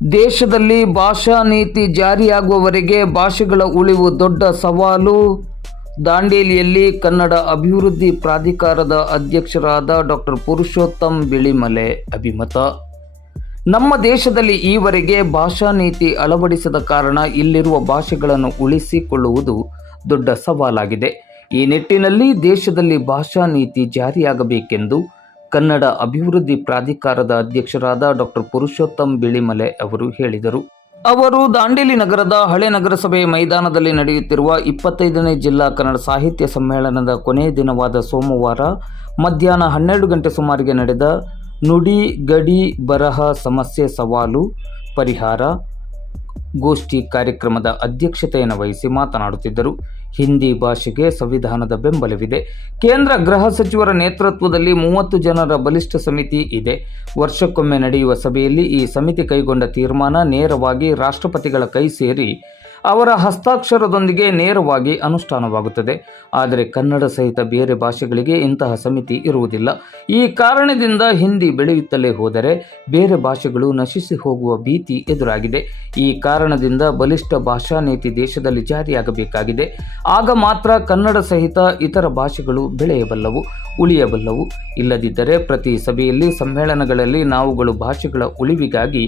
ದೇಶದಲ್ಲಿ ಭಾಷಾ ನೀತಿ ಜಾರಿಯಾಗುವವರೆಗೆ ಭಾಷೆಗಳ ಉಳಿವು ದೊಡ್ಡ ಸವಾಲು. ದಾಂಡೇಲಿಯಲ್ಲಿ ಕನ್ನಡ ಅಭಿವೃದ್ಧಿ ಪ್ರಾಧಿಕಾರದ ಅಧ್ಯಕ್ಷರಾದ ಡಾಕ್ಟರ್ ಪುರುಷೋತ್ತಮ್ ಬಿಳಿಮಲೆ ಅಭಿಮತ. ನಮ್ಮ ದೇಶದಲ್ಲಿ ಈವರೆಗೆ ಭಾಷಾ ನೀತಿ ಅಳವಡಿಸದ ಕಾರಣ ಇಲ್ಲಿರುವ ಭಾಷೆಗಳನ್ನು ಉಳಿಸಿಕೊಳ್ಳುವುದು ದೊಡ್ಡ ಸವಾಲಾಗಿದೆ. ಈ ನಿಟ್ಟಿನಲ್ಲಿ ದೇಶದಲ್ಲಿ ಭಾಷಾ ನೀತಿ ಜಾರಿಯಾಗಬೇಕೆಂದು ಕನ್ನಡ ಅಭಿವೃದ್ಧಿ ಪ್ರಾಧಿಕಾರದ ಅಧ್ಯಕ್ಷರಾದ ಡಾಕ್ಟರ್ ಪುರುಷೋತ್ತಮ್ ಬಿಳಿಮಲೆ ಅವರು ಹೇಳಿದರು. ಅವರು ದಾಂಡೇಲಿ ನಗರದ ಹಳೆ ನಗರಸಭೆ ಮೈದಾನದಲ್ಲಿ ನಡೆಯುತ್ತಿರುವ 25ನೇ ಜಿಲ್ಲಾ ಕನ್ನಡ ಸಾಹಿತ್ಯ ಸಮ್ಮೇಳನದ ಕೊನೆಯ ದಿನವಾದ ಸೋಮವಾರ ಮಧ್ಯಾಹ್ನ 12 ಗಂಟೆ ಸುಮಾರಿಗೆ ನಡೆದ ನುಡಿ ಗಡಿ ಬರಹ ಸಮಸ್ಯೆ ಸವಾಲು ಪರಿಹಾರ ಗೋಷ್ಠಿ ಕಾರ್ಯಕ್ರಮದ ಅಧ್ಯಕ್ಷತೆಯನ್ನು ವಹಿಸಿ ಮಾತನಾಡುತ್ತಿದ್ದರು. ಹಿಂದಿ ಭಾಷೆಗೆ ಸಂವಿಧಾನದ ಬೆಂಬಲವಿದೆ. ಕೇಂದ್ರ ಗೃಹ ಸಚಿವರ ನೇತೃತ್ವದಲ್ಲಿ 30 ಜನರ ಬಲಿಷ್ಠ ಸಮಿತಿ ಇದೆ. ವರ್ಷಕ್ಕೊಮ್ಮೆ ನಡೆಯುವ ಸಭೆಯಲ್ಲಿ ಈ ಸಮಿತಿ ಕೈಗೊಂಡ ತೀರ್ಮಾನ ನೇರವಾಗಿ ರಾಷ್ಟ್ರಪತಿಗಳ ಕೈ ಸೇರಿ ಅವರ ಹಸ್ತಾಕ್ಷರದೊಂದಿಗೆ ನೇರವಾಗಿ ಅನುಷ್ಠಾನವಾಗುತ್ತದೆ. ಆದರೆ ಕನ್ನಡ ಸಹಿತ ಬೇರೆ ಭಾಷೆಗಳಿಗೆ ಇಂತಹ ಸಮಿತಿ ಇರುವುದಿಲ್ಲ. ಈ ಕಾರಣದಿಂದ ಹಿಂದಿ ಬೆಳೆಯುತ್ತಲೇ ಹೋದರೆ ಬೇರೆ ಭಾಷೆಗಳು ನಶಿಸಿ ಹೋಗುವ ಭೀತಿ ಎದುರಾಗಿದೆ. ಈ ಕಾರಣದಿಂದ ಬಲಿಷ್ಠ ಭಾಷಾ ನೀತಿ ದೇಶದಲ್ಲಿ ಜಾರಿಯಾಗಬೇಕಾಗಿದೆ. ಆಗ ಮಾತ್ರ ಕನ್ನಡ ಸಹಿತ ಇತರ ಭಾಷೆಗಳು ಬೆಳೆಯಬಲ್ಲವು, ಉಳಿಯಬಲ್ಲವು. ಇಲ್ಲದಿದ್ದರೆ ಪ್ರತಿ ಸಭೆಯಲ್ಲಿ ಸಮ್ಮೇಳನಗಳಲ್ಲಿ ನಾವುಗಳು ಭಾಷೆಗಳ ಉಳಿವಿಗಾಗಿ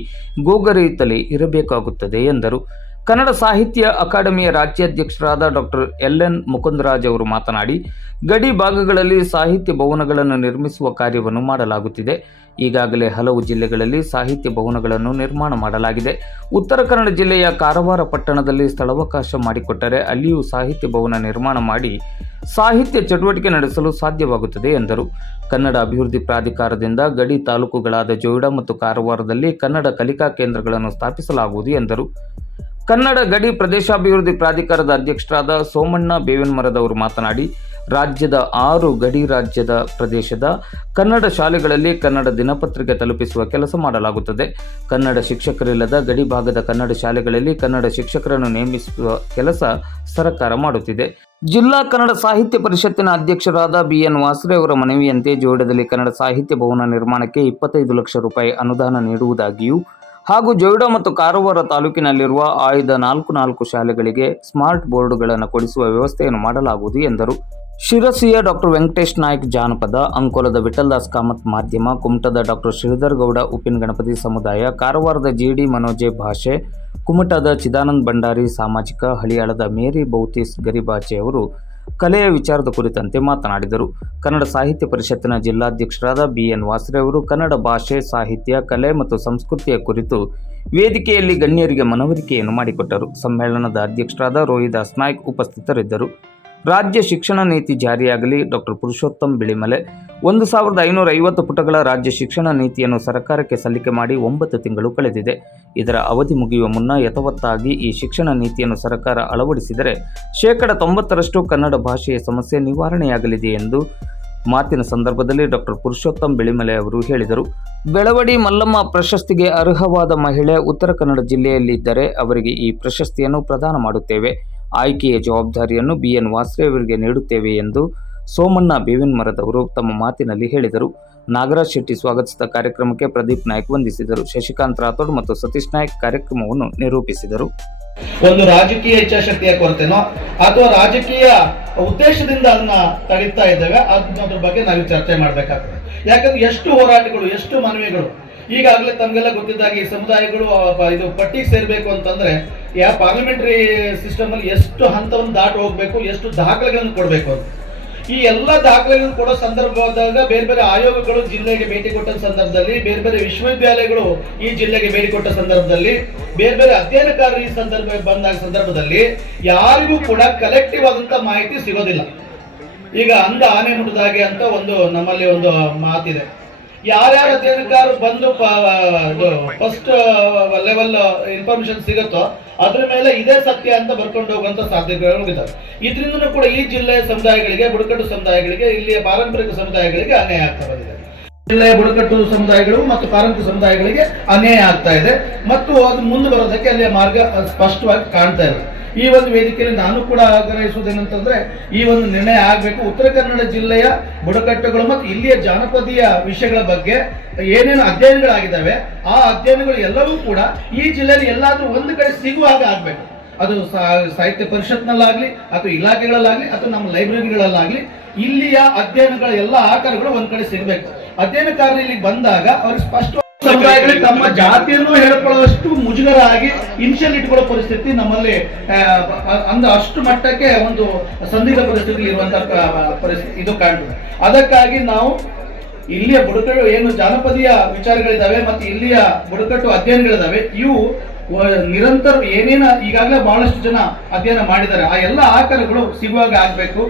ಗೋಗರೆಯುತ್ತಲೇ ಇರಬೇಕಾಗುತ್ತದೆ ಎಂದರು. ಕನ್ನಡ ಸಾಹಿತ್ಯ ಅಕಾಡೆಮಿಯ ರಾಜ್ಯಾಧ್ಯಕ್ಷರಾದ ಡಾಕ್ಟರ್ ಎಲ್.ಎನ್. ಮುಕುಂದರಾಜ್ ಅವರು ಮಾತನಾಡಿ, ಗಡಿ ಭಾಗಗಳಲ್ಲಿ ಸಾಹಿತ್ಯ ಭವನಗಳನ್ನು ನಿರ್ಮಿಸುವ ಕಾರ್ಯವನ್ನು ಮಾಡಲಾಗುತ್ತಿದೆ. ಈಗಾಗಲೇ ಹಲವು ಜಿಲ್ಲೆಗಳಲ್ಲಿ ಸಾಹಿತ್ಯ ಭವನಗಳನ್ನು ನಿರ್ಮಾಣ ಮಾಡಲಾಗಿದೆ. ಉತ್ತರ ಕನ್ನಡ ಜಿಲ್ಲೆಯ ಕಾರವಾರ ಪಟ್ಟಣದಲ್ಲಿ ಸ್ಥಳಾವಕಾಶ ಮಾಡಿಕೊಟ್ಟರೆ ಅಲ್ಲಿಯೂ ಸಾಹಿತ್ಯ ಭವನ ನಿರ್ಮಾಣ ಮಾಡಿ ಸಾಹಿತ್ಯ ಚಟುವಟಿಕೆ ನಡೆಸಲು ಸಾಧ್ಯವಾಗುತ್ತದೆ ಎಂದರು. ಕನ್ನಡ ಅಭಿವೃದ್ಧಿ ಪ್ರಾಧಿಕಾರದಿಂದ ಗಡಿ ತಾಲೂಕುಗಳಾದ ಜೋಯಿಡಾ ಮತ್ತು ಕಾರವಾರದಲ್ಲಿ ಕನ್ನಡ ಕಲಿಕಾ ಕೇಂದ್ರಗಳನ್ನು ಸ್ಥಾಪಿಸಲಾಗುವುದು ಎಂದರು. ಕನ್ನಡ ಗಡಿ ಪ್ರದೇಶಾಭಿವೃದ್ಧಿ ಪ್ರಾಧಿಕಾರದ ಅಧ್ಯಕ್ಷರಾದ ಸೋಮಣ್ಣ ಬೇವಿನಮರದವರು ಮಾತನಾಡಿ, ರಾಜ್ಯದ 6 ಗಡಿ ರಾಜ್ಯದ ಪ್ರದೇಶದ ಕನ್ನಡ ಶಾಲೆಗಳಲ್ಲಿ ಕನ್ನಡ ದಿನಪತ್ರಿಕೆ ತಲುಪಿಸುವ ಕೆಲಸ ಮಾಡಲಾಗುತ್ತದೆ. ಕನ್ನಡ ಶಿಕ್ಷಕರಿಲ್ಲದ ಗಡಿ ಭಾಗದ ಕನ್ನಡ ಶಾಲೆಗಳಲ್ಲಿ ಕನ್ನಡ ಶಿಕ್ಷಕರನ್ನು ನೇಮಿಸುವ ಕೆಲಸ ಸರ್ಕಾರ ಮಾಡುತ್ತಿದೆ. ಜಿಲ್ಲಾ ಕನ್ನಡ ಸಾಹಿತ್ಯ ಪರಿಷತ್ತಿನ ಅಧ್ಯಕ್ಷರಾದ ಬಿ.ಎನ್. ವಾಸರೆ ಅವರ ಮನವಿಯಂತೆ ಜೋಯಿಡಾದಲ್ಲಿ ಕನ್ನಡ ಸಾಹಿತ್ಯ ಭವನ ನಿರ್ಮಾಣಕ್ಕೆ 25 ಲಕ್ಷ ರೂಪಾಯಿ ಅನುದಾನ ನೀಡುವುದಾಗಿಯೂ ಹಾಗೂ ಜೋಯಿಡಾ ಮತ್ತು ಕಾರವಾರ ತಾಲೂಕಿನಲ್ಲಿರುವ ಆಯ್ದ 4 ಶಾಲೆಗಳಿಗೆ ಸ್ಮಾರ್ಟ್ ಬೋರ್ಡ್ಗಳನ್ನು ಕೊಡಿಸುವ ವ್ಯವಸ್ಥೆಯನ್ನು ಮಾಡಲಾಗುವುದು ಎಂದರು. ಶಿರಸಿಯ ಡಾಕ್ಟರ್ ವೆಂಕಟೇಶ್ ನಾಯ್ಕ್ ಜಾನಪದ, ಅಂಕೋಲದ ವಿಠಲದಾಸ್ ಕಾಮತ್ ಮಾಧ್ಯಮ, ಕುಮಟದ ಡಾಕ್ಟರ್ ಶ್ರೀಧರ್ ಗೌಡ ಉಪ್ಪಿನ ಗಣಪತಿ ಸಮುದಾಯ, ಕಾರವಾರದ ಜಿ.ಡಿ. ಮನೋಜೆ ಭಾಷೆ, ಕುಮಟದ ಚಿದಾನಂದ ಭಂಡಾರಿ ಸಾಮಾಜಿಕ, ಹಳಿಯಾಳದ ಮೇರಿ ಬೌತೀಸ್ ಗರಿಬಾಚೆ ಅವರು ಕಲೆಯ ವಿಚಾರದ ಕುರಿತಂತೆ ಮಾತನಾಡಿದರು. ಕನ್ನಡ ಸಾಹಿತ್ಯ ಪರಿಷತ್ತಿನ ಜಿಲ್ಲಾಧ್ಯಕ್ಷರಾದ ಬಿ.ಎನ್. ವಾಸರೆ ಅವರು ಕನ್ನಡ ಭಾಷೆ, ಸಾಹಿತ್ಯ, ಕಲೆ ಮತ್ತು ಸಂಸ್ಕೃತಿಯ ಕುರಿತು ವೇದಿಕೆಯಲ್ಲಿ ಗಣ್ಯರಿಗೆ ಮನವರಿಕೆಯನ್ನು ಮಾಡಿಕೊಟ್ಟರು. ಸಮ್ಮೇಳನದ ಅಧ್ಯಕ್ಷರಾದ ರೋಹಿದಾಸ್ ನಾಯ್ಕ್ ಉಪಸ್ಥಿತರಿದ್ದರು. ರಾಜ್ಯ ಶಿಕ್ಷಣ ನೀತಿ ಜಾರಿಯಾಗಲಿ. ಡಾಕ್ಟರ್ ಪುರುಷೋತ್ತಮ್ ಬಿಳಿಮಲೆ 1550 ಪುಟಗಳ ರಾಜ್ಯ ಶಿಕ್ಷಣ ನೀತಿಯನ್ನು ಸರ್ಕಾರಕ್ಕೆ ಸಲ್ಲಿಕೆ ಮಾಡಿ 9 ತಿಂಗಳು ಕಳೆದಿದೆ. ಇದರ ಅವಧಿ ಮುಗಿಯುವ ಮುನ್ನ ಯಥಾವತ್ತಾಗಿ ಈ ಶಿಕ್ಷಣ ನೀತಿಯನ್ನು ಸರ್ಕಾರ ಅಳವಡಿಸಿದರೆ 90% ಕನ್ನಡ ಭಾಷೆಯ ಸಮಸ್ಯೆ ನಿವಾರಣೆಯಾಗಲಿದೆ ಎಂದು ಮಾತಿನ ಸಂದರ್ಭದಲ್ಲಿ ಡಾಕ್ಟರ್ ಪುರುಷೋತ್ತಮ್ ಬಿಳಿಮಲೆ ಅವರು ಹೇಳಿದರು. ಬೆಳವಡಿ ಮಲ್ಲಮ್ಮ ಪ್ರಶಸ್ತಿಗೆ ಅರ್ಹವಾದ ಮಹಿಳೆ ಉತ್ತರ ಕನ್ನಡ ಜಿಲ್ಲೆಯಲ್ಲಿದ್ದರೆ ಅವರಿಗೆ ಈ ಪ್ರಶಸ್ತಿಯನ್ನು ಪ್ರದಾನ ಮಾಡುತ್ತೇವೆ. ಆಯ್ಕೆಯ ಜವಾಬ್ದಾರಿಯನ್ನು ಬಿ.ಎನ್. ವಾಸರೆ ಅವರಿಗೆ ನೀಡುತ್ತೇವೆ ಎಂದು ಸೋಮಣ್ಣ ಬೇವಿನಮರದವರು ತಮ್ಮ ಮಾತಿನಲ್ಲಿ ಹೇಳಿದರು. ನಾಗರಾಜ್ ಶೆಟ್ಟಿ ಸ್ವಾಗತಿಸಿದ ಕಾರ್ಯಕ್ರಮಕ್ಕೆ ಪ್ರದೀಪ್ ನಾಯ್ಕ್ ವಂದಿಸಿದರು. ಶಶಿಕಾಂತ್ ರಾಥೋಡ್ ಮತ್ತು ಸತೀಶ್ ನಾಯ್ಕ್ ಕಾರ್ಯಕ್ರಮವನ್ನು ನಿರೂಪಿಸಿದರು. ಒಂದು ರಾಜಕೀಯ ಇಚ್ಛಾಶಕ್ತಿಯ ಕೊರತೆನೋ ಅಥವಾ ರಾಜಕೀಯ ಉದ್ದೇಶದಿಂದ ಅದನ್ನ ತಡೀತಾ ಇದ್ದೇವೆ ಅನ್ನೋದ್ರ ಬಗ್ಗೆ ನಾವು ಚರ್ಚೆ ಮಾಡಬೇಕಾಗ್ತದೆ. ಯಾಕಂದ್ರೆ ಎಷ್ಟು ಹೋರಾಟಗಳು, ಎಷ್ಟು ಮನವಿಗಳು ಈಗಾಗಲೇ ತಮಗೆಲ್ಲ ಗೊತ್ತಿದ್ದಾಗಿ ಈ ಸಮುದಾಯಗಳು ಇದು ಪಟ್ಟಿಗೆ ಸೇರ್ಬೇಕು ಅಂತಂದ್ರೆ ಪಾರ್ಲಿಮೆಂಟರಿ ಸಿಸ್ಟಮ್ ಅಲ್ಲಿ ಎಷ್ಟು ಹಂತವನ್ನು ದಾಟಿ ಹೋಗ್ಬೇಕು, ಎಷ್ಟು ದಾಖಲೆಗಳನ್ನು ಕೊಡಬೇಕು ಅಂತ. ಈ ಎಲ್ಲ ದಾಖಲೆಗಳನ್ನು ಕೊಡೋ ಸಂದರ್ಭದಾಗ ಬೇರೆ ಬೇರೆ ಆಯೋಗಗಳು ಜಿಲ್ಲೆಗೆ ಭೇಟಿ ಕೊಟ್ಟ ಸಂದರ್ಭದಲ್ಲಿ, ಬೇರೆ ಬೇರೆ ವಿಶ್ವವಿದ್ಯಾಲಯಗಳು ಈ ಜಿಲ್ಲೆಗೆ ಭೇಟಿ ಕೊಟ್ಟ ಸಂದರ್ಭದಲ್ಲಿ, ಬೇರೆ ಬೇರೆ ಅಧ್ಯಯನಕಾರರು ಈ ಬಂದಾಗ ಸಂದರ್ಭದಲ್ಲಿ ಯಾರಿಗೂ ಕೂಡ ಕಲೆಕ್ಟಿವ್ ಆದಂತ ಮಾಹಿತಿ ಸಿಗೋದಿಲ್ಲ. ಈಗ ಅಂದ ಆನೆ ಮುಟ್ಟದಾಗೆ ಅಂತ ಒಂದು ನಮ್ಮಲ್ಲಿ ಒಂದು ಮಾತಿದೆ. ಯಾರ್ಯಾರ ಅಧ್ಯಯನಕಾರರು ಬಂದು ಫಸ್ಟ್ ಲೆವೆಲ್ ಇನ್ಫಾರ್ಮೇಶನ್ ಸಿಗುತ್ತೋ ಅದ್ರ ಮೇಲೆ ಇದೇ ಸತ್ಯ ಅಂತ ಬರ್ಕೊಂಡು ಹೋಗುವಂತ ಸಾಧ್ಯತೆಗಳು ಇದ್ದಾವೆ. ಇದರಿಂದ ಕೂಡ ಈ ಜಿಲ್ಲೆಯ ಸಮುದಾಯಗಳಿಗೆ, ಬುಡಕಟ್ಟು ಸಮುದಾಯಗಳಿಗೆ, ಇಲ್ಲಿಯ ಪಾರಂಪರಿಕ ಸಮುದಾಯಗಳಿಗೆ ಅನ್ಯಾಯ ಆಗ್ತಾ ಬಂದಿದೆ. ಜಿಲ್ಲೆಯ ಬುಡಕಟ್ಟು ಸಮುದಾಯಗಳು ಮತ್ತು ಕಾರ್ಮಿಕ ಸಮುದಾಯಗಳಿಗೆ ಅನ್ಯಾಯ ಆಗ್ತಾ ಇದೆ ಮತ್ತು ಅದು ಮುಂದೆ ಬರೋದಕ್ಕೆ ಅಲ್ಲಿ ಮಾರ್ಗ ಸ್ಪಷ್ಟವಾಗಿ ಕಾಣ್ತಾ ಇದೆ. ಈ ಒಂದು ವೇದಿಕೆಯಲ್ಲಿ ನಾನು ಕೂಡ ಆಗ್ರಹಿಸುವುದೇನಂತಂದ್ರೆ ಈ ಒಂದು ನಿರ್ಣಯ ಆಗಬೇಕು. ಉತ್ತರ ಕನ್ನಡ ಜಿಲ್ಲೆಯ ಬುಡಕಟ್ಟುಗಳು ಮತ್ತು ಇಲ್ಲಿಯ ಜಾನಪದೀಯ ವಿಷಯಗಳ ಬಗ್ಗೆ ಏನೇನು ಅಧ್ಯಯನಗಳಾಗಿದ್ದಾವೆ ಆ ಅಧ್ಯಯನಗಳು ಎಲ್ಲವೂ ಕೂಡ ಈ ಜಿಲ್ಲೆಯಲ್ಲಿ ಎಲ್ಲಾದ್ರೂ ಒಂದು ಕಡೆ ಸಿಗುವಾಗ ಆಗ್ಬೇಕು. ಅದು ಸಾಹಿತ್ಯ ಪರಿಷತ್ನಲ್ಲಾಗ್ಲಿ ಅಥವಾ ಇಲಾಖೆಗಳಲ್ಲಾಗ್ಲಿ ಅಥವಾ ನಮ್ಮ ಲೈಬ್ರರಿಗಳಲ್ಲಾಗ್ಲಿ ಇಲ್ಲಿಯ ಅಧ್ಯಯನಗಳ ಎಲ್ಲ ಆಕಾರಗಳು ಒಂದ್ ಕಡೆ ಸಿಗಬೇಕು. ಅಧ್ಯಯನಕಾರರು ಇಲ್ಲಿ ಬಂದಾಗ ಅವ್ರಿಗೆ ಸ್ಪಷ್ಟ ಸಮುದಾಯಗಳಿಗೆ ತಮ್ಮ ಜಾತಿಯನ್ನು ಹೇಳ್ಕೊಳ್ಳುವಷ್ಟು ಮುಜುಗರ ಆಗಿ ಇನ್ಷಿಯಲ್ ಇಟ್ಕೊಳ್ಳೋ ಪರಿಸ್ಥಿತಿ ನಮ್ಮಲ್ಲಿ ಅಂದ್ರೆ ಅಷ್ಟು ಮಟ್ಟಕ್ಕೆ ಒಂದು ಸಂದಿಗ್ಧ ಪರಿಸ್ಥಿತಿ ಇರುವಂತಹ ಪರಿಸ್ಥಿತಿ ಇದು ಕಾಣ್ತದೆ. ಅದಕ್ಕಾಗಿ ನಾವು ಇಲ್ಲಿಯ ಬುಡಕಟ್ಟು ಏನು ಜಾನಪದೀಯ ವಿಚಾರಗಳಿದಾವೆ ಮತ್ತು ಇಲ್ಲಿಯ ಬುಡಕಟ್ಟು ಅಧ್ಯಯನಗಳಿದಾವೆ ಇವು ನಿರಂತರ ಏನೇನ ಈಗಾಗಲೇ ಬಹಳಷ್ಟು ಜನ ಅಧ್ಯಯನ ಮಾಡಿದ್ದಾರೆ ಆ ಎಲ್ಲ ಆಕಾರಗಳು ಸಿಗುವಾಗ ಆಗ್ಬೇಕು.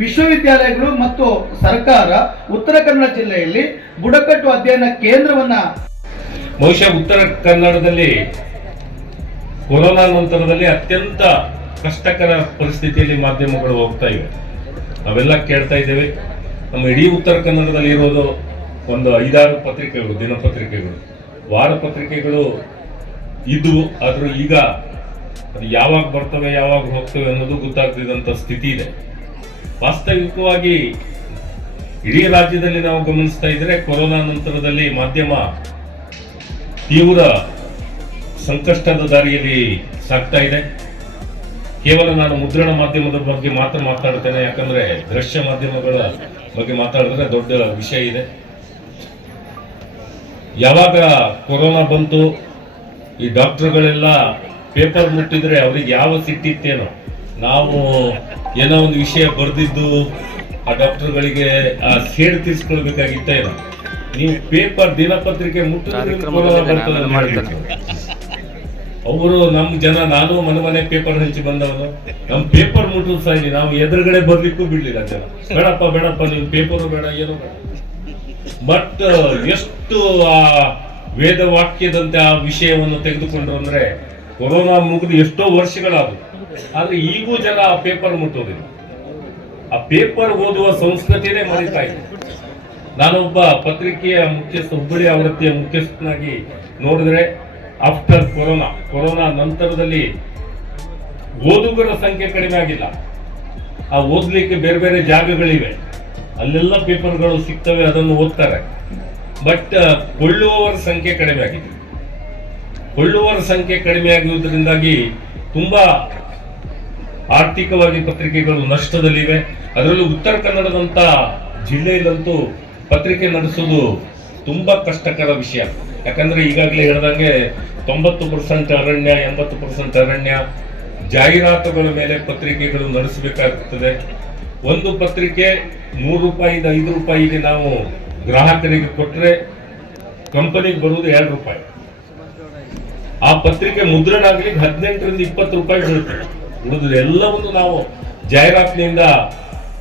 ವಿಶ್ವವಿದ್ಯಾಲಯಗಳು ಮತ್ತು ಸರ್ಕಾರ ಉತ್ತರ ಕನ್ನಡ ಜಿಲ್ಲೆಯಲ್ಲಿ ಬುಡಕಟ್ಟು ಅಧ್ಯಯನ ಕೇಂದ್ರವನ್ನ ಬಹುಶಃ ಉತ್ತರ ಕನ್ನಡದಲ್ಲಿ ಕೊರೋನಾ ನಂತರದಲ್ಲಿ ಅತ್ಯಂತ ಕಷ್ಟಕರ ಪರಿಸ್ಥಿತಿಯಲ್ಲಿ ಮಾಧ್ಯಮಗಳು ಹೋಗ್ತಾ ಇವೆ. ನಾವೆಲ್ಲ ಕೇಳ್ತಾ ಇದ್ದೇವೆ. ನಮ್ಮ ಇಡೀ ಉತ್ತರ ಕನ್ನಡದಲ್ಲಿ ಇರೋದು ಒಂದು 5-6 ಪತ್ರಿಕೆಗಳು, ದಿನಪತ್ರಿಕೆಗಳು, ವಾರ ಪತ್ರಿಕೆಗಳು ಇದ್ವು. ಆದ್ರೂ ಈಗ ಅದು ಯಾವಾಗ ಬರ್ತವೆ ಯಾವಾಗ ಹೋಗ್ತವೆ ಅನ್ನೋದು ಗೊತ್ತಾಗ್ತಿದ್ದಂಥ ಸ್ಥಿತಿ ಇದೆ. ವಾಸ್ತವಿಕವಾಗಿ ಇಡೀ ರಾಜ್ಯದಲ್ಲಿ ನಾವು ಗಮನಿಸ್ತಾ ಇದ್ರೆ ಕೊರೋನಾ ನಂತರದಲ್ಲಿ ಮಾಧ್ಯಮ ತೀವ್ರ ಸಂಕಷ್ಟದ ದಾರಿಯಲ್ಲಿ ಸಾಗ್ತಾ ಇದೆ. ಕೇವಲ ನಾನು ಮುದ್ರಣ ಮಾಧ್ಯಮದ ಬಗ್ಗೆ ಮಾತ್ರ ಮಾತಾಡ್ತೇನೆ, ಯಾಕಂದ್ರೆ ದೃಶ್ಯ ಮಾಧ್ಯಮಗಳ ಬಗ್ಗೆ ಮಾತಾಡಿದ್ರೆ ದೊಡ್ಡ ವಿಷಯ ಇದೆ. ಯಾವಾಗ ಕೊರೋನಾ ಬಂತು ಈ ಡಾಕ್ಟರ್ಗಳೆಲ್ಲ ಪೇಪರ್ ಮುಟ್ಟಿದ್ರೆ ಅವ್ರಿಗೆ ಯಾವ ಸಿಟ್ಟಿತ್ತೇನೋ, ನಾವು ಏನೋ ಒಂದು ವಿಷಯ ಬರೆದಿದ್ದು ಆ ಡಾಕ್ಟರ್ಗಳಿಗೆ ಆ ಸೇಡು ತೀರಿಸ್ಕೊಳ್ಬೇಕಾಗಿತ್ತೇನೋ. ನೀವು ಪೇಪರ್ ದಿನಪತ್ರಿಕೆ ಮುಟ್ಟಿದ್ರೆ ಅವರು ನಮ್ಮ ಜನ, ನಾನು ಮನೆ ಪೇಪರ್ ಹಂಚಿ ಬಂದವನು, ನಮ್ ಪೇಪರ್ ಮುಟ್ಟುದು ಸಹ ನಾವು ಎದುರುಗಡೆ ಬರ್ಲಿಕ್ಕೂ ಬಿಡ್ಲಿಲ್ಲ ಜನ. ಬೇಡಪ್ಪ ನೀವು ಪೇಪರು ಬೇಡ ಏನೋ ಬೇಡ. ಬಟ್ ಎಷ್ಟು ಆ ವೇದ ವಾಕ್ಯದಂತೆ ಆ ವಿಷಯವನ್ನು ತೆಗೆದುಕೊಂಡ್ರು ಅಂದ್ರೆ ಕೊರೋನಾ ಮುಗಿದು ಎಷ್ಟೋ ವರ್ಷಗಳಾದವು, ಆದ್ರೆ ಈಗೂ ಜನ ಆ ಪೇಪರ್ ಮುಟ್ಟೋದಿಲ್ಲ. ಆ ಪೇಪರ್ ಓದುವ ಸಂಸ್ಕೃತಿನೇ ಮರಿತಾ ಇದೆ. ನಾನೊಬ್ಬ ಪತ್ರಿಕೆಯ ಮುಖ್ಯಸ್ಥ, ಹುಬ್ಬಳ್ಳಿ ಆವೃತ್ತಿಯ ಮುಖ್ಯಸ್ಥನಾಗಿ ನೋಡಿದ್ರೆ ಆಫ್ಟರ್ ಕೊರೋನಾ ನಂತರದಲ್ಲಿ ಓದುಗರ ಸಂಖ್ಯೆ ಕಡಿಮೆ ಆಗಿಲ್ಲ. ಆ ಓದ್ಲಿಕ್ಕೆ ಬೇರೆ ಬೇರೆ ಜಾಗಗಳಿವೆ, ಅಲ್ಲೆಲ್ಲ ಪೇಪರ್ಗಳು ಸಿಗ್ತವೆ, ಅದನ್ನು ಓದ್ತಾರೆ. ಬಟ್ ಕೊಳ್ಳುವವರ ಸಂಖ್ಯೆ ಕಡಿಮೆ ಆಗಿದೆ. ಕೊಳ್ಳುವವರ ಸಂಖ್ಯೆ ಕಡಿಮೆ ಆಗಿರುವುದರಿಂದಾಗಿ ತುಂಬಾ ಆರ್ಥಿಕವಾಗಿ ಪತ್ರಿಕೆಗಳು ನಷ್ಟದಲ್ಲಿವೆ. ಅದರಲ್ಲೂ ಉತ್ತರ ಕನ್ನಡದಂತ ಜಿಲ್ಲೆಯಲ್ಲಂತೂ ಪತ್ರಿಕೆ ನಡೆಸೋದು ತುಂಬಾ ಕಷ್ಟಕರ ವಿಷಯ. ಯಾಕಂದ್ರೆ ಈಗಾಗಲೇ ಹೇಳ್ದಂಗೆ 90% ಅರಣ್ಯ, 80% ಅರಣ್ಯ, ಜಾಹೀರಾತುಗಳ ಮೇಲೆ ಪತ್ರಿಕೆಗಳು ನಡೆಸಬೇಕಾಗುತ್ತದೆ. ಒಂದು ಪತ್ರಿಕೆ 100 ರೂಪಾಯಿಂದ 5 ರೂಪಾಯಿಗೆ ನಾವು ಗ್ರಾಹಕರಿಗೆ ಕೊಟ್ಟರೆ ಕಂಪನಿಗೆ ಬರುವುದು 2 ರೂಪಾಯಿ. ಆ ಪತ್ರಿಕೆ ಮುದ್ರಣ ಆಗ್ಲಿಕ್ಕೆ 18ರಿಂದ 20 ರೂಪಾಯಿ ಬೀಳುತ್ತೆ. ಉಳಿದ್ರೆ ಎಲ್ಲವನ್ನು ನಾವು ಜಾಹೀರಾತಿನಿಂದ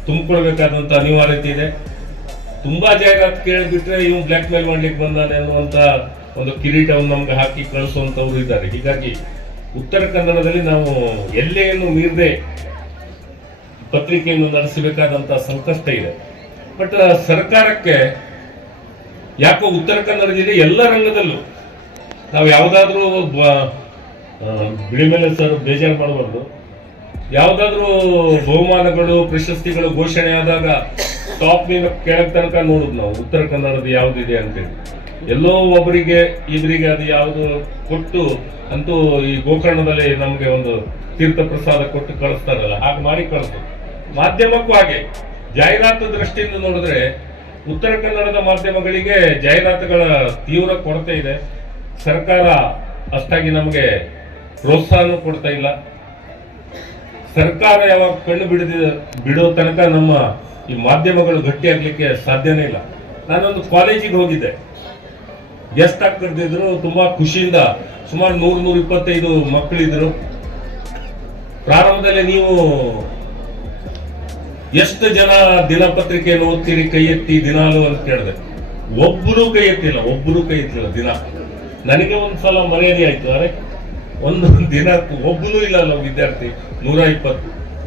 ತುಂಬಿಕೊಳ್ಬೇಕಾದಂತ ಅನಿವಾರ್ಯತೆ ಇದೆ. ತುಂಬಾ ಜಾಹೀರಾತು ಕೇಳಿಬಿಟ್ರೆ ಇವ್ ಬ್ಲಾಕ್ ಮೇಲ್ ಮಾಡ್ಲಿಕ್ಕೆ ಬಂದಾನೆ ಅನ್ನುವಂತ ಒಂದು ಕಿರೀಟವನ್ನು ನಮ್ಗೆ ಹಾಕಿ ಕಳಿಸುವಂತವ್ರು ಇದ್ದಾರೆ. ಹೀಗಾಗಿ ಉತ್ತರ ಕನ್ನಡದಲ್ಲಿ ನಾವು ಎಲ್ಲೆಯನ್ನು ಮೀರದೆ ಪತ್ರಿಕೆಯನ್ನು ನಡೆಸಬೇಕಾದಂತ ಸಂಕಷ್ಟ ಇದೆ. ಬಟ್ ಸರ್ಕಾರಕ್ಕೆ ಯಾಕೋ ಉತ್ತರ ಕನ್ನಡ ಜಿಲ್ಲೆ ಎಲ್ಲ ರಂಗದಲ್ಲೂ ನಾವು ಯಾವುದಾದ್ರೂ ಬಿಳಿ ಮೇಲೆ ಸರ್ ಬೇಜಾರು ಮಾಡಬಾರ್ದು, ಯಾವುದಾದ್ರೂ ಬಹುಮಾನಗಳು ಪ್ರಶಸ್ತಿಗಳು ಘೋಷಣೆ ಆದಾಗ ಟಾಪ್ ಕೆಳಗೆ ತನಕ ನೋಡುದು ನಾವು ಉತ್ತರ ಕನ್ನಡದ ಯಾವುದಿದೆ ಅಂತೇಳಿ. ಎಲ್ಲೋ ಒಬ್ಬರಿಗೆ ಇಬ್ಬರಿಗೆ ಅದು ಯಾವುದು ಕೊಟ್ಟು ಅಂತೂ ಈ ಗೋಕರ್ಣದಲ್ಲಿ ನಮ್ಗೆ ಒಂದು ತೀರ್ಥ ಪ್ರಸಾದ ಕೊಟ್ಟು ಕಳಿಸ್ತಾರಲ್ಲ, ಹಾಗೆ ಮಾಡಿ ಕಳಿಸ್ತಾರೆ. ಮಾಧ್ಯಮಕ್ಕೂ ಹಾಗೆ ಜಾಹೀರಾತು ದೃಷ್ಟಿಯಿಂದ ನೋಡಿದ್ರೆ ಉತ್ತರ ಕನ್ನಡದ ಮಾಧ್ಯಮಗಳಿಗೆ ಜಾಹೀರಾತುಗಳ ತೀವ್ರ ಕೊರತೆ ಇದೆ. ಸರ್ಕಾರ ಅಷ್ಟಾಗಿ ನಮಗೆ ಪ್ರೋತ್ಸಾಹನೂ ಕೊಡ್ತಾ ಇಲ್ಲ. ಸರ್ಕಾರ ಯಾವಾಗ ಕಣ್ಣು ಬಿಡೋ ತನಕ ನಮ್ಮ ಈ ಮಾಧ್ಯಮಗಳು ಗಟ್ಟಿಯಾಗ್ಲಿಕ್ಕೆ ಸಾಧ್ಯನೇ ಇಲ್ಲ. ನಾನೊಂದು ಕಾಲೇಜಿಗೆ ಹೋಗಿದ್ದೆ, ಗೆಸ್ಟ್ ಆಗಿ ಕರೆದಿದ್ರು. ತುಂಬಾ ಖುಷಿಯಿಂದ ಸುಮಾರು 100-125 ಮಕ್ಕಳಿದ್ರು. ಪ್ರಾರಂಭದಲ್ಲಿ ನೀವು ಎಷ್ಟು ಜನ ದಿನಪತ್ರಿಕೆಯನ್ನು ಓದ್ತೀರಿ ಕೈ ಎತ್ತಿ ದಿನಾಲು ಅಂತ ಕೇಳಿದೆ. ಒಬ್ಬರು ಕೈ ಎತ್ತಿಲ್ಲ ದಿನ. ನನಗೆ ಒಂದ್ಸಲ ಮರ್ಯಾದೆ ಆಯ್ತು, ಅರೆ ಒಂದು ದಿನ ಒಬ್ಬನು ಇಲ್ಲ ಅಲ್ಲ ವಿದ್ಯಾರ್ಥಿ. 120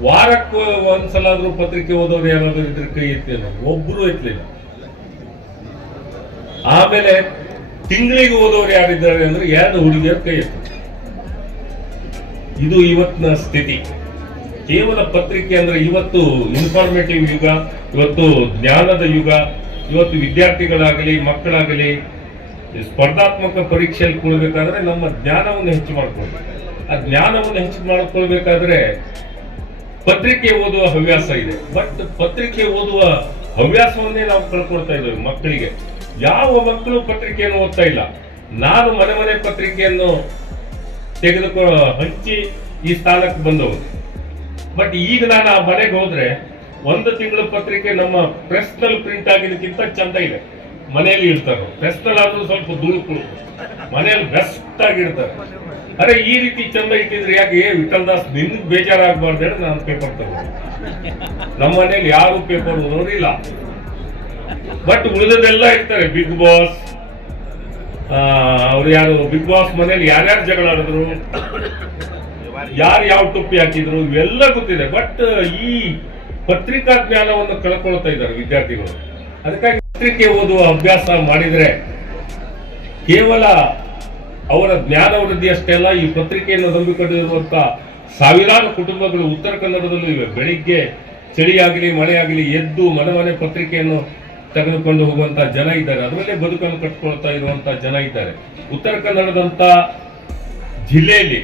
ವಾರಕ್ಕೂ ಒಂದ್ಸಲ ಆದ್ರೂ ಪತ್ರಿಕೆ ಓದೋರು ಯಾರಾದ್ರೂ ಇದ್ರೆ ಕೈ ಎತ್ತಿಲ್ಲ, ಒಬ್ಬರು ಎತ್ತಲಿಲ್ಲ. ಆಮೇಲೆ ತಿಂಗಳಿಗೆ ಓದೋರು ಯಾರಿದ್ದಾರೆ ಅಂದ್ರೆ 2 ಹುಡುಗಿಯರ ಕೈ ಎತ್ತು. ಇದು ಇವತ್ತಿನ ಸ್ಥಿತಿ. ಕೇವಲ ಪತ್ರಿಕೆ ಅಂದ್ರೆ ಇವತ್ತು ಇನ್ಫಾರ್ಮೇಟಿವ್ ಯುಗ, ಇವತ್ತು ಜ್ಞಾನದ ಯುಗ. ಇವತ್ತು ವಿದ್ಯಾರ್ಥಿಗಳಾಗಲಿ ಮಕ್ಕಳಾಗಲಿ ಸ್ಪರ್ಧಾತ್ಮಕ ಪರೀಕ್ಷೆಯಲ್ಲಿ ಕೊಡಬೇಕಾದ್ರೆ ನಮ್ಮ ಜ್ಞಾನವನ್ನು ಹೆಚ್ಚು ಮಾಡ್ಕೊಳ್ಬೇಕು. ಆ ಜ್ಞಾನವನ್ನು ಹೆಚ್ಚು ಮಾಡ್ಕೊಳ್ಬೇಕಾದ್ರೆ ಪತ್ರಿಕೆ ಓದುವ ಹವ್ಯಾಸ ಇದೆ. ಬಟ್ ಪತ್ರಿಕೆ ಓದುವ ಹವ್ಯಾಸವನ್ನೇ ನಾವು ಕಳ್ಕೊಳ್ತಾ ಇದ್ದೇವೆ ಮಕ್ಕಳಿಗೆ. ಯಾವ ಮಕ್ಕಳು ಪತ್ರಿಕೆಯನ್ನು ಓದ್ತಾ ಇಲ್ಲ. ನಾನು ಮನೆ ಪತ್ರಿಕೆಯನ್ನು ಹಂಚಿ ಈ ಸ್ಥಾನಕ್ಕೆ ಬಂದವರು. ಬಟ್ ಈಗ ನಾನು ಆ ಮನೆಗೆ ಹೋದ್ರೆ 1 ತಿಂಗಳ ಪತ್ರಿಕೆ ನಮ್ಮ ಪ್ರೆಸ್ ನಲ್ಲಿ ಪ್ರಿಂಟ್ ಆಗಿದ್ದಕ್ಕಿಂತ ಚಂದ ಇದೆ. ಮನೆಯಲ್ಲಿ ಇಡ್ತಾರೆ. ಪ್ರೆಸ್ ನಲ್ಲಿ ಆದ್ರೂ ಸ್ವಲ್ಪ ದೂರ ಮನೆಯಲ್ಲಿ ಬೆಸ್ಟ್ ಆಗಿರ್ತಾರೆ. ಅರೆ ಈ ರೀತಿ ಚಂದ ಇಟ್ಟಿದ್ರೆ ಯಾಕೆ ವಿಠಲ್ ದಾಸ್ ನಿನ್ ಬೇಜಾರಾಗಬಾರ್ದು ಹೇಳಿ ನಾನು ಪೇಪರ್ ತಗೊಂಡು. ನಮ್ಮ ಮನೇಲಿ ಯಾರು ಪೇಪರ್ ಓದೋರಿಲ್ಲ. ಬಟ್ ಉಳಿದದೆಲ್ಲ ಇರ್ತಾರೆ. ಬಿಗ್ ಬಾಸ್, ಅವ್ರು ಯಾರು ಬಿಗ್ ಬಾಸ್ ಮನೇಲಿ ಯಾರ್ಯಾರು ಜಗಳ ಆಡಿದ್ರು, ಯಾರು ಯಾವ ಟೊಪ್ಪಿ ಹಾಕಿದ್ರು, ಇವೆಲ್ಲ ಗೊತ್ತಿದೆ. ಬಟ್ ಈ ಪತ್ರಿಕಾ ಜ್ಞಾನವನ್ನು ಕಳ್ಕೊಳ್ತಾ ಇದ್ದಾರೆ ವಿದ್ಯಾರ್ಥಿಗಳು. ಅದಕ್ಕಾಗಿ ಪತ್ರಿಕೆ ಓದುವ ಅಭ್ಯಾಸ ಮಾಡಿದ್ರೆ ಕೇವಲ ಅವರ ಜ್ಞಾನ ವೃದ್ಧಿ ಅಷ್ಟೇ ಅಲ್ಲ, ಈ ಪತ್ರಿಕೆಯನ್ನು ನಂಬಿಕೊಂಡಿರುವಂತಹ ಸಾವಿರಾರು ಕುಟುಂಬಗಳು ಉತ್ತರ ಕನ್ನಡದಲ್ಲೂ ಇವೆ. ಬೆಳಿಗ್ಗೆ ಚಳಿಯಾಗಲಿ ಮಳೆಯಾಗಲಿ ಎದ್ದು ಮನೆ ಪತ್ರಿಕೆಯನ್ನು ತೆಗೆದುಕೊಂಡು ಹೋಗುವಂತ ಜನ ಇದ್ದಾರೆ. ಅದರಲ್ಲೇ ಬದುಕನ್ನು ಕಟ್ಕೊಳ್ತಾ ಇರುವಂತ ಜನ ಇದ್ದಾರೆ. ಉತ್ತರ ಕನ್ನಡದಂತ ಜಿಲ್ಲೆಯಲ್ಲಿ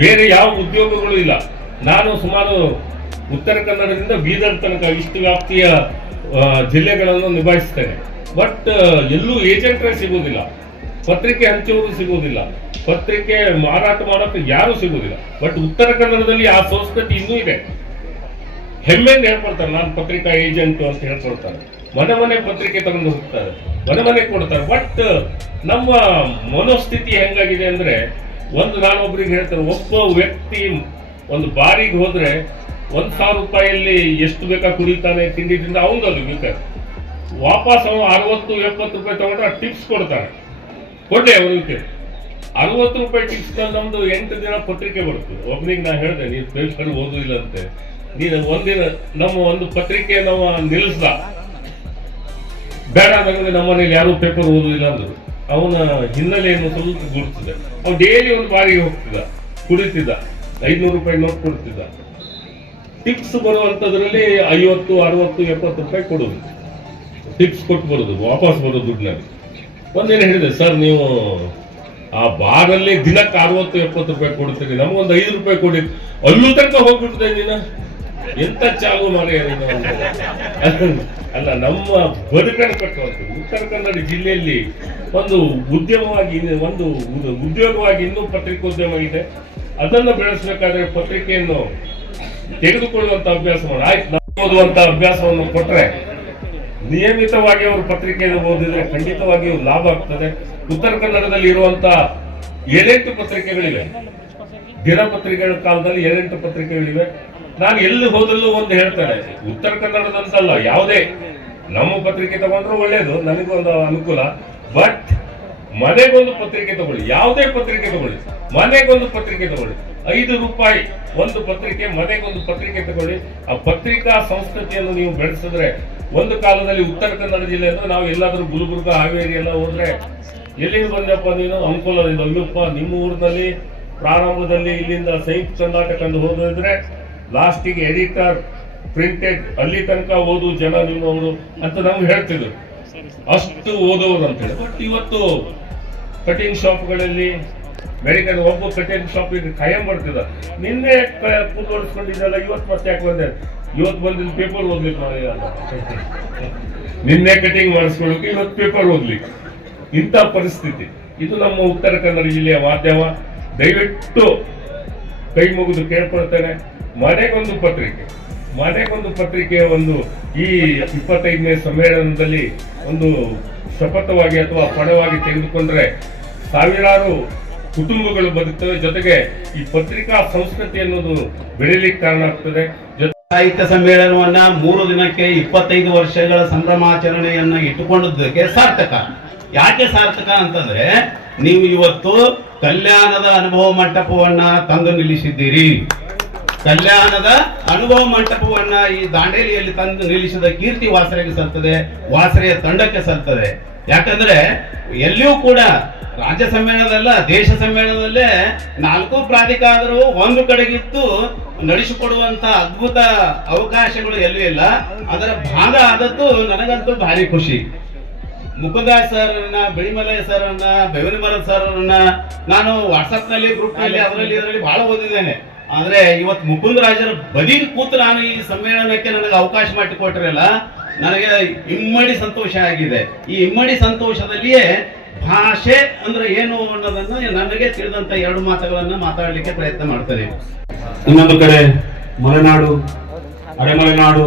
ಬೇರೆ ಯಾವ ಉದ್ಯೋಗಗಳು ಇಲ್ಲ. ನಾನು ಸುಮಾರು ಉತ್ತರ ಕನ್ನಡದಿಂದ ಬೀದರ್ ತನಕ ಇಷ್ಟು ವ್ಯಾಪ್ತಿಯ ಜಿಲ್ಲೆಗಳನ್ನು ನಿಭಾಯಿಸ್ತೇನೆ. ಬಟ್ ಎಲ್ಲೂ ಏಜೆಂಟ್ರೇ ಸಿಗುವುದಿಲ್ಲ, ಪತ್ರಿಕೆ ಹಂಚುವುದು ಸಿಗುವುದಿಲ್ಲ, ಪತ್ರಿಕೆ ಮಾರಾಟ ಮಾಡೋಕೆ ಯಾರು ಸಿಗುವುದಿಲ್ಲ. ಬಟ್ ಉತ್ತರ ಕನ್ನಡದಲ್ಲಿ ಆ ಸಂಸ್ಕೃತಿ ಇನ್ನೂ ಇದೆ. ಹೆಮ್ಮೆಯಿಂದ ಹೇಳ್ಕೊಡ್ತಾರೆ, ನಾನು ಪತ್ರಿಕಾ ಏಜೆಂಟ್ ಅಂತ ಹೇಳ್ಕೊಡ್ತಾರೆ. ಮನೆ ಪತ್ರಿಕೆ ತಗೊಂಡು ಹೋಗ್ತಾರೆ, ಮನೆ ಕೊಡ್ತಾರೆ. ಬಟ್ ನಮ್ಮ ಮನೋಸ್ಥಿತಿ ಹೆಂಗಾಗಿದೆ ಅಂದ್ರೆ, ನಾನು ಒಬ್ರಿಗೆ ಹೇಳ್ತಾರೆ, ಒಬ್ಬ ವ್ಯಕ್ತಿ ಒಂದು ಬಾರಿಗೆ ಹೋದ್ರೆ 1,000 ರೂಪಾಯಿಯಲ್ಲಿ ಎಷ್ಟು ಬೇಕಾ ಕುಡಿತಾನೆ, ತಿಂಡಿದಿಂದ ಅವನು ಅದು ಬೇಕಾದ್ರೆ ವಾಪಸ್ ಅವನು 60-70 ರೂಪಾಯಿ ತಗೊಂಡ್ರೆ ಟಿಪ್ಸ್ ಕೊಡ್ತಾನೆ. ಕೊಡ್ಲೆ ಅವನಿಗೆ 60 ರೂಪಾಯಿ ಟಿಪ್ಸ್ ನಮ್ದು 8 ದಿನ ಪತ್ರಿಕೆ ಬರ್ತದೆ. ಒಬ್ಬನಿಗೆ ನಾ ಹೇಳಿದೆ, ನೀನು ಪೇಪರ್ ಓದುದಿಲ್ಲ ಅಂತೆ, ನೀನು ಒಂದಿನ ನಮ್ಮ ಒಂದು ಪತ್ರಿಕೆ ನಾವು ನಿಲ್ಲಿಸ್ದ, ಬೇಡ ನನಗೆ ನಮ್ಮ ಮನೇಲಿ ಯಾರು ಪೇಪರ್ ಓದುದಿಲ್ಲ ಅಂದ್ರು. ಅವನ ಹಿನ್ನೆಲೆಯನ್ನು ಸ್ವಲ್ಪ ಗುರುತಿದೆ. ಅವ್ನು ಡೈಲಿ ಒಂದು ಬಾರಿಗೆ ಹೋಗ್ತಿದ್ದ, ಕುಡಿತಿದ್ದ, 500 ರೂಪಾಯಿ ನೋಟ್ ಕೊಡ್ತಿದ್ದ. ಟಿಪ್ಸ್ ಬರುವಂತದ್ರಲ್ಲಿ 50, 60, 70 ರೂಪಾಯಿ ಕೊಡೋದು, ಟಿಪ್ಸ್ ಕೊಟ್ಟು ಬರೋದು, ವಾಪಸ್ ಬರೋದು ದುಡ್ಡಿನಲ್ಲಿ. ಒಂದೇನು ಹೇಳಿದೆ, ಸರ್ ನೀವು ಆ ಬಾರಲ್ಲಿ ದಿನಕ್ಕೆ 60-70 ರೂಪಾಯಿ ಕೊಡ್ತೀರಿ, ನಮಗೊಂದು 5 ರೂಪಾಯಿ ಕೊಡಿ. ಅಲ್ಲೂ ತನಕ ಹೋಗ್ಬಿಡ್ತದೆ ನೀನು, ಎಂತ ಚಾಲು ಮಾಡಿ ಅಲ್ಲ. ನಮ್ಮ ಬದುಕನ್ನು ಕಟ್ಟುವಂಥದ್ದು ಉತ್ತರ ಕನ್ನಡ ಜಿಲ್ಲೆಯಲ್ಲಿ ಒಂದು ಉದ್ಯಮವಾಗಿ, ಒಂದು ಉದ್ಯೋಗವಾಗಿ ಇನ್ನೂ ಪತ್ರಿಕೋದ್ಯಮ ಇದೆ. ಅದನ್ನು ಬೆಳೆಸಬೇಕಾದ್ರೆ ಪತ್ರಿಕೆಯನ್ನು ತೆಗೆದುಕೊಳ್ಳುವಂತ ಅಭ್ಯಾಸ ಮಾಡಿ. ಆಯ್ತು, ನಾವು ಓದುವಂತ ಅಭ್ಯಾಸವನ್ನು ಕೊಟ್ರೆ, ನಿಯಮಿತವಾಗಿ ಅವರು ಪತ್ರಿಕೆಯನ್ನು ಓದಿದ್ರೆ ಖಂಡಿತವಾಗಿಯೂ ಲಾಭ ಆಗ್ತದೆ. ಉತ್ತರ ಕನ್ನಡದಲ್ಲಿ ಇರುವಂತ 7-8 ಪತ್ರಿಕೆಗಳಿವೆ. ದಿನಪತ್ರಿಕೆಗಳ ಕಾಲದಲ್ಲಿ 7-8 ಪತ್ರಿಕೆಗಳಿವೆ. ನಾನು ಎಲ್ಲಿ ಹೋದಲ್ಲೂ ಒಂದು ಹೇಳ್ತಾರೆ, ಉತ್ತರ ಕನ್ನಡದಂತಲ್ಲ, ಯಾವುದೇ ನಮ್ಮ ಪತ್ರಿಕೆ ತಗೊಂಡ್ರು ಒಳ್ಳೇದು, ನನಗೊಂದು ಅನುಕೂಲ. ಬಟ್ ಮನೆಗೊಂದು ಪತ್ರಿಕೆ ತಗೊಳ್ಳಿ, ಯಾವುದೇ ಪತ್ರಿಕೆ ತಗೊಳ್ಳಿ, ಮನೆಗೊಂದು ಪತ್ರಿಕೆ ತಗೊಳ್ಳಿ. 5 ರೂಪಾಯಿ ಒಂದು ಪತ್ರಿಕೆ, ಮನೆಗೊಂದು ಪತ್ರಿಕೆ ತಗೊಳ್ಳಿ. ಆ ಪತ್ರಿಕಾ ಸಂಸ್ಕೃತಿಯನ್ನು ನೀವು ಬೆಳೆಸಿದ್ರೆ, ಒಂದು ಕಾಲದಲ್ಲಿ ಉತ್ತರ ಕನ್ನಡ ಜಿಲ್ಲೆ ಅಂದ್ರೆ ನಾವು ಎಲ್ಲಾದ್ರೂ ಗುಲ್ಬರ್ಗ, ಹಾವೇರಿ ಎಲ್ಲ ಹೋದ್ರೆ, ಎಲ್ಲಿಂದ ಬಂದಪ್ಪ ನೀನು? ಅಂಕೋಲದಿಂದ. ಅಯ್ಯಪ್ಪ, ನಿಮ್ಮ ಊರಿನಲ್ಲಿ ಪ್ರಾರಂಭದಲ್ಲಿ ಇಲ್ಲಿಂದ ಸಂಯುಕ್ತ ಕರ್ನಾಟಕ ಅಂತ ಹೋದ್ರೆ ಲಾಸ್ಟಿಗೆ ಎಡಿಟರ್, ಪ್ರಿಂಟೆಡ್, ಅಲ್ಲಿ ತನಕ ಓದು ಜನ ನಿಮ್ಮವರು ಅಂತ ನಮ್ಗೆ ಹೇಳ್ತಿದ್ರು. ಅಷ್ಟು ಓದೋರು ಅಂತ ಹೇಳಿ. ಬಟ್ ಇವತ್ತು ಕಟಿಂಗ್ ಶಾಪ್ಗಳಲ್ಲಿ ಅಮೆರಿಕನ್ ಒಬ್ಬ ಕಟಿಂಗ್ ಶಾಪಿಗೆ ಖಾಯಂ ಬರ್ತಿದ್ದ, ನಿನ್ನೆ ಕೂತ್ಕೊಂಡಿದ್ದಲ್ಲ, ಇವತ್ತು ಮತ್ತೆ ಯಾಕೆ ಬಂದೆ? ಇವತ್ತು ಬಂದಿದ್ದು ಪೇಪರ್ ಓದ್ಲಿಕ್ಕೆ ಮಾಡಿಲ್ಲ, ನಿನ್ನೆ ಕಟಿಂಗ್ ಮಾಡಿಸ್ಕೊಳ್ಳೋಕೆ ಇವತ್ತು ಪೇಪರ್ ಓದ್ಲಿಕ್ಕೆ. ಇಂಥ ಪರಿಸ್ಥಿತಿ ಇದು ನಮ್ಮ ಉತ್ತರ ಕನ್ನಡ ಜಿಲ್ಲೆಯ ಮಾಧ್ಯಮ. ದಯವಿಟ್ಟು ಕೈ ಮುಗಿದು ಕೇಳ್ಕೊಳ್ತೇನೆ, ಮನೆಗೊಂದು ಪತ್ರಿಕೆ ಒಂದು ಈ 25ನೇ ಸಮ್ಮೇಳನದಲ್ಲಿ ಒಂದು ಶಪಥವಾಗಿ ಅಥವಾ ಪಣವಾಗಿ ತೆಗೆದುಕೊಂಡ್ರೆ ಸಾವಿರಾರು ಕುಟುಂಬಗಳು ಬದುಕ್ತವೆ. ಜೊತೆಗೆ ಈ ಪತ್ರಿಕಾ ಸಂಸ್ಕೃತಿ ಅನ್ನೋದು ಬೆಳೀಲಿಕ್ಕೆ ಕಾರಣ ಆಗ್ತದೆ. ಸಾಹಿತ್ಯ ಸಮ್ಮೇಳನವನ್ನ 3 ದಿನಕ್ಕೆ 25 ವರ್ಷಗಳ ಸಂಭ್ರಮಾಚರಣೆಯನ್ನ ಇಟ್ಟುಕೊಂಡದಕ್ಕೆ ಸಾರ್ಥಕ. ಯಾಕೆ ಸಾರ್ಥಕ ಅಂತಂದ್ರೆ, ನೀವು ಇವತ್ತು ಕಲ್ಯಾಣದ ಅನುಭವ ಮಂಟಪವನ್ನ ತಂದು ನಿಲ್ಲಿಸಿದ್ದೀರಿ. ಕಲ್ಯಾಣದ ಅನುಭವ ಮಂಟಪವನ್ನ ಈ ದಾಂಡೇಲಿಯಲ್ಲಿ ತಂದು ನಿಲ್ಲಿಸಿದ ಕೀರ್ತಿ ವಾಸರೆಗೆ ಸಲ್ತದೆ, ವಾಸರೆಯ ತಂಡಕ್ಕೆ ಸಲ್ತದೆ. ಯಾಕಂದ್ರೆ ಎಲ್ಲಿಯೂ ಕೂಡ ರಾಜ್ಯ ಸಮ್ಮೇಳನದಲ್ಲ, ದೇಶ ಸಮ್ಮೇಳನದಲ್ಲೇ 4 ಪ್ರಾಧಿಕಾರರು ಒಂದು ಕಡೆಗಿದ್ದು ನಡೆಸಿಕೊಡುವಂತ ಅದ್ಭುತ ಅವಕಾಶಗಳು ಎಲ್ಲೂ ಇಲ್ಲ. ಅದರ ಭಾಗ ಆದದ್ದು ನನಗಂತೂ ಭಾರಿ ಖುಷಿ. ಮುಕುಂದಾಸ್ ಸರ್ನ, ಬಿಳಿಮಲೆ ಸರ್ನ, ಬೆವರಿಮರ ಸರ್ನ ನಾನು ವಾಟ್ಸಪ್ ನಲ್ಲಿ, ಗ್ರೂಪ್ ನಲ್ಲಿ, ಅದರಲ್ಲಿ ಬಹಳ ಓದಿದ್ದೇನೆ. ಆದ್ರೆ ಇವತ್ತು ಮುಕುಂದರಾಜರ ಬದಿ ಕೂತು ನಾನು ಈ ಸಮ್ಮೇಳನಕ್ಕೆ ನನಗೆ ಅವಕಾಶ ಮಾಡಿಕೊಟ್ಟಿರಲ್ಲ, ನನಗೆ ಇಮ್ಮಡಿ ಸಂತೋಷ ಆಗಿದೆ. ಈ ಇಮ್ಮಡಿ ಸಂತೋಷದಲ್ಲಿಯೇ ಭಾಷೆ ಅಂದ್ರೆ ಏನು ಅನ್ನೋದನ್ನ ನನಗೆ ತಿಳಿದಂತ 2 ಮಾತುಗಳನ್ನ ಮಾತಾಡಲಿಕ್ಕೆ ಪ್ರಯತ್ನ ಮಾಡ್ತೇನೆ. ಇನ್ನೊಂದು ಕಡೆ ಮಲೆನಾಡು, ಅರೆಮಲೆನಾಡು,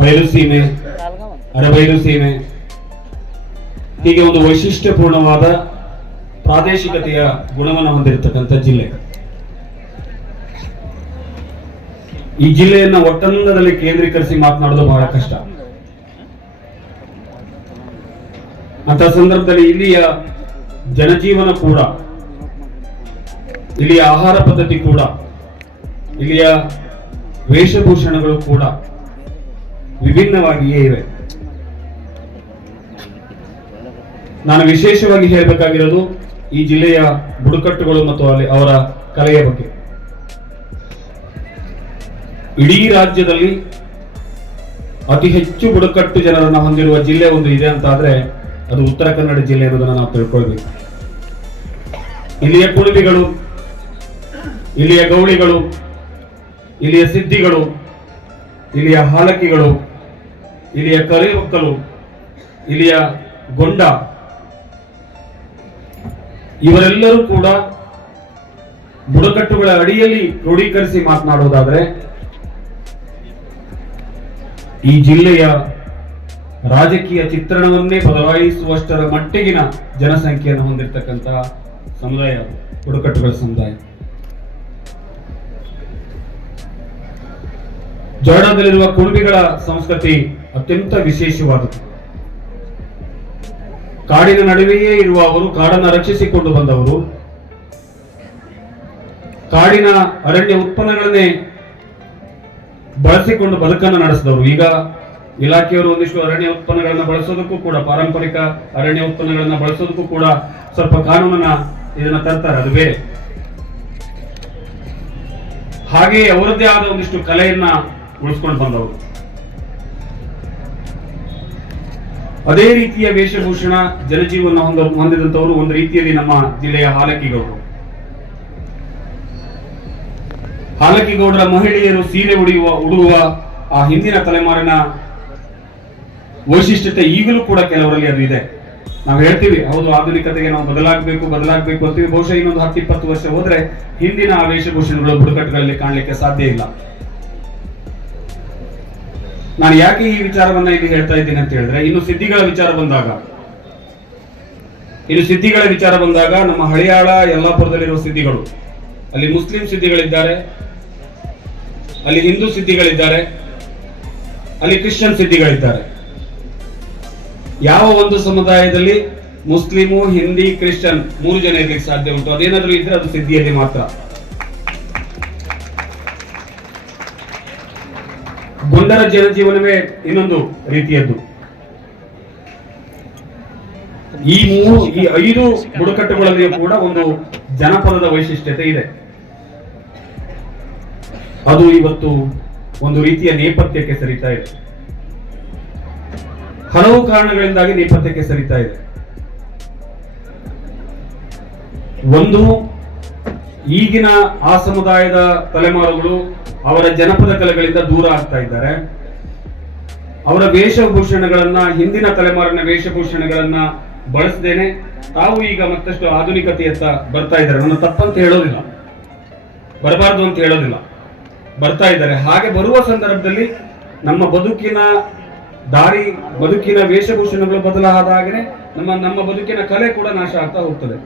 ಬಯಲು ಸೀಮೆ, ಅರೆಬಯಲು ಸೀಮೆ, ಹೀಗೆ ಒಂದು ವೈಶಿಷ್ಟ್ಯಪೂರ್ಣವಾದ ಪ್ರಾದೇಶಿಕತೆಯ ಗುಣವನ್ನು ಹೊಂದಿರತಕ್ಕಂಥ ಜಿಲ್ಲೆ. ಈ ಜಿಲ್ಲೆಯನ್ನ ಒಟ್ಟಂಗದಲ್ಲಿ ಕೇಂದ್ರೀಕರಿಸಿ ಮಾತನಾಡೋದು ಬಹಳ ಕಷ್ಟ. ಅಂತ ಸಂದರ್ಭದಲ್ಲಿ ಇಲ್ಲಿಯ ಜನಜೀವನ ಕೂಡ, ಇಲ್ಲಿಯ ಆಹಾರ ಪದ್ಧತಿ ಕೂಡ, ಇಲ್ಲಿಯ ವೇಷಭೂಷಣಗಳು ಕೂಡ ವಿಭಿನ್ನವಾಗಿಯೇ ಇವೆ. ನಾನು ವಿಶೇಷವಾಗಿ ಹೇಳಬೇಕಾಗಿರೋದು ಈ ಜಿಲ್ಲೆಯ ಬುಡಕಟ್ಟುಗಳು ಮತ್ತು ಅಲ್ಲಿ ಅವರ ಕಲೆಯ ಬಗ್ಗೆ. ಇಡೀ ರಾಜ್ಯದಲ್ಲಿ ಅತಿ ಹೆಚ್ಚು ಬುಡಕಟ್ಟು ಜನರನ್ನು ಹೊಂದಿರುವ ಜಿಲ್ಲೆ ಒಂದು ಇದೆ ಅಂತ ಆದ್ರೆ ಅದು ಉತ್ತರ ಕನ್ನಡ ಜಿಲ್ಲೆ ಅನ್ನೋದನ್ನ ನಾವು ತಿಳ್ಕೊಳ್ಬೇಕು. ಇಲ್ಲಿಯ ಕುಣಬಿಗಳು, ಇಲ್ಲಿಯ ಗೌಳಿಗಳು, ಇಲ್ಲಿಯ ಸಿದ್ಧಿಗಳು, ಇಲ್ಲಿಯ ಹಾಲಕ್ಕಿಗಳು, ಇಲ್ಲಿಯ ಕರಿಮಕ್ಕಳು, ಇಲ್ಲಿಯ ಗೊಂಡ, ಇವರೆಲ್ಲರೂ ಕೂಡ ಬುಡಕಟ್ಟುಗಳ ಅಡಿಯಲ್ಲಿ ಕ್ರೋಢೀಕರಿಸಿ ಮಾತನಾಡುವುದಾದ್ರೆ ಈ ಜಿಲ್ಲೆಯ ರಾಜಕೀಯ ಚಿತ್ರಣವನ್ನೇ ಬದಲಾಯಿಸುವಷ್ಟರ ಮಟ್ಟಿಗಿನ ಜನಸಂಖ್ಯೆಯನ್ನು ಹೊಂದಿರತಕ್ಕಂಥ ಸಮುದಾಯ ಬುಡಕಟ್ಟುಗಳ ಸಮುದಾಯ. ಜೋಡಾದಲ್ಲಿರುವ ಕುಣಬಿಗಳ ಸಂಸ್ಕೃತಿ ಅತ್ಯಂತ ವಿಶೇಷವಾದದ್ದು. ಕಾಡಿನ ನಡುವೆಯೇ ಇರುವ ಅವರು, ಕಾಡನ್ನು ರಕ್ಷಿಸಿಕೊಂಡು ಬಂದವರು, ಕಾಡಿನ ಅರಣ್ಯ ಉತ್ಪನ್ನಗಳನ್ನೇ ಬಳಸಿಕೊಂಡು ಬದುಕನ್ನು ನಡೆಸಿದವರು. ಈಗ ಇಲಾಖೆಯವರು ಒಂದಿಷ್ಟು ಅರಣ್ಯ ಉತ್ಪನ್ನಗಳನ್ನ ಬಳಸೋದಕ್ಕೂ ಕೂಡ, ಪಾರಂಪರಿಕ ಅರಣ್ಯ ಉತ್ಪನ್ನಗಳನ್ನ ಬಳಸೋದಕ್ಕೂ ಕೂಡ ಸ್ವಲ್ಪ ಕಾನೂನನ್ನ ಇದನ್ನ ತರ್ತಾರೆ, ಅದು ಬೇರೆ. ಹಾಗೆಯೇ ಅವರದ್ದೇ ಆದ ಒಂದಿಷ್ಟು ಕಲೆಯನ್ನ ಉಳಿಸ್ಕೊಂಡು ಬಂದವರು. ಅದೇ ರೀತಿಯ ವೇಷಭೂಷಣ, ಜನಜೀವನ ಹೊಂದಿದಂತವರು ಒಂದು ರೀತಿಯಲ್ಲಿ ನಮ್ಮ ಜಿಲ್ಲೆಯ ಹಾಲಕ್ಕಿಗೌಡರು. ಹಾಲಕ್ಕಿಗೌಡರ ಮಹಿಳೆಯರು ಸೀರೆ ಉಡುವ ಆ ಹಿಂದಿನ ತಲೆಮಾರಿನ ವೈಶಿಷ್ಟ್ಯತೆ ಈಗಲೂ ಕೂಡ ಕೆಲವರಲ್ಲಿ ಅದು ಇದೆ. ನಾವು ಹೇಳ್ತೀವಿ, ಹೌದು, ಆಧುನಿಕತೆಗೆ ನಾವು ಬದಲಾಗಬೇಕು ಅಂತೀವಿ. ಬಹುಶಃ ಇನ್ನೊಂದು 10-20 ವರ್ಷ ಹೋದ್ರೆ ಹಿಂದಿನ ಆ ವೇಷಭೂಷಣಗಳು ಬುಡಕಟ್ಟುಗಳಲ್ಲಿ ಕಾಣಲಿಕ್ಕೆ ಸಾಧ್ಯ ಇಲ್ಲ. ನಾನು ಯಾಕೆ ಈ ವಿಚಾರವನ್ನ ಇಲ್ಲಿ ಹೇಳ್ತಾ ಇದ್ದೀನಿ ಅಂತ ಹೇಳಿದ್ರೆ, ಇನ್ನು ಸಿದ್ಧಿಗಳ ವಿಚಾರ ಬಂದಾಗ ನಮ್ಮ ಹಳಿಯಾಳ, ಯಲ್ಲಾಪುರದಲ್ಲಿರುವ ಸಿದ್ಧಿಗಳು, ಅಲ್ಲಿ ಮುಸ್ಲಿಂ ಸಿದ್ಧಿಗಳಿದ್ದಾರೆ, ಅಲ್ಲಿ ಹಿಂದೂ ಸಿದ್ಧಿಗಳಿದ್ದಾರೆ, ಅಲ್ಲಿ ಕ್ರಿಶ್ಚಿಯನ್ ಸಿದ್ಧಿಗಳಿದ್ದಾರೆ. ಯಾವ ಒಂದು ಸಮುದಾಯದಲ್ಲಿ ಮುಸ್ಲಿಮು, ಹಿಂದಿ, ಕ್ರಿಶ್ಚಿಯನ್ 3 ಜನ ಇರ್ಲಿಕ್ಕೆ ಸಾಧ್ಯ ಉಂಟು? ಅದೇನಾದ್ರೂ ಇದ್ರೆ ಅದು ಸಿದ್ಧಿಯಲ್ಲಿ ಮಾತ್ರ. ಗೊಂಡರ ಜನಜೀವನವೇ ಇನ್ನೊಂದು ರೀತಿಯದ್ದು. ಈ 5 ಬುಡಕಟ್ಟುಗಳಲ್ಲಿಯೂ ಕೂಡ ಒಂದು ಜನಪದದ ವೈಶಿಷ್ಟ್ಯತೆ ಇದೆ. ಅದು ಇವತ್ತು ಒಂದು ರೀತಿಯ ನೇಪಥ್ಯಕ್ಕೆ ಸರಿತಾ ಇದೆ. ಹಲವು ಕಾರಣಗಳಿಂದಾಗಿ ನೇಪಥ್ಯಕ್ಕೆ ಸರಿತಾ ಇದೆ. ಒಂದು, ಈಗಿನ ಆ ಸಮುದಾಯದ ತಲೆಮಾರುಗಳು ಅವರ ಜನಪದ ಕಲೆಗಳಿಂದ ದೂರ ಆಗ್ತಾ ಇದ್ದಾರೆ. ಅವರ ವೇಷಭೂಷಣಗಳನ್ನ, ಹಿಂದಿನ ತಲೆಮಾರಿನ ವೇಷಭೂಷಣಗಳನ್ನ ಬಳಸದೇನೆ ತಾವು ಈಗ ಮತ್ತಷ್ಟು ಆಧುನಿಕತೆಯತ್ತ ಬರ್ತಾ ಇದ್ದಾರೆ. ನನ್ನ ತಪ್ಪಂತ ಹೇಳೋದಿಲ್ಲ, ಬರಬಾರ್ದು ಅಂತ ಹೇಳೋದಿಲ್ಲ, ಬರ್ತಾ ಇದ್ದಾರೆ. ಹಾಗೆ ಬರುವ ಸಂದರ್ಭದಲ್ಲಿ ನಮ್ಮ ಬದುಕಿನ ದಾರಿ, ಬದುಕಿನ ವೇಷಭೂಷಣಗಳು ಬದಲಾದ ಹಾಗೆ ನಮ್ಮ ಬದುಕಿನ ಕಲೆ ಕೂಡ ನಾಶ ಆಗ್ತಾ ಹೋಗ್ತದೆ.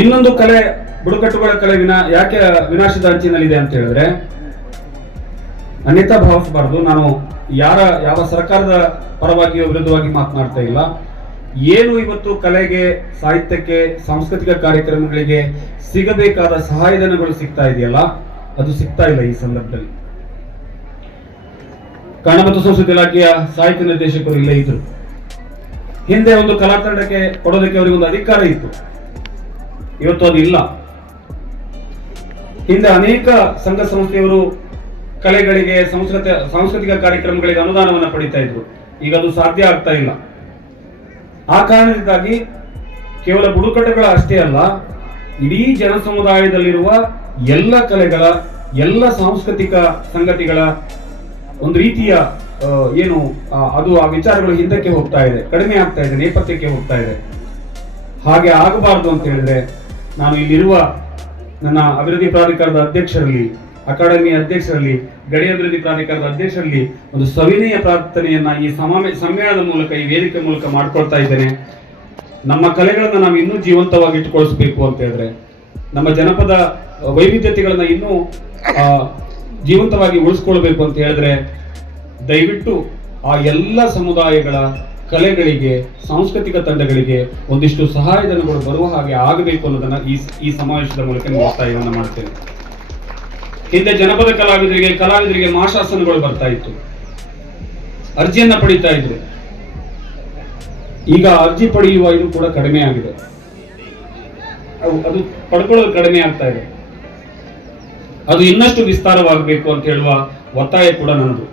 ಇನ್ನೊಂದು ಕಲೆ, ಬುಡಕಟ್ಟುಗಳ ಕಲೆ ಯಾಕೆ ವಿನಾಶದ ಅಂಚಿನಲ್ಲಿದೆ ಅಂತ ಹೇಳಿದ್ರೆ, ಅನ್ಯತಾ ಭಾವಿಸಬಾರದು, ನಾನು ಯಾವ ಸರ್ಕಾರದ ಪರವಾಗಿಯೋ ವಿರುದ್ಧವಾಗಿ ಮಾತನಾಡ್ತಾ ಇಲ್ಲ. ಏನು ಇವತ್ತು ಕಲೆಗೆ, ಸಾಹಿತ್ಯಕ್ಕೆ, ಸಾಂಸ್ಕೃತಿಕ ಕಾರ್ಯಕ್ರಮಗಳಿಗೆ ಸಿಗಬೇಕಾದ ಸಹಾಯಧನಗಳು ಸಿಗ್ತಾ ಇದೆಯಲ್ಲ, ಅದು ಸಿಗ್ತಾ ಇಲ್ಲ ಈ ಸಂದರ್ಭದಲ್ಲಿ. ಕನ್ನಡ ಮತ್ತು ಸಂಸ್ಕೃತಿ ಇಲಾಖೆಯ ಸಾಹಿತ್ಯ ನಿರ್ದೇಶಕರು ಇಲ್ಲೇ ಇದ್ರು. ಹಿಂದೆ ಒಂದು ಕಲಾ ತಂಡಕ್ಕೆ ಕೊಡೋದಕ್ಕೆ ಅವರಿಗೆ ಒಂದು ಅಧಿಕಾರ ಇತ್ತು, ಇವತ್ತು ಅದು ಇಲ್ಲ. ಹಿಂದೆ ಅನೇಕ ಸಂಘ ಸಂಸ್ಥೆಯವರು ಕಲೆಗಳಿಗೆ, ಸಾಂಸ್ಕೃತಿಕ ಕಾರ್ಯಕ್ರಮಗಳಿಗೆ ಅನುದಾನವನ್ನು ಪಡಿತಾ ಇದ್ರು. ಈಗ ಅದು ಸಾಧ್ಯ ಆಗ್ತಾ ಇಲ್ಲ. ಆ ಕಾರಣದಿಂದಾಗಿ ಕೇವಲ ಬುಡಕಟ್ಟುಗಳ ಅಷ್ಟೇ ಅಲ್ಲ, ಇಡೀ ಜನ ಸಮುದಾಯದಲ್ಲಿರುವ ಎಲ್ಲ ಕಲೆಗಳ, ಎಲ್ಲ ಸಾಂಸ್ಕೃತಿಕ ಸಂಗತಿಗಳ ಒಂದು ರೀತಿಯ ಏನು ಅದು ಆ ವಿಚಾರಗಳು ಹಿಂದಕ್ಕೆ ಹೋಗ್ತಾ ಇದೆ, ಕಡಿಮೆ ಆಗ್ತಾ ಇದೆ, ನೇಪಥ್ಯಕ್ಕೆ ಹೋಗ್ತಾ ಇದೆ. ಹಾಗೆ ಆಗಬಾರದು ಅಂತ ಹೇಳಿದ್ರೆ ನಾನು ಇಲ್ಲಿರುವ ನನ್ನ ಅಭಿವೃದ್ಧಿ ಪ್ರಾಧಿಕಾರದ ಅಧ್ಯಕ್ಷರಲ್ಲಿ, ಅಕಾಡೆಮಿಯ ಅಧ್ಯಕ್ಷರಲ್ಲಿ, ಗಡಿ ಅಭಿವೃದ್ಧಿ ಪ್ರಾಧಿಕಾರದ ಅಧ್ಯಕ್ಷರಲ್ಲಿ ಒಂದು ಸವಿನಯ ಪ್ರಾರ್ಥನೆಯನ್ನ ಈ ಸಮ್ಮೇಳನದ ಮೂಲಕ, ಈ ವೇದಿಕೆ ಮೂಲಕ ಮಾಡ್ಕೊಳ್ತಾ ಇದ್ದೇನೆ. ನಮ್ಮ ಕಲೆಗಳನ್ನ ನಾವು ಇನ್ನೂ ಜೀವಂತವಾಗಿ ಇಟ್ಟುಕೊಳಿಸ್ಬೇಕು ಅಂತ ಹೇಳಿದ್ರೆ, ನಮ್ಮ ಜನಪದ ವೈವಿಧ್ಯತೆಗಳನ್ನ ಇನ್ನೂ ಜೀವಂತವಾಗಿ ಉಳಿಸ್ಕೊಳ್ಬೇಕು ಅಂತ ಹೇಳಿದ್ರೆ, ದಯವಿಟ್ಟು ಆ ಎಲ್ಲ ಸಮುದಾಯಗಳ ಕಲೆಗಳಿಗೆ, ಸಾಂಸ್ಕೃತಿಕ ತಂಡಗಳಿಗೆ ಒಂದಿಷ್ಟು ಸಹಾಯಧನಗಳು ಬರುವ ಹಾಗೆ ಆಗಬೇಕು ಅನ್ನೋದನ್ನ ಈ ಸಮಾವೇಶದ ಮೂಲಕ ನಾನು ಒತ್ತಾಯವನ್ನು ಮಾಡ್ತೇನೆ. ಹಿಂದೆ ಜನಪದ ಕಲಾವಿದರಿಗೆ ಮಾಶಾಸನಗಳು ಬರ್ತಾ ಇತ್ತು, ಅರ್ಜಿಯನ್ನ ಪಡಿತಾ ಇದ್ರು. ಈಗ ಅರ್ಜಿ ಪಡೆಯುವ ಇದು ಕೂಡ ಕಡಿಮೆ ಆಗಿದೆ, ಅದು ಪಡ್ಕೊಳ್ಳೋದು ಕಡಿಮೆ ಆಗ್ತಾ ಇದೆ. ಅದು ಇನ್ನಷ್ಟು ವಿಸ್ತಾರವಾಗಬೇಕು ಅಂತ ಹೇಳುವ ಒತ್ತಾಯ ಕೂಡ ನನ್ನದು.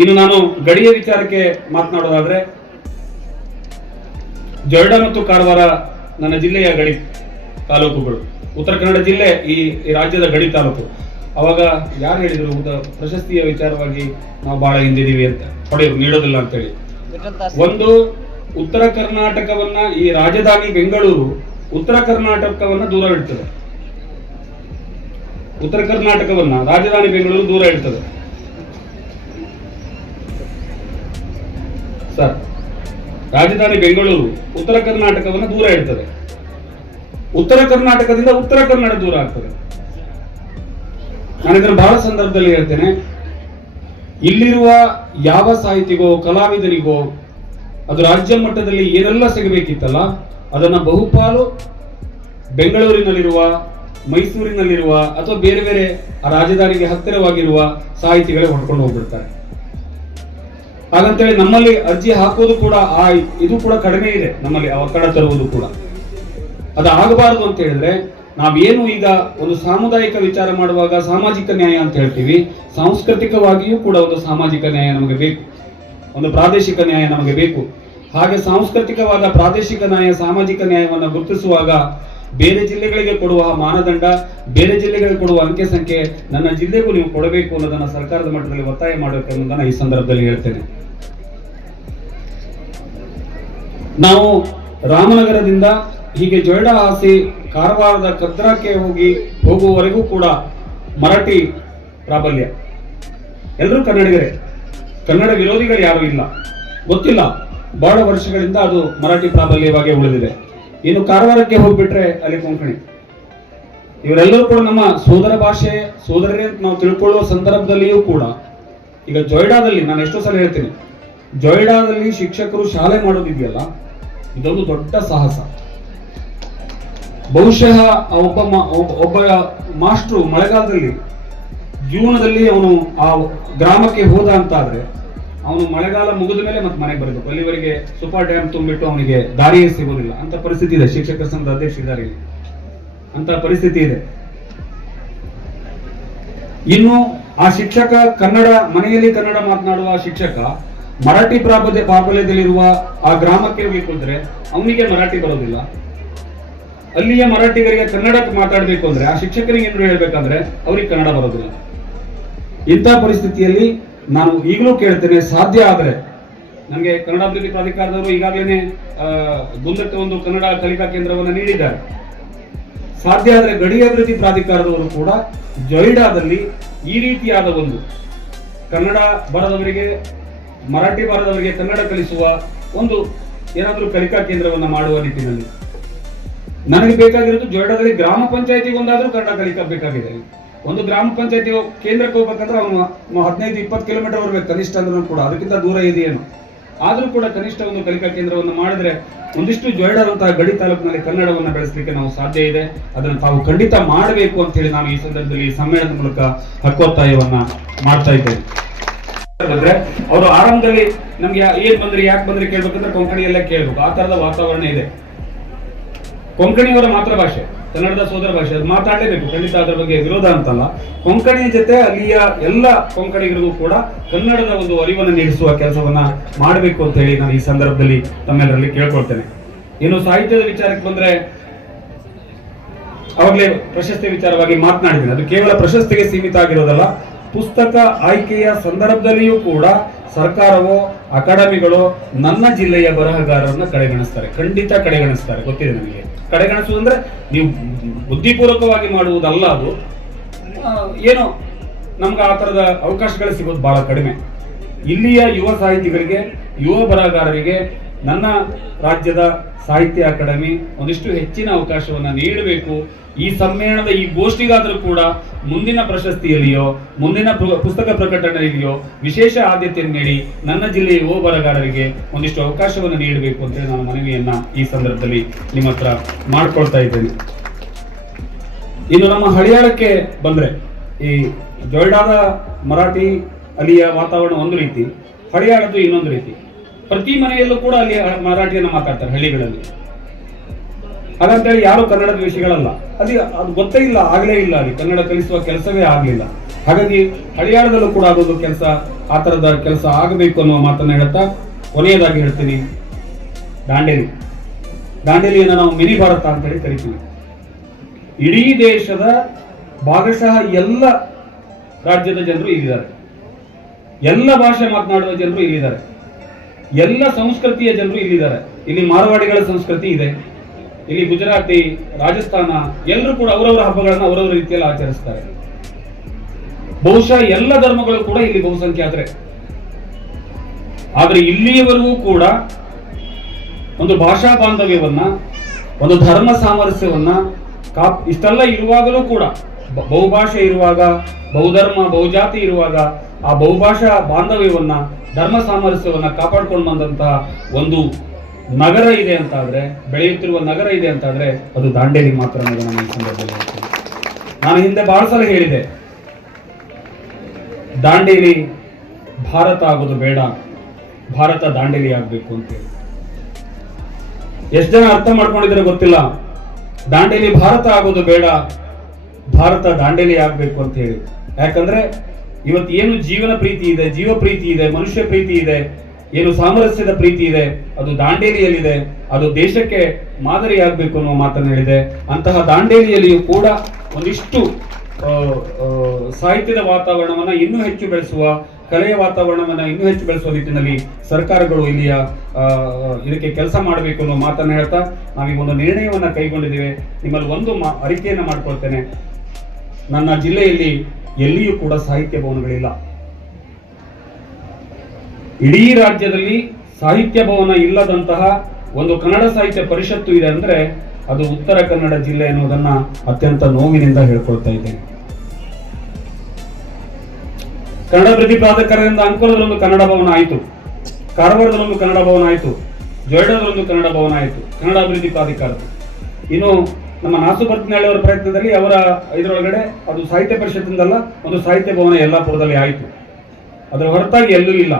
ಇನ್ನು ನಾನು ಗಡಿಯ ವಿಚಾರಕ್ಕೆ ಮಾತನಾಡೋದಾದ್ರೆ, ಜೊಯ್ಡಾ ಮತ್ತು ಕಾರವಾರ ನನ್ನ ಜಿಲ್ಲೆಯ ಗಡಿ ತಾಲೂಕುಗಳು. ಉತ್ತರ ಕನ್ನಡ ಜಿಲ್ಲೆ ಈ ರಾಜ್ಯದ ಗಡಿ ತಾಲೂಕು. ಅವಾಗ ಯಾರು ಹೇಳಿದ್ರು ಪ್ರಶಸ್ತಿಯ ವಿಚಾರವಾಗಿ ನಾವು ಬಹಳ ಹಿಂದಿದೀವಿ ಅಂತ, ನೀಡೋದಿಲ್ಲ ಅಂತೇಳಿ. ಒಂದು ಉತ್ತರ ಕರ್ನಾಟಕವನ್ನ, ಈ ರಾಜಧಾನಿ ಬೆಂಗಳೂರು ಉತ್ತರ ಕರ್ನಾಟಕವನ್ನ ದೂರ ಇಡ್ತದೆ. ಉತ್ತರ ಕರ್ನಾಟಕವನ್ನ ರಾಜಧಾನಿ ಬೆಂಗಳೂರು ದೂರ ಇಡ್ತದೆ ಸರ್. ರಾಜಧಾನಿ ಬೆಂಗಳೂರು ಉತ್ತರ ಕರ್ನಾಟಕವನ್ನ ದೂರ ಇಡ್ತದೆ. ಉತ್ತರ ಕರ್ನಾಟಕದಿಂದ ಉತ್ತರ ಕನ್ನಡ ದೂರ ಆಗ್ತದೆ. ನಾನು ಇದನ್ನು ಬಹಳ ಸಂದರ್ಭದಲ್ಲಿ ಹೇಳ್ತೇನೆ. ಇಲ್ಲಿರುವ ಯಾವ ಸಾಹಿತಿಗೋ, ಕಲಾವಿದನಿಗೋ ಅದು ರಾಜ್ಯ ಮಟ್ಟದಲ್ಲಿ ಏನೆಲ್ಲ ಸಿಗಬೇಕಿತ್ತಲ್ಲ, ಅದನ್ನ ಬಹುಪಾಲು ಬೆಂಗಳೂರಿನಲ್ಲಿರುವ, ಮೈಸೂರಿನಲ್ಲಿರುವ ಅಥವಾ ಬೇರೆ ಬೇರೆ ಆ ರಾಜಧಾನಿಗೆ ಹತ್ತಿರವಾಗಿರುವ ಸಾಹಿತಿಗಳೇ ಹೊಡ್ಕೊಂಡು ಹೋಗ್ಬಿಡ್ತಾರೆ. ಹಾಗಂತೇಳಿ ನಮ್ಮಲ್ಲಿ ಅರ್ಜಿ ಹಾಕೋದು ಕೂಡ ಇದು ಕೂಡ ಕಡಿಮೆ ಇದೆ ನಮ್ಮಲ್ಲಿ, ಒತ್ತಡ ತರುವುದು ಕೂಡ. ಅದು ಆಗಬಾರದು ಅಂತ ಹೇಳಿದ್ರೆ, ನಾವೇನು ಈಗ ಒಂದು ಸಾಮುದಾಯಿಕ ವಿಚಾರ ಮಾಡುವಾಗ ಸಾಮಾಜಿಕ ನ್ಯಾಯ ಅಂತ ಹೇಳ್ತೀವಿ, ಸಾಂಸ್ಕೃತಿಕವಾಗಿಯೂ ಕೂಡ ಒಂದು ಸಾಮಾಜಿಕ ನ್ಯಾಯ ನಮಗೆ ಬೇಕು, ಒಂದು ಪ್ರಾದೇಶಿಕ ನ್ಯಾಯ ನಮಗೆ ಬೇಕು. ಹಾಗೆ ಸಾಂಸ್ಕೃತಿಕವಾದ ಪ್ರಾದೇಶಿಕ ನ್ಯಾಯ, ಸಾಮಾಜಿಕ ನ್ಯಾಯವನ್ನು ಗುರುತಿಸುವಾಗ ಬೇರೆ ಜಿಲ್ಲೆಗಳಿಗೆ ಕೊಡುವ ಮಾನದಂಡ, ಬೇರೆ ಜಿಲ್ಲೆಗಳಿಗೆ ಕೊಡುವ ಅಂಕೆ ಸಂಖ್ಯೆ ನನ್ನ ಜಿಲ್ಲೆಗೂ ನೀವು ಕೊಡಬೇಕು ಅನ್ನೋದನ್ನ ಸರ್ಕಾರದ ಮಟ್ಟದಲ್ಲಿ ಒತ್ತಾಯ ಮಾಡಬೇಕು ಅನ್ನೋದನ್ನ ಈ ಸಂದರ್ಭದಲ್ಲಿ ಹೇಳ್ತೇನೆ. ನಾವು ರಾಮನಗರದಿಂದ ಹೀಗೆ ಜೊಯ್ಡಾ ಹಾಸಿ ಕಾರವಾರದ ಕದ್ರಾಕ್ಕೆ ಹೋಗುವವರೆಗೂ ಕೂಡ ಮರಾಠಿ ಪ್ರಾಬಲ್ಯ. ಎಲ್ಲರೂ ಕನ್ನಡಿಗರೇ, ಕನ್ನಡ ವಿರೋಧಿಗಳು ಯಾರು ಇಲ್ಲ, ಗೊತ್ತಿಲ್ಲ. ಬಹಳ ವರ್ಷಗಳಿಂದ ಅದು ಮರಾಠಿ ಪ್ರಾಬಲ್ಯವಾಗಿ ಉಳಿದಿದೆ. ಇನ್ನು ಕಾರವಾರಕ್ಕೆ ಹೋಗ್ಬಿಟ್ರೆ ಅಲ್ಲಿ ಕೊಂಕಣಿ. ಇವರೆಲ್ಲರೂ ಕೂಡ ನಮ್ಮ ಸೋದರ ಭಾಷೆ, ಸೋದರರೇ ಅಂತ ನಾವು ತಿಳ್ಕೊಳ್ಳುವ ಸಂದರ್ಭದಲ್ಲಿಯೂ ಕೂಡ ಈಗ ಜೊಯ್ಡಾದಲ್ಲಿ, ನಾನು ಎಷ್ಟೋ ಸಲ ಹೇಳ್ತೀನಿ, ಜೊಯ್ಡಾದಲ್ಲಿ ಶಿಕ್ಷಕರು ಶಾಲೆ ಮಾಡೋದಿದೆಯಲ್ಲ, ಇದೊಂದು ದೊಡ್ಡ ಸಾಹಸ. ಬಹುಶಃ ಒಬ್ಬ ಮಾಸ್ಟ್ರು ಮಳೆಗಾಲದಲ್ಲಿ, ಜೂನದಲ್ಲಿ ಅವನು ಆ ಗ್ರಾಮಕ್ಕೆ ಹೋದ ಅಂತ ಆದ್ರೆ, ಅವನು ಮಳೆಗಾಲ ಮುಗಿದ ಮೇಲೆ ಮತ್ತೆ ಮನೆಗೆ ಬರಬೇಕು. ಅಲ್ಲಿವರೆಗೆ ಸೂಪರ್ ಡ್ಯಾಮ್ ತುಂಬಿಟ್ಟು ಅವನಿಗೆ ದಾರಿಯೇ ಸಿಗೋದಿಲ್ಲ ಅಂತ ಪರಿಸ್ಥಿತಿ ಇದೆ. ಶಿಕ್ಷಕರ ಸಂಘದ ಅಧ್ಯಕ್ಷರಿದ್ದಾರೆ, ಅಂತ ಪರಿಸ್ಥಿತಿ ಇದೆ. ಇನ್ನು ಆ ಶಿಕ್ಷಕ ಮನೆಯಲ್ಲಿ ಕನ್ನಡ ಮಾತನಾಡುವ ಶಿಕ್ಷಕ ಮರಾಠಿ ಪ್ರಾಬಲ್ಯದಲ್ಲಿರುವ ಆ ಗ್ರಾಮಕ್ಕೆ ಹೋಗ್ಲಿಕ್ಕೆ ಹೋದ್ರೆ ಅವನಿಗೆ ಮರಾಠಿ ಬರೋದಿಲ್ಲ. ಅಲ್ಲಿಯ ಮರಾಠಿಗರಿಗೆ ಕನ್ನಡ ಮಾತಾಡಬೇಕು ಅಂದ್ರೆ ಆ ಶಿಕ್ಷಕರಿಗೆ ಏನು ಹೇಳ್ಬೇಕಂದ್ರೆ ಅವ್ರಿಗೆ ಕನ್ನಡ ಬರೋದಿಲ್ಲ. ಇಂಥ ಪರಿಸ್ಥಿತಿಯಲ್ಲಿ ನಾನು ಈಗಲೂ ಕೇಳ್ತೇನೆ, ಸಾಧ್ಯ ಆದ್ರೆ, ನನಗೆ ಕನ್ನಡ ಅಭಿವೃದ್ಧಿ ಪ್ರಾಧಿಕಾರದವರು ಈಗಾಗಲೇ ಗುಂದಕ್ಕೆ ಒಂದು ಕನ್ನಡ ಕಲಿಕಾ ಕೇಂದ್ರವನ್ನು ನೀಡಿದ್ದಾರೆ. ಸಾಧ್ಯ ಆದ್ರೆ ಗಡಿ ಅಭಿವೃದ್ಧಿ ಪ್ರಾಧಿಕಾರದವರು ಕೂಡ ಜೊಯ್ಡಾದಲ್ಲಿ ಈ ರೀತಿಯಾದ ಒಂದು ಕನ್ನಡ ಬರದವರಿಗೆ, ಮರಾಠಿ ಬರದವರಿಗೆ ಕನ್ನಡ ಕಲಿಸುವ ಒಂದು ಏನಾದರೂ ಕಲಿಕಾ ಕೇಂದ್ರವನ್ನು ಮಾಡುವ ನಿಟ್ಟಿನಲ್ಲಿ. ನನಗೆ ಬೇಕಾಗಿರೋದು ಜೊಯ್ಡಾದಲ್ಲಿ ಗ್ರಾಮ ಪಂಚಾಯತಿಗೊಂದಾದ್ರೂ ಕನ್ನಡ ಕಲಿಕಾ ಬೇಕಾಗಿದೆ. ಒಂದು ಗ್ರಾಮ ಪಂಚಾಯತಿ ಕೇಂದ್ರಕ್ಕೆ ಹೋಗ್ಬೇಕಂದ್ರೆ ಅವನು 15-20 ಕಿಲೋಮೀಟರ್ ಬರ್ಬೇಕು ಕನಿಷ್ಠ ಅಂದ್ರೂ ಕೂಡ, ಅದಕ್ಕಿಂತ ದೂರ ಇದೆಯೇನು. ಆದ್ರೂ ಕೂಡ ಕನಿಷ್ಠ ಒಂದು ಕಲಿಕಾ ಕೇಂದ್ರವನ್ನು ಮಾಡಿದ್ರೆ ಒಂದಿಷ್ಟು ಜೊಯ್ಡಾದಂತಹ ಗಡಿ ತಾಲೂಕಿನಲ್ಲಿ ಕನ್ನಡವನ್ನು ಬೆಳೆಸಲಿಕ್ಕೆ ನಾವು ಸಾಧ್ಯ ಇದೆ. ಅದನ್ನು ತಾವು ಖಂಡಿತ ಮಾಡಬೇಕು ಅಂತ ಹೇಳಿ ನಾನು ಈ ಸಂದರ್ಭದಲ್ಲಿ ಈ ಸಮ್ಮೇಳನದ ಮೂಲಕ ಹಕ್ಕೊತ್ತಾಯವನ್ನ ಮಾಡ್ತಾ ಇದ್ದೇನೆ. ಬಂದ್ರೆ ಅವರು ಆರಂಭದಲ್ಲಿ ನಮ್ಗೆ ಏನ್ ಬಂದ್ರಿ ಯಾಕೆ ಬಂದ್ರಿ ಕೇಳ್ಬೇಕಂದ್ರೆ ಕೊಂಕಣಿಯಲ್ಲೇ ಕೇಳ್ಬೇಕು. ಆ ತರದ ವಾತಾವರಣ ಇದೆ. ಕೊಂಕಣಿಯವರ ಮಾತೃಭಾಷೆ, ಕನ್ನಡದ ಸೋದರ ಭಾಷೆ, ಅದು ಮಾತಾಡಲೇಬೇಕು. ಖಂಡಿತ ಅದರ ಬಗ್ಗೆ ವಿರೋಧ ಅಂತಲ್ಲ. ಕೊಂಕಣಿ ಜೊತೆ ಅಲ್ಲಿಯ ಎಲ್ಲ ಕೊಂಕಣಿಗರಿಗೂ ಕೂಡ ಕನ್ನಡದ ಒಂದು ಅರಿವನ್ನು ನೀಡಿಸುವ ಕೆಲಸವನ್ನ ಮಾಡಬೇಕು ಅಂತ ಹೇಳಿ ನಾನು ಈ ಸಂದರ್ಭದಲ್ಲಿ ತಮ್ಮೆಲ್ಲರಲ್ಲಿ ಕೇಳ್ಕೊಳ್ತೇನೆ. ಇನ್ನು ಸಾಹಿತ್ಯದ ವಿಚಾರಕ್ಕೆ ಬಂದ್ರೆ ಅವಾಗಲೇ ಪ್ರಶಸ್ತಿ ವಿಚಾರವಾಗಿ ಮಾತನಾಡಿದ್ದೀನಿ. ಅದು ಕೇವಲ ಪ್ರಶಸ್ತಿಗೆ ಸೀಮಿತ ಆಗಿರೋದಲ್ಲ, ಪುಸ್ತಕ ಆಯ್ಕೆಯ ಸಂದರ್ಭದಲ್ಲಿಯೂ ಕೂಡ ಸರ್ಕಾರವೋ ಅಕಾಡೆಮಿಗಳು ನನ್ನ ಜಿಲ್ಲೆಯ ಬರಹಗಾರರನ್ನ ಕಡೆಗಣಿಸ್ತಾರೆ. ಖಂಡಿತ ಕಡೆಗಣಿಸ್ತಾರೆ, ಗೊತ್ತಿದೆ ನನಗೆ. ಕಡೆಗಣಿಸುವುದಂದ್ರೆ ನೀವು ಬುದ್ಧಿಪೂರ್ವಕವಾಗಿ ಮಾಡುವುದಲ್ಲ. ಅದು ಏನೋ ನಮ್ಗೆ ಆ ತರದ ಅವಕಾಶಗಳು ಸಿಗೋದು ಬಹಳ ಕಡಿಮೆ. ಇಲ್ಲಿಯ ಯುವ ಸಾಹಿತಿಗಳಿಗೆ, ಯುವ ಬರಹಗಾರರಿಗೆ ನನ್ನ ರಾಜ್ಯದ ಸಾಹಿತ್ಯ ಅಕಾಡೆಮಿ ಒಂದಿಷ್ಟು ಹೆಚ್ಚಿನ ಅವಕಾಶವನ್ನ ನೀಡಬೇಕು. ಈ ಸಮ್ಮೇಳನದ ಈ ಗೋಷ್ಠಿಗಾದರೂ ಕೂಡ ಮುಂದಿನ ಪ್ರಶಸ್ತಿಯಲ್ಲಿಯೋ ಮುಂದಿನ ಪುಸ್ತಕ ಪ್ರಕಟಣೆಯಲ್ಲಿಯೋ ವಿಶೇಷ ಆದ್ಯತೆಯನ್ನು ನೀಡಿ ನನ್ನ ಜಿಲ್ಲೆಯ ಯುವ ಬರಹಗಾರರಿಗೆ ಒಂದಿಷ್ಟು ಅವಕಾಶವನ್ನು ನೀಡಬೇಕು ಅಂತೇಳಿ ನಾನು ಮನವಿಯನ್ನ ಈ ಸಂದರ್ಭದಲ್ಲಿ ನಿಮ್ಮ ಹತ್ರ ಮಾಡ್ಕೊಳ್ತಾ ಇದ್ದೇನೆ. ಇನ್ನು ನಮ್ಮ ಹಳಿಯಾಳಕ್ಕೆ ಬಂದ್ರೆ, ಈ ಜೊಯ್ಡಾದ ಮರಾಠಿ ಅಲ್ಲಿಯ ವಾತಾವರಣ ಒಂದು ರೀತಿ, ಹಳಿಯಾಳದ್ದು ಇನ್ನೊಂದು ರೀತಿ. ಪ್ರತಿ ಮನೆಯಲ್ಲೂ ಕೂಡ ಅಲ್ಲಿ ಮರಾಠಿಯನ್ನು ಮಾತಾಡ್ತಾರೆ ಹಳ್ಳಿಗಳಲ್ಲಿ. ಹಾಗಂತೇಳಿ ಯಾರು ಕನ್ನಡದ ವಿಷಯಗಳಲ್ಲ, ಅದು ಗೊತ್ತೇ ಇಲ್ಲ, ಆಗ್ಲೇ ಇಲ್ಲ, ಅಲ್ಲಿ ಕನ್ನಡ ಕಲಿಸುವ ಕೆಲಸವೇ ಆಗ್ಲಿಲ್ಲ. ಹಾಗಾಗಿ ಹಳಿಯಾಳದಲ್ಲೂ ಕೂಡ ಅದೊಂದು ಕೆಲಸ, ಆ ತರದ ಕೆಲಸ ಆಗಬೇಕು ಅನ್ನುವ ಮಾತನ್ನ ಹೇಳ್ತಾ ಕೊನೆಯದಾಗಿ ಹೇಳ್ತೀನಿ, ದಾಂಡೇಲಿಯನ್ನು ನಾವು ಮಿನಿ ಭಾರತ ಅಂತ ಹೇಳಿ ಕರಿತೀವಿ. ಇಡೀ ದೇಶದ ಭಾಗಶಃ ಎಲ್ಲ ರಾಜ್ಯದ ಜನರು ಇಲ್ಲಿದ್ದಾರೆ, ಎಲ್ಲ ಭಾಷೆ ಮಾತನಾಡುವ ಜನರು ಇಲ್ಲಿದ್ದಾರೆ, ಎಲ್ಲ ಸಂಸ್ಕೃತಿಯ ಜನರು ಇಲ್ಲಿದ್ದಾರೆ. ಇಲ್ಲಿ ಮಾರವಾಡಿಗಳ ಸಂಸ್ಕೃತಿ ಇದೆ, ಇಲ್ಲಿ ಗುಜರಾತಿ, ರಾಜಸ್ಥಾನ, ಎಲ್ಲರೂ ಕೂಡ ಅವರವರ ಹಬ್ಬಗಳನ್ನ ಅವರವರ ರೀತಿಯಲ್ಲಿ ಆಚರಿಸ್ತಾರೆ. ಬಹುಶಃ ಎಲ್ಲ ಧರ್ಮಗಳು ಕೂಡ ಇಲ್ಲಿ ಬಹುಸಂಖ್ಯಾತರೆ. ಆದ್ರೆ ಇಲ್ಲಿಯವರೆಗೂ ಕೂಡ ಒಂದು ಭಾಷಾ ಬಾಂಧವ್ಯವನ್ನ, ಒಂದು ಧರ್ಮ ಸಾಮರಸ್ಯವನ್ನ ಇಷ್ಟೆಲ್ಲ ಇರುವಾಗಲೂ ಕೂಡ, ಬಹುಭಾಷೆ ಇರುವಾಗ, ಬಹುಧರ್ಮ ಬಹುಜಾತಿ ಇರುವಾಗ, ಆ ಬಹುಭಾಷಾ ಬಾಂಧವ್ಯವನ್ನ, ಧರ್ಮ ಸಾಮರಸ್ಯವನ್ನ ಕಾಪಾಡ್ಕೊಂಡು ಬಂದಂತಹ ಒಂದು ನಗರ ಇದೆ ಅಂತಾದ್ರೆ, ಬೆಳೆಯುತ್ತಿರುವ ನಗರ ಇದೆ ಅಂತಾದ್ರೆ ಅದು ದಾಂಡೇಲಿ ಮಾತ್ರ ಅನ್ನೋದು ನಾನು ಈ ಸಂದರ್ಭದಲ್ಲಿ ಹೇಳ್ತೀನಿ. ನಾನು ಹಿಂದೆ ಬಹಳ ಸಲ ಹೇಳಿದೆ, ದಾಂಡೇಲಿ ಭಾರತ ಆಗೋದು ಬೇಡ, ಭಾರತ ದಾಂಡೇಲಿ ಆಗ್ಬೇಕು ಅಂತೇಳಿ. ಎಷ್ಟು ಜನ ಅರ್ಥ ಮಾಡ್ಕೊಂಡಿದ್ರೆ ಗೊತ್ತಿಲ್ಲ. ದಾಂಡೇಲಿ ಭಾರತ ಆಗೋದು ಬೇಡ, ಭಾರತ ದಾಂಡೇಲಿ ಆಗ್ಬೇಕು ಅಂತ ಹೇಳಿ. ಯಾಕಂದ್ರೆ ಇವತ್ತು ಏನು ಜೀವನ ಪ್ರೀತಿ ಇದೆ, ಜೀವ ಪ್ರೀತಿ ಇದೆ, ಮನುಷ್ಯ ಪ್ರೀತಿ ಇದೆ, ಏನು ಸಾಮರಸ್ಯದ ಪ್ರೀತಿ ಇದೆ, ಅದು ದಾಂಡೇಲಿಯಲ್ಲಿದೆ. ಅದು ದೇಶಕ್ಕೆ ಮಾದರಿ ಆಗ್ಬೇಕು ಅನ್ನುವ ಮಾತನ್ನು ಹೇಳಿದೆ. ಅಂತಹ ದಾಂಡೇಲಿಯಲ್ಲಿಯೂ ಕೂಡ ಒಂದಿಷ್ಟು ಸಾಹಿತ್ಯದ ವಾತಾವರಣವನ್ನ ಇನ್ನೂ ಹೆಚ್ಚು ಬೆಳೆಸುವ, ಕಲೆಯ ವಾತಾವರಣವನ್ನ ಇನ್ನೂ ಹೆಚ್ಚು ಬೆಳೆಸುವ ನಿಟ್ಟಿನಲ್ಲಿ ಸರ್ಕಾರಗಳು ಇಲ್ಲಿಯ ಇದಕ್ಕೆ ಕೆಲಸ ಮಾಡಬೇಕು ಅನ್ನೋ ಮಾತನ್ನು ಹೇಳ್ತಾ ನಾವೀಗ ಒಂದು ನಿರ್ಣಯವನ್ನ ಕೈಗೊಂಡಿದ್ದೇವೆ. ನಿಮ್ಮಲ್ಲಿ ಒಂದು ಅರಿಕೆಯನ್ನ ಮಾಡ್ಕೊಳ್ತೇನೆ. ನನ್ನ ಜಿಲ್ಲೆಯಲ್ಲಿ ಎಲ್ಲಿಯೂ ಕೂಡ ಸಾಹಿತ್ಯ ಭವನಗಳಿಲ್ಲ. ಇಡೀ ರಾಜ್ಯದಲ್ಲಿ ಸಾಹಿತ್ಯ ಭವನ ಇಲ್ಲದಂತಹ ಒಂದು ಕನ್ನಡ ಸಾಹಿತ್ಯ ಪರಿಷತ್ತು ಇದೆ ಅಂದ್ರೆ ಅದು ಉತ್ತರ ಕನ್ನಡ ಜಿಲ್ಲೆ ಅನ್ನೋದನ್ನ ಅತ್ಯಂತ ನೋವಿನಿಂದ ಹೇಳ್ಕೊಳ್ತಾ ಇದ್ದೇನೆ. ಕನ್ನಡ ಅಭಿವೃದ್ಧಿ ಪ್ರಾಧಿಕಾರದಿಂದ ಅಂಕೋಲದಲ್ಲೊಂದು ಕನ್ನಡ ಭವನ ಆಯಿತು, ಕಾರವಾರದಲ್ಲೊಂದು ಕನ್ನಡ ಭವನ ಆಯಿತು, ಜೊಯ್ಡಾದಲ್ಲೊಂದು ಕನ್ನಡ ಭವನ ಆಯಿತು, ಕನ್ನಡ ಅಭಿವೃದ್ಧಿ ಪ್ರಾಧಿಕಾರ. ಇನ್ನು ನಮ್ಮ ನಾಸುಬರ್ತಿನಹಳ್ಳಿಯವರ ಪ್ರಯತ್ನದಲ್ಲಿ ಅವರ ಇದರೊಳಗಡೆ ಅದು ಸಾಹಿತ್ಯ ಪರಿಷತ್ತಿಂದಲ್ಲ, ಒಂದು ಸಾಹಿತ್ಯ ಭವನ ಯಲ್ಲಾಪುರದಲ್ಲಿ ಆಯಿತು. ಅದರ ಹೊರತಾಗಿ ಎಲ್ಲೂ ಇಲ್ಲ.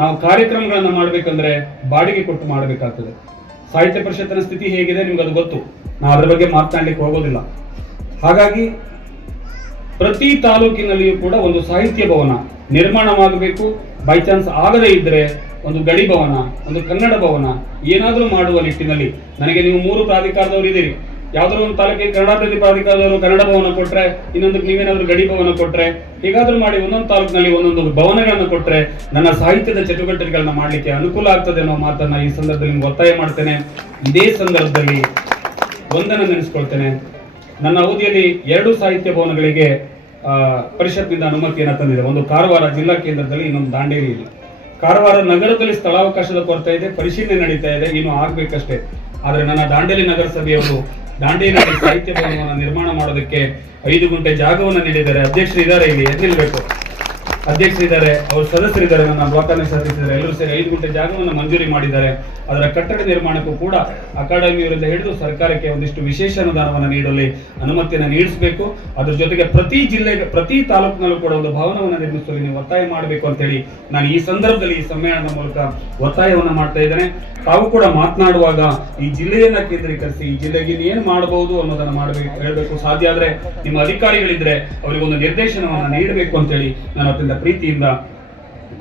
ನಾವು ಕಾರ್ಯಕ್ರಮಗಳನ್ನ ಮಾಡ್ಬೇಕಂದ್ರೆ ಬಾಡಿಗೆ ಕೊಟ್ಟು ಮಾಡಬೇಕಾಗ್ತದೆ. ಸಾಹಿತ್ಯ ಪರಿಷತ್ತಿನ ಸ್ಥಿತಿ ಹೇಗಿದೆ ನಿಮ್ಗೆ ಅದು ಗೊತ್ತು, ನಾವು ಅದರ ಬಗ್ಗೆ ಮಾತನಾಡ್ಲಿಕ್ಕೆ ಹೋಗೋದಿಲ್ಲ. ಹಾಗಾಗಿ ಪ್ರತಿ ತಾಲೂಕಿನಲ್ಲಿಯೂ ಕೂಡ ಒಂದು ಸಾಹಿತ್ಯ ಭವನ ನಿರ್ಮಾಣವಾಗಬೇಕು. ಬೈ ಚಾನ್ಸ್ ಆಗದೇ ಇದ್ರೆ ಒಂದು ಗಡಿ ಭವನ, ಒಂದು ಕನ್ನಡ ಭವನ ಏನಾದರೂ ಮಾಡುವ ನಿಟ್ಟಿನಲ್ಲಿ, ನನಗೆ ನೀವು 3 ಪ್ರಾಧಿಕಾರದವರು ಇದ್ದೀರಿ, ಯಾವ್ದಾದ್ರು ಒಂದು ತಾಲೂಕಿಗೆ ಕನ್ನಡಾಭಿವೃದ್ಧಿ ಪ್ರಾಧಿಕಾರದವರು ಕನ್ನಡ ಭವನ ಕೊಟ್ರೆ, ಇನ್ನೊಂದಕ್ಕೆ ನೀವೇನಾದ್ರೂ ಗಡಿ ಭವನ ಕೊಟ್ರೆ, ಹೀಗಾದ್ರೂ ಮಾಡಿ ಒಂದೊಂದು ತಾಲೂಕಿನಲ್ಲಿ ಒಂದೊಂದು ಭವನಗಳನ್ನು ಕೊಟ್ರೆ ನನ್ನ ಸಾಹಿತ್ಯದ ಚಟುವಟಿಕೆಗಳನ್ನ ಮಾಡ್ಲಿಕ್ಕೆ ಅನುಕೂಲ ಆಗ್ತದೆ ಅನ್ನೋ ಮಾತನ್ನ ಈ ಸಂದರ್ಭದಲ್ಲಿ ನಿಮ್ಗೆ ಒತ್ತಾಯ ಮಾಡ್ತೇನೆ. ಇದೇ ಸಂದರ್ಭದಲ್ಲಿ ಒಂದನ್ನು ನೆನೆಸ್ಕೊಳ್ತೇನೆ. ನನ್ನ ಅವಧಿಯಲ್ಲಿ 2 ಸಾಹಿತ್ಯ ಭವನಗಳಿಗೆ ಪರಿಷತ್ನಿಂದ ಅನುಮತಿಯನ್ನು ತಂದಿದೆ. ಒಂದು ಕಾರವಾರ ಜಿಲ್ಲಾ ಕೇಂದ್ರದಲ್ಲಿ, ಇನ್ನೊಂದು ದಾಂಡೇಲಿಯಲ್ಲಿ. ಕಾರವಾರ ನಗರದಲ್ಲಿ ಸ್ಥಳಾವಕಾಶದ ಕೊರತೆ ಇದೆ, ಪರಿಶೀಲನೆ ನಡೀತಾ ಇದೆ, ಇನ್ನು ಆಗ್ಬೇಕಷ್ಟೇ. ಆದ್ರೆ ನನ್ನ ದಾಂಡೇಲಿ ನಗರಸಭೆಯವರು ದಾಂಡೇಲಿಯಲ್ಲಿ ಸಾಹಿತ್ಯ ಭವನವನ್ನು ನಿರ್ಮಾಣ ಮಾಡೋದಕ್ಕೆ 5 ಗುಂಟೆ ಜಾಗವನ್ನು ನೀಡಿದ್ದಾರೆ. ಅಧ್ಯಕ್ಷರು ಇದ್ದಾರೆ, ಇಲ್ಲಿ ಎದ್ದಿಲ್ಬೇಕು. ಅಧ್ಯಕ್ಷರಿದ್ದಾರೆ, ಅವ್ರ ಸದಸ್ಯರಿದ್ದಾರೆ, ನನ್ನ ಬ್ಲಾಕ್ ಕಾಂಗ್ರೆಸ್ ಸದಸ್ಯರಿದ್ದಾರೆ, ಎಲ್ಲರೂ ಸೇರಿ 5 ಗುಂಟೆ ಜಾಗವನ್ನು ಮಂಜೂರಿ ಮಾಡಿದ್ದಾರೆ. ಅದರ ಕಟ್ಟಡ ನಿರ್ಮಾಣಕ್ಕೂ ಕೂಡ ಅಕಾಡೆಮಿಯವರಿಂದ ಹಿಡಿದು ಸರ್ಕಾರಕ್ಕೆ ಒಂದಿಷ್ಟು ವಿಶೇಷ ಅನುದಾನವನ್ನು ನೀಡಲು ಅನುಮತಿಯನ್ನು ನೀಡಿಸಬೇಕು. ಅದ್ರ ಜೊತೆಗೆ ಪ್ರತಿ ಜಿಲ್ಲೆಗೆ, ಪ್ರತಿ ತಾಲೂಕಿನಲ್ಲೂ ಕೂಡ ಒಂದು ಭವನವನ್ನು ನಿರ್ಮಿಸಲು ನೀವು ಒತ್ತಾಯ ಮಾಡಬೇಕು ಅಂತೇಳಿ ನಾನು ಈ ಸಂದರ್ಭದಲ್ಲಿ ಈ ಸಮ್ಮೇಳನದ ಮೂಲಕ ಒತ್ತಾಯವನ್ನು ಮಾಡ್ತಾ ಇದ್ದೇನೆ. ತಾವು ಕೂಡ ಮಾತನಾಡುವಾಗ ಈ ಜಿಲ್ಲೆಯನ್ನ ಕೇಂದ್ರೀಕರಿಸಿ ಈ ಜಿಲ್ಲೆಗೆ ಏನು ಮಾಡಬಹುದು ಅನ್ನೋದನ್ನ ಹೇಳಬೇಕು. ಸಾಧ್ಯ ಆದ್ರೆ ನಿಮ್ಮ ಅಧಿಕಾರಿಗಳಿದ್ರೆ ಅವರಿಗೊಂದು ನಿರ್ದೇಶನವನ್ನು ನೀಡಬೇಕು ಅಂತೇಳಿ ನಾನು ಅತ್ಯಂತ ಪ್ರೀತಿಯಿಂದ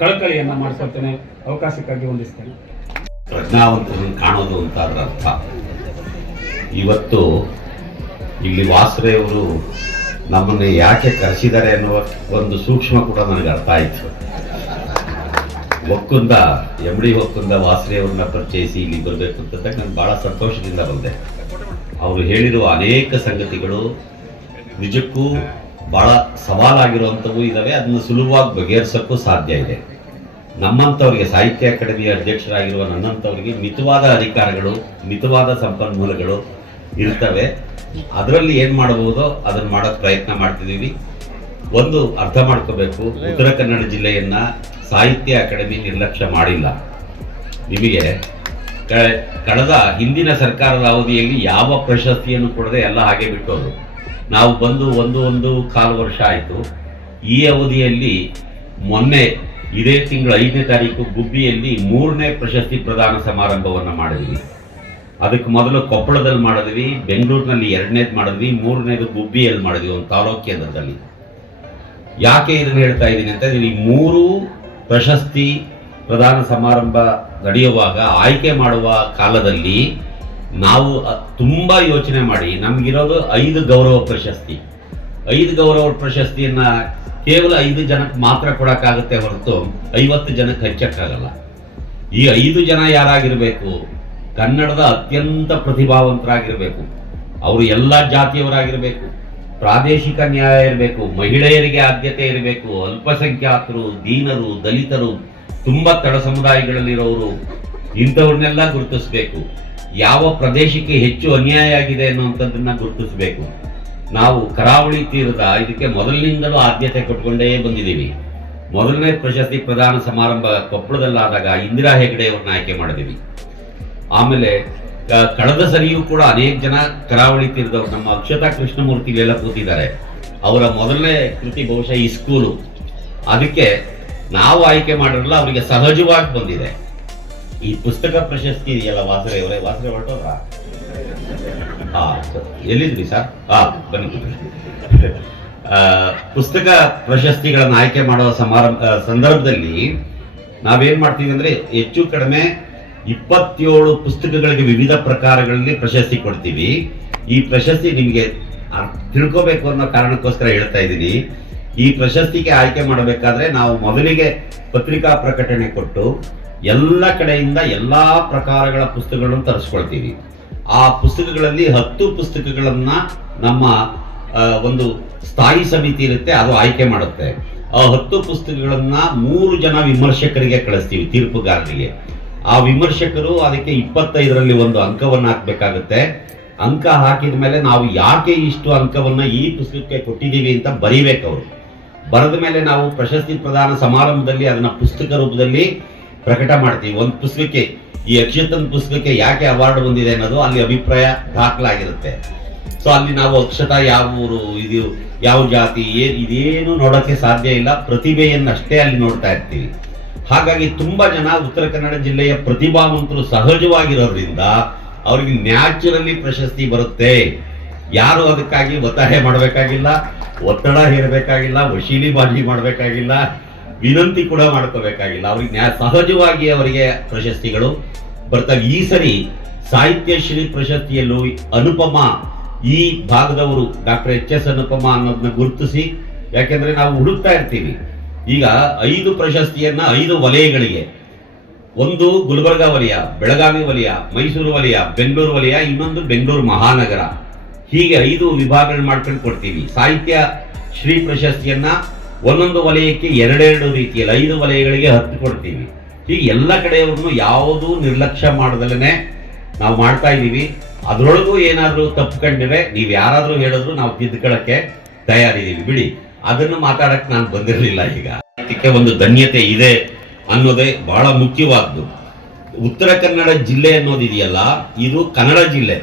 ಕಳಕಳಿಯನ್ನ ಮಾಡ್ಕೊಳ್ತೇನೆ. ಅವಕಾಶಕ್ಕಾಗಿ ವಂದಿಸ್ತೇನೆ. ಪ್ರಜ್ಞಾವಂತರನ್ನು ಕಾಣೋದು ಅಂತ ಅದರ ಅರ್ಥ. ಇವತ್ತು ಇಲ್ಲಿ ವಾಸರೆಯವರು ನಮ್ಮನ್ನು ಯಾಕೆ ಕರೆಸಿದ್ದಾರೆ ಅನ್ನುವ ಒಂದು ಸೂಕ್ಷ್ಮ ಕೂಡ ನನಗೆ ಅರ್ಥ ಆಯಿತು. ಒಕ್ಕುಂದ MD ಒಕ್ಕುಂದ ವಾಸರೆಯವ್ರನ್ನ ಪರಿಚಯಿಸಿ ಇಲ್ಲಿ ಬರಬೇಕು ಅಂತ ನಾನು ಬಹಳ ಸಂತೋಷದಿಂದ ಬಂದೆ. ಅವರು ಹೇಳಿರುವ ಅನೇಕ ಸಂಗತಿಗಳು ನಿಜಕ್ಕೂ ಬಹಳ ಸವಾಲಾಗಿರುವಂಥವು ಇದ್ದಾವೆ. ಅದನ್ನು ಸುಲಭವಾಗಿ ಬಗೆಹರಿಸೋಕ್ಕೂ ಸಾಧ್ಯ ಇದೆ. ನಮ್ಮಂಥವ್ರಿಗೆ, ಸಾಹಿತ್ಯ ಅಕಾಡೆಮಿಯ ಅಧ್ಯಕ್ಷರಾಗಿರುವ ನನ್ನಂಥವ್ರಿಗೆ ಮಿತವಾದ ಅಧಿಕಾರಗಳು, ಮಿತವಾದ ಸಂಪನ್ಮೂಲಗಳು ಇರ್ತವೆ. ಅದರಲ್ಲಿ ಏನು ಮಾಡಬಹುದೋ ಅದನ್ನು ಮಾಡೋಕ್ಕೆ ಪ್ರಯತ್ನ ಮಾಡ್ತಿದ್ದೀವಿ. ಒಂದು ಅರ್ಥ ಮಾಡ್ಕೋಬೇಕು, ಉತ್ತರ ಕನ್ನಡ ಜಿಲ್ಲೆಯನ್ನ ಸಾಹಿತ್ಯ ಅಕಾಡೆಮಿ ನಿರ್ಲಕ್ಷ್ಯ ಮಾಡಿಲ್ಲ. ನಿಮಗೆ ಕಳೆದ ಹಿಂದಿನ ಸರ್ಕಾರದ ಅವಧಿಯಲ್ಲಿ ಯಾವ ಪ್ರಶಸ್ತಿಯನ್ನು ಕೊಡದೆ ಎಲ್ಲ ಹಾಗೆ ಬಿಟ್ಟೋದು. ನಾವು ಬಂದು ಒಂದು ಕಾಲು ವರ್ಷ ಆಯಿತು. ಈ ಅವಧಿಯಲ್ಲಿ ಮೊನ್ನೆ ಇದೇ ತಿಂಗಳ 5ನೇ ತಾರೀಕು ಗುಬ್ಬಿಯಲ್ಲಿ 3ನೇ ಪ್ರಶಸ್ತಿ ಪ್ರದಾನ ಸಮಾರಂಭವನ್ನು ಮಾಡಿದ್ವಿ. ಅದಕ್ಕೆ ಮೊದಲು ಕೊಪ್ಪಳದಲ್ಲಿ ಮಾಡಿದ್ವಿ, ಬೆಂಗಳೂರಿನಲ್ಲಿ 2ನೇದು ಮಾಡಿದ್ವಿ, 3ನೇದು ಗುಬ್ಬಿಯಲ್ಲಿ ಮಾಡಿದ್ವಿ, ಒಂದು ತಾಲೂಕು ಕೇಂದ್ರದಲ್ಲಿ. ಯಾಕೆ ಇದನ್ನು ಹೇಳ್ತಾ ಇದ್ದೀನಿ ಅಂತ, ಈ 3 ಪ್ರಶಸ್ತಿ ಪ್ರದಾನ ಸಮಾರಂಭ ನಡೆಯುವಾಗ ಆಯ್ಕೆ ಮಾಡುವ ಕಾಲದಲ್ಲಿ ನಾವು ತುಂಬ ಯೋಚನೆ ಮಾಡಿ, ನಮಗಿರೋದು 5 ಗೌರವ ಪ್ರಶಸ್ತಿ. 5 ಗೌರವ ಪ್ರಶಸ್ತಿಯನ್ನ ಕೇವಲ 5 ಜನಕ್ಕೆ ಮಾತ್ರ ಕೊಡೋಕ್ಕಾಗುತ್ತೆ ಹೊರತು 50 ಜನಕ್ಕೆ ಹಚ್ಚಕ್ಕಾಗಲ್ಲ. ಈ 5 ಜನ ಯಾರಾಗಿರ್ಬೇಕು? ಕನ್ನಡದ ಅತ್ಯಂತ ಪ್ರತಿಭಾವಂತರಾಗಿರ್ಬೇಕು. ಅವರು ಎಲ್ಲ ಜಾತಿಯವರಾಗಿರ್ಬೇಕು. ಪ್ರಾದೇಶಿಕ ನ್ಯಾಯ ಇರಬೇಕು, ಮಹಿಳೆಯರಿಗೆ ಆದ್ಯತೆ ಇರಬೇಕು, ಅಲ್ಪಸಂಖ್ಯಾತರು, ದೀನರು, ದಲಿತರು, ತುಂಬಾ ತಡ ಸಮುದಾಯಗಳಲ್ಲಿರೋರು, ಇಂಥವ್ರನ್ನೆಲ್ಲ ಗುರುತಿಸಬೇಕು. ಯಾವ ಪ್ರದೇಶಕ್ಕೆ ಹೆಚ್ಚು ಅನ್ಯಾಯ ಆಗಿದೆ ಅನ್ನುವಂಥದ್ದನ್ನ ಗುರುತಿಸಬೇಕು. ನಾವು ಕರಾವಳಿ ತೀರದ ಇದಕ್ಕೆ ಮೊದಲಿನಿಂದಲೂ ಆದ್ಯತೆ ಕೊಟ್ಕೊಂಡೇ ಬಂದಿದ್ದೀವಿ. ಮೊದಲನೇ ಪ್ರಶಸ್ತಿ ಪ್ರದಾನ ಸಮಾರಂಭ ಕೊಪ್ಪಳದಲ್ಲಾದಾಗ ಇಂದಿರಾ ಹೆಗಡೆ ಅವ್ರನ್ನ ಆಯ್ಕೆ ಮಾಡಿದ್ದೀವಿ. ಆಮೇಲೆ ಕಳೆದ ಸರಿಯೂ ಕೂಡ ಅನೇಕ ಜನ ಕರಾವಳಿ ತೀರದವರು, ನಮ್ಮ ಅಕ್ಷತಾ ಕೃಷ್ಣಮೂರ್ತಿ ಎಲ್ಲ ಕೂತಿದ್ದಾರೆ, ಅವರ ಮೊದಲನೇ ಕೃತಿ ಬಹುಶಃ ಈ ಸ್ಕೂಲು. ಅದಕ್ಕೆ ನಾವು ಆಯ್ಕೆ ಮಾಡಿರಲ್ಲ, ಅವರಿಗೆ ಸಹಜವಾಗಿ ಬಂದಿದೆ. ಈ ಪುಸ್ತಕ ಪ್ರಶಸ್ತಿ ಇದೆಯಲ್ಲ, ವಾಸರೆ ಹೊರಟೋದ್ರ? ಎಲ್ಲಿದ್ರಿ ಸರ್? ಬನ್ನಿ. ಪುಸ್ತಕ ಪ್ರಶಸ್ತಿಗಳನ್ನು ಆಯ್ಕೆ ಮಾಡುವ ಸಂದರ್ಭದಲ್ಲಿ ನಾವೇನ್ ಮಾಡ್ತೀವಿ ಅಂದ್ರೆ, ಹೆಚ್ಚು ಕಡಿಮೆ 27 ಪುಸ್ತಕಗಳಿಗೆ ವಿವಿಧ ಪ್ರಕಾರಗಳಲ್ಲಿ ಪ್ರಶಸ್ತಿ ಕೊಡ್ತೀವಿ. ಈ ಪ್ರಶಸ್ತಿ ನಿಮಗೆ ತಿಳ್ಕೋಬೇಕು ಅನ್ನೋ ಕಾರಣಕ್ಕೋಸ್ಕರ ಹೇಳ್ತಾ ಇದ್ದೀನಿ. ಈ ಪ್ರಶಸ್ತಿಗೆ ಆಯ್ಕೆ ಮಾಡಬೇಕಾದ್ರೆ ನಾವು ಮೊದಲಿಗೆ ಪತ್ರಿಕಾ ಪ್ರಕಟಣೆ ಕೊಟ್ಟು ಎಲ್ಲ ಕಡೆಯಿಂದ ಎಲ್ಲಾ ಪ್ರಕಾರಗಳ ಪುಸ್ತಕಗಳನ್ನು ತರಿಸ್ಕೊಳ್ತೀವಿ. ಆ ಪುಸ್ತಕಗಳಲ್ಲಿ 10 ಪುಸ್ತಕಗಳನ್ನ ನಮ್ಮ ಒಂದು ಸ್ಥಾಯಿ ಸಮಿತಿ ಇರುತ್ತೆ, ಅದು ಆಯ್ಕೆ ಮಾಡುತ್ತೆ. ಆ 10 ಪುಸ್ತಕಗಳನ್ನ 3 ಜನ ವಿಮರ್ಶಕರಿಗೆ ಕಳಿಸ್ತೀವಿ, ತೀರ್ಪುಗಾರರಿಗೆ. ಆ ವಿಮರ್ಶಕರು ಅದಕ್ಕೆ 25ರಲ್ಲಿ ಒಂದು ಅಂಕವನ್ನು ಹಾಕಬೇಕಾಗುತ್ತೆ. ಅಂಕ ಹಾಕಿದ ಮೇಲೆ ನಾವು ಯಾಕೆ ಇಷ್ಟು ಅಂಕವನ್ನ ಈ ಪುಸ್ತಕಕ್ಕೆ ಕೊಟ್ಟಿದ್ದೀವಿ ಅಂತ ಬರೀಬೇಕು. ಅವರು ಬರೆದ ಮೇಲೆ ನಾವು ಪ್ರಶಸ್ತಿ ಪ್ರದಾನ ಸಮಾರಂಭದಲ್ಲಿ ಅದನ್ನ ಪುಸ್ತಕ ರೂಪದಲ್ಲಿ ಪ್ರಕಟ ಮಾಡ್ತೀವಿ. ಒಂದು ಪುಸ್ತಕಕ್ಕೆ, ಈ ಅಕ್ಷತನ್ ಪುಸ್ತಕಕ್ಕೆ ಯಾಕೆ ಅವಾರ್ಡ್ ಬಂದಿದೆ ಅನ್ನೋದು ಅಲ್ಲಿ ಅಭಿಪ್ರಾಯ ದಾಖಲಾಗಿರುತ್ತೆ. ಸೊ ಅಲ್ಲಿ ನಾವು ಅಕ್ಷತ ಯಾವ ಊರು, ಇದು ಯಾವ ಜಾತಿ, ಇದೇನು ನೋಡೋಕ್ಕೆ ಸಾಧ್ಯ ಇಲ್ಲ, ಪ್ರತಿಭೆಯನ್ನಷ್ಟೇ ಅಲ್ಲಿ ನೋಡ್ತಾ ಇರ್ತೀವಿ. ಹಾಗಾಗಿ ತುಂಬಾ ಜನ ಉತ್ತರ ಕನ್ನಡ ಜಿಲ್ಲೆಯ ಪ್ರತಿಭಾವಂತರು ಸಹಜವಾಗಿರೋದ್ರಿಂದ ಅವ್ರಿಗೆ ನ್ಯಾಚುರಲಿ ಪ್ರಶಸ್ತಿ ಬರುತ್ತೆ. ಯಾರು ಅದಕ್ಕಾಗಿ ಒತ್ತಾಯ ಮಾಡಬೇಕಾಗಿಲ್ಲ, ಒತ್ತಡ ಹೇರಬೇಕಾಗಿಲ್ಲ, ವಶೀಲಿಬಾಜಿ ಮಾಡಬೇಕಾಗಿಲ್ಲ, ವಿನಂತಿ ಕೂಡ ಮಾಡ್ಕೋಬೇಕಾಗಿಲ್ಲ. ಅವ್ರಿಗೆ ಸಹಜವಾಗಿ ಅವರಿಗೆ ಪ್ರಶಸ್ತಿಗಳು ಬರ್ತವೆ. ಈ ಸರಿ ಸಾಹಿತ್ಯ ಶ್ರೀ ಪ್ರಶಸ್ತಿಯಲ್ಲೂ ಅನುಪಮ, ಈ ಭಾಗದವರು ಡಾಕ್ಟರ್ HS ಅನುಪಮ ಅನ್ನೋದನ್ನ ಗುರುತಿಸಿ, ಯಾಕೆಂದ್ರೆ ನಾವು ಹುಡುಕ್ತಾ ಇರ್ತೀವಿ. ಈಗ 5 ಪ್ರಶಸ್ತಿಯನ್ನ 5 ವಲಯಗಳಿಗೆ, ಒಂದು ಗುಲ್ಬರ್ಗಾ ವಲಯ, ಬೆಳಗಾವಿ ವಲಯ, ಮೈಸೂರು ವಲಯ, ಬೆಂಗಳೂರು ವಲಯ, ಇನ್ನೊಂದು ಬೆಂಗಳೂರು ಮಹಾನಗರ, ಹೀಗೆ 5 ವಿಭಾಗಗಳು ಮಾಡ್ಕೊಂಡು ಕೊಡ್ತೀವಿ. ಸಾಹಿತ್ಯ ಶ್ರೀ ಪ್ರಶಸ್ತಿಯನ್ನ ಒಂದೊಂದು ವಲಯಕ್ಕೆ 2 ರೀತಿಯಲ್ಲಿ 5 ವಲಯಗಳಿಗೆ 10 ಕೊಡ್ತೀವಿ. ಹೀಗೆ ಎಲ್ಲ ಕಡೆಯವ್ರನ್ನು ಯಾವುದೂ ನಿರ್ಲಕ್ಷ್ಯ ಮಾಡದಲ್ಲೇ ನಾವು ಮಾಡ್ತಾ ಇದ್ದೀವಿ. ಅದರೊಳಗೂ ಏನಾದರೂ ತಪ್ಪು ಕಂಡಿದ್ರೆ ನೀವು ಯಾರಾದರೂ ಹೇಳಿದ್ರು ನಾವು ತಿದ್ದುಕೊಳ್ಳಕ್ಕೆ ತಯಾರಿದ್ದೀವಿ. ಬಿಡಿ, ಅದನ್ನು ಮಾತಾಡಕ್ಕೆ ನಾನು ಬಂದಿರಲಿಲ್ಲ. ಈಗ ಮಾತಾಡಲಿಕ್ಕೆ ಒಂದು ಧನ್ಯತೆ ಇದೆ ಅನ್ನೋದೇ ಬಹಳ ಮುಖ್ಯವಾದ್ದು. ಉತ್ತರ ಕನ್ನಡ ಜಿಲ್ಲೆ ಅನ್ನೋದಿದೆಯಲ್ಲ, ಇದು ಕನ್ನಡ ಜಿಲ್ಲೆ.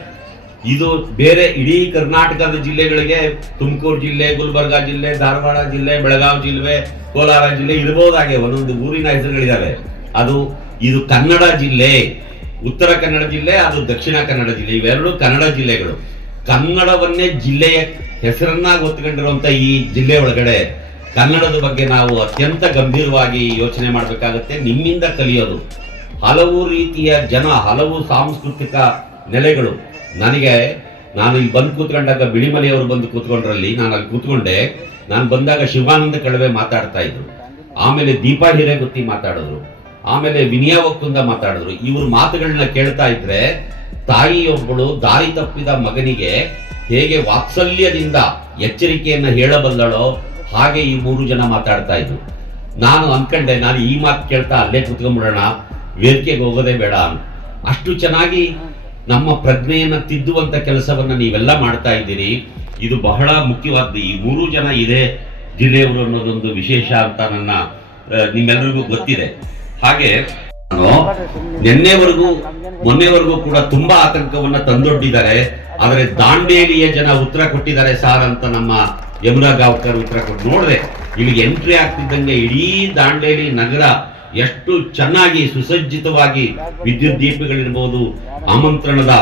ಇದು ಬೇರೆ ಇಡೀ ಕರ್ನಾಟಕದ ಜಿಲ್ಲೆಗಳಿಗೆ ತುಮಕೂರು ಜಿಲ್ಲೆ, ಗುಲ್ಬರ್ಗಾ ಜಿಲ್ಲೆ, ಧಾರವಾಡ ಜಿಲ್ಲೆ, ಬೆಳಗಾವಿ ಜಿಲ್ಲೆ, ಕೋಲಾರ ಜಿಲ್ಲೆ ಇರಬಹುದಾಗೆ ಒಂದೊಂದು ಊರಿನ ಹೆಸರುಗಳಿದಾವೆ. ಇದು ಕನ್ನಡ ಜಿಲ್ಲೆ, ಉತ್ತರ ಕನ್ನಡ ಜಿಲ್ಲೆ, ಅದು ದಕ್ಷಿಣ ಕನ್ನಡ ಜಿಲ್ಲೆ, ಇವೆರಡು ಕನ್ನಡ ಜಿಲ್ಲೆಗಳು. ಕನ್ನಡವನ್ನೇ ಜಿಲ್ಲೆಯ ಹೆಸರನ್ನಾಗಿ ಹೊತ್ತುಕೊಂಡಿರುವಂತ ಈ ಜಿಲ್ಲೆ ಒಳಗಡೆ ಕನ್ನಡದ ಬಗ್ಗೆ ನಾವು ಅತ್ಯಂತ ಗಂಭೀರವಾಗಿ ಯೋಚನೆ ಮಾಡಬೇಕಾಗುತ್ತೆ. ನಿಮ್ಮಿಂದ ಕಲಿಯೋದು ಹಲವು ರೀತಿಯ ಜನ, ಹಲವು ಸಾಂಸ್ಕೃತಿಕ ನೆಲೆಗಳು. ನಾನು ಇಲ್ಲಿ ಬಂದು ಕೂತ್ಕೊಂಡಾಗ ಬಿಳಿಮಲೆಯವರು ಬಂದು ಕೂತ್ಕೊಂಡ್ರಲ್ಲಿ ನಾನು ಅಲ್ಲಿ ಕೂತ್ಕೊಂಡೆ. ನಾನು ಬಂದಾಗ ಶಿವಾನಂದ ಕಳವೆ ಮಾತಾಡ್ತಾ ಇದ್ರು, ಆಮೇಲೆ ದೀಪಾ ಹಿರೇಗುತ್ತಿ ಮಾತಾಡಿದ್ರು, ಆಮೇಲೆ ವಿನಯ ಒಕ್ಕುಂದ ಮಾತಾಡಿದ್ರು. ಇವ್ರ ಮಾತುಗಳನ್ನ ಕೇಳ್ತಾ ಇದ್ರೆ ತಾಯಿಯೊಬ್ಬಳು ದಾರಿ ತಪ್ಪಿದ ಮಗನಿಗೆ ಹೇಗೆ ವಾತ್ಸಲ್ಯದಿಂದ ಎಚ್ಚರಿಕೆಯನ್ನ ಹೇಳಬಲ್ಲಳೋ ಹಾಗೆ ಈ 3 ಜನ ಮಾತಾಡ್ತಾ ಇದ್ರು. ನಾನು ಅನ್ಕೊಂಡೆ, ನಾನು ಈ ಮಾತು ಕೇಳ್ತಾ ಅಲ್ಲೇ ಕೂತ್ಕೊಂಡ್ಬಿಡೋಣ, ವೇದಿಕೆಗೆ ಹೋಗೋದೇ ಬೇಡ. ಅಷ್ಟು ಚೆನ್ನಾಗಿ ನಮ್ಮ ಪ್ರಜ್ಞೆಯನ್ನ ತಿದ್ದುವಂತ ಕೆಲಸವನ್ನ ನೀವೆಲ್ಲ ಮಾಡ್ತಾ ಇದ್ದೀರಿ. ಇದು ಬಹಳ ಮುಖ್ಯವಾದ್ದು. ಈ 3 ಜನ ಇದೇ ಜಿಲ್ಲೆಯವರು ಅನ್ನೋದೊಂದು ವಿಶೇಷ ಅಂತ ನಿಮ್ಮೆಲ್ಲರಿಗೂ ಗೊತ್ತಿದೆ. ಹಾಗೆ ಮೊನ್ನೆವರೆಗೂ ಕೂಡ ತುಂಬಾ ಆತಂಕವನ್ನ ತಂದೊಡ್ಡಿದ್ದಾರೆ. ಆದರೆ ದಾಂಡೇಲಿಯ ಜನ ಉತ್ತರ ಕೊಟ್ಟಿದ್ದಾರೆ ಸಾರ್ ಅಂತ ನಮ್ಮ ಯಮುನಾ ಗಾಂವ್ಕರ್ ಉತ್ತರ ಕೊಟ್ಟು ನೋಡಿದೆ. ಇಲ್ಲಿಗೆ ಎಂಟ್ರಿ ಆಗ್ತಿದ್ದಂಗೆ ಇಡೀ ದಾಂಡೇಲಿ ನಗರ ಎಷ್ಟು ಚೆನ್ನಾಗಿ ಸುಸಜ್ಜಿತವಾಗಿ ವಿದ್ಯುತ್ ದೀಪಗಳಿರ್ಬೋದು, ಆಮಂತ್ರಣದ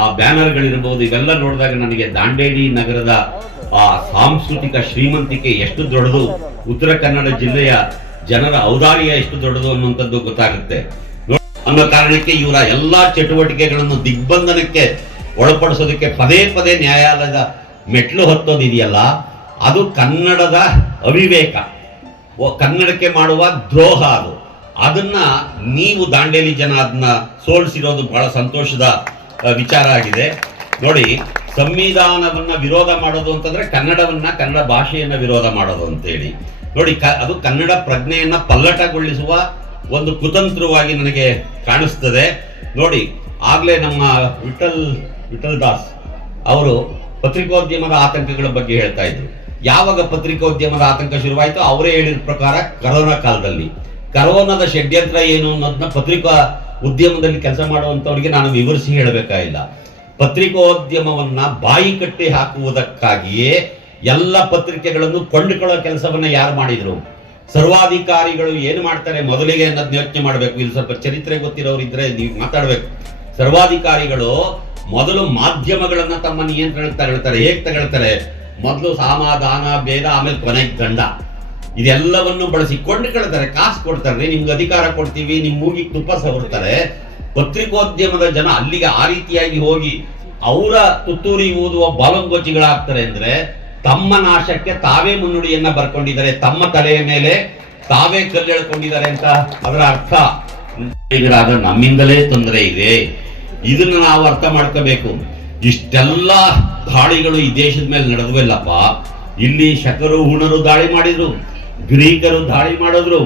ಆ ಬ್ಯಾನರ್ಗಳಿರ್ಬೋದು, ಇವೆಲ್ಲ ನೋಡಿದಾಗ ನನಗೆ ದಾಂಡೇಲಿ ನಗರದ ಆ ಸಾಂಸ್ಕೃತಿಕ ಶ್ರೀಮಂತಿಕೆ ಎಷ್ಟು ದೊಡ್ಡದು, ಉತ್ತರ ಕನ್ನಡ ಜಿಲ್ಲೆಯ ಜನರ ಔದಾರ್ಯ ಎಷ್ಟು ದೊಡ್ಡದು ಅನ್ನುವಂಥದ್ದು ಗೊತ್ತಾಗುತ್ತೆ. ಅನ್ನೋ ಕಾರಣಕ್ಕೆ ಇವರ ಎಲ್ಲಾ ಚಟುವಟಿಕೆಗಳನ್ನು ದಿಗ್ಬಂಧನಕ್ಕೆ ಒಳಪಡಿಸೋದಕ್ಕೆ ಪದೇ ಪದೇ ನ್ಯಾಯಾಲಯದ ಮೆಟ್ಲು ಹತ್ತೋದಿದೆಯಲ್ಲ, ಅದು ಕನ್ನಡದ ಅವಿವೇಕ, ಕನ್ನಡಕ್ಕೆ ಮಾಡುವ ದ್ರೋಹ. ಅದನ್ನ ನೀವು ದಾಂಡೇಲಿ ಜನ ಅದನ್ನ ಸೋಲಿಸಿರೋದು ಬಹಳ ಸಂತೋಷದ ವಿಚಾರ ಆಗಿದೆ. ನೋಡಿ, ಸಂವಿಧಾನವನ್ನ ವಿರೋಧ ಮಾಡೋದು ಅಂತಂದ್ರೆ ಕನ್ನಡ ಭಾಷೆಯನ್ನ ವಿರೋಧ ಮಾಡೋದು ಅಂತೇಳಿ ನೋಡಿ. ಅದು ಕನ್ನಡ ಪ್ರಜ್ಞೆಯನ್ನ ಪಲ್ಲಟಗೊಳಿಸುವ ಒಂದು ಕುತಂತ್ರವಾಗಿ ನನಗೆ ಕಾಣಿಸ್ತದೆ. ನೋಡಿ, ಆಗ್ಲೇ ನಮ್ಮ ವಿಠಲ್ ದಾಸ್ ಅವರು ಪತ್ರಿಕೋದ್ಯಮದ ಆತಂಕಗಳ ಬಗ್ಗೆ ಹೇಳ್ತಾ ಇದ್ರು. ಯಾವಾಗ ಪತ್ರಿಕೋದ್ಯಮದ ಆತಂಕ ಶುರುವಾಯಿತು, ಅವರೇ ಹೇಳಿದ ಪ್ರಕಾರ ಕರೋನಾ ಕಾಲದಲ್ಲಿ. ಕರೋನಾದ ಷಡ್ಯಂತ್ರ ಏನು ಅನ್ನೋದನ್ನ ಪತ್ರಿಕಾ ಉದ್ಯಮದಲ್ಲಿ ಕೆಲಸ ಮಾಡುವಂತವರಿಗೆ ನಾನು ವಿವರಿಸಿ ಹೇಳಬೇಕಾಗಿಲ್ಲ. ಪತ್ರಿಕೋದ್ಯಮವನ್ನ ಬಾಯಿ ಕಟ್ಟಿ ಹಾಕುವುದಕ್ಕಾಗಿಯೇ ಎಲ್ಲ ಪತ್ರಿಕೆಗಳನ್ನು ಕೊಂಡುಕೊಳ್ಳೋ ಕೆಲಸವನ್ನ ಯಾರು ಮಾಡಿದ್ರು? ಸರ್ವಾಧಿಕಾರಿಗಳು ಏನು ಮಾಡ್ತಾರೆ ಮೊದಲಿಗೆ ಅನ್ನೋದನ್ನ ಯೋಚನೆ ಮಾಡಬೇಕು. ಇಲ್ಲಿ ಸ್ವಲ್ಪ ಚರಿತ್ರೆ ಗೊತ್ತಿರೋರು ಇದ್ರೆ ನೀವು ಮಾತಾಡ್ಬೇಕು. ಸರ್ವಾಧಿಕಾರಿಗಳು ಮೊದಲು ಮಾಧ್ಯಮಗಳನ್ನ ತಮ್ಮ ನಿಯಂತ್ರಣಕ್ಕೆ ತಗೊಳ್ತಾರೆ. ಹೇಗೆ ತಗೊಳ್ತಾರೆ? ಮೊದಲು ಸಾಮ, ದಾನ, ಭೇದ, ಆಮೇಲೆ ಕೊನೆಗೆ ದಂಡ, ಇದೆಲ್ಲವನ್ನು ಬಳಸಿ ಕೊಂಡುಕೊಳ್ತಾರೆ. ಕಾಸು ಕೊಡ್ತಾರೆ, ನಿಮ್ಗೆ ಅಧಿಕಾರ ಕೊಡ್ತೀವಿ, ನಿಮ್ ಮೂಗಿಗೆ ತುಪ್ಪ ಸವರ್ತಾರೆ. ಪತ್ರಿಕೋದ್ಯಮದ ಜನ ಅಲ್ಲಿಗೆ ಆ ರೀತಿಯಾಗಿ ಹೋಗಿ ಅವರ ತುತ್ತೂರಿ ಊದುವ ಬಾಲಂಗೋಚಿಗಳಾಗ್ತಾರೆ. ಅಂದ್ರೆ ತಮ್ಮ ನಾಶಕ್ಕೆ ತಾವೇ ಮುನ್ನುಡಿಯನ್ನ ಬರ್ಕೊಂಡಿದ್ದಾರೆ, ತಮ್ಮ ತಲೆಯ ಮೇಲೆ ತಾವೇ ಕಲ್ಲೆಳ್ಕೊಂಡಿದ್ದಾರೆ ಅಂತ ಅದರ ಅರ್ಥ. ನಮ್ಮಿಂದಲೇ ತೊಂದರೆ ಇದೆ, ಇದನ್ನ ನಾವು ಅರ್ಥ ಮಾಡ್ಕೋಬೇಕು. ಇಷ್ಟೆಲ್ಲ ದಾಳಿಗಳು ಈ ದೇಶದ ಮೇಲೆ ನಡೆದವೆಲ್ಲಪ್ಪ. ಇಲ್ಲಿ ಶಕರು, ಹುಣರು ದಾಳಿ ಮಾಡಿದ್ರು, ಗ್ರೀಕರು ದಾಳಿ ಮಾಡಿದ್ರು,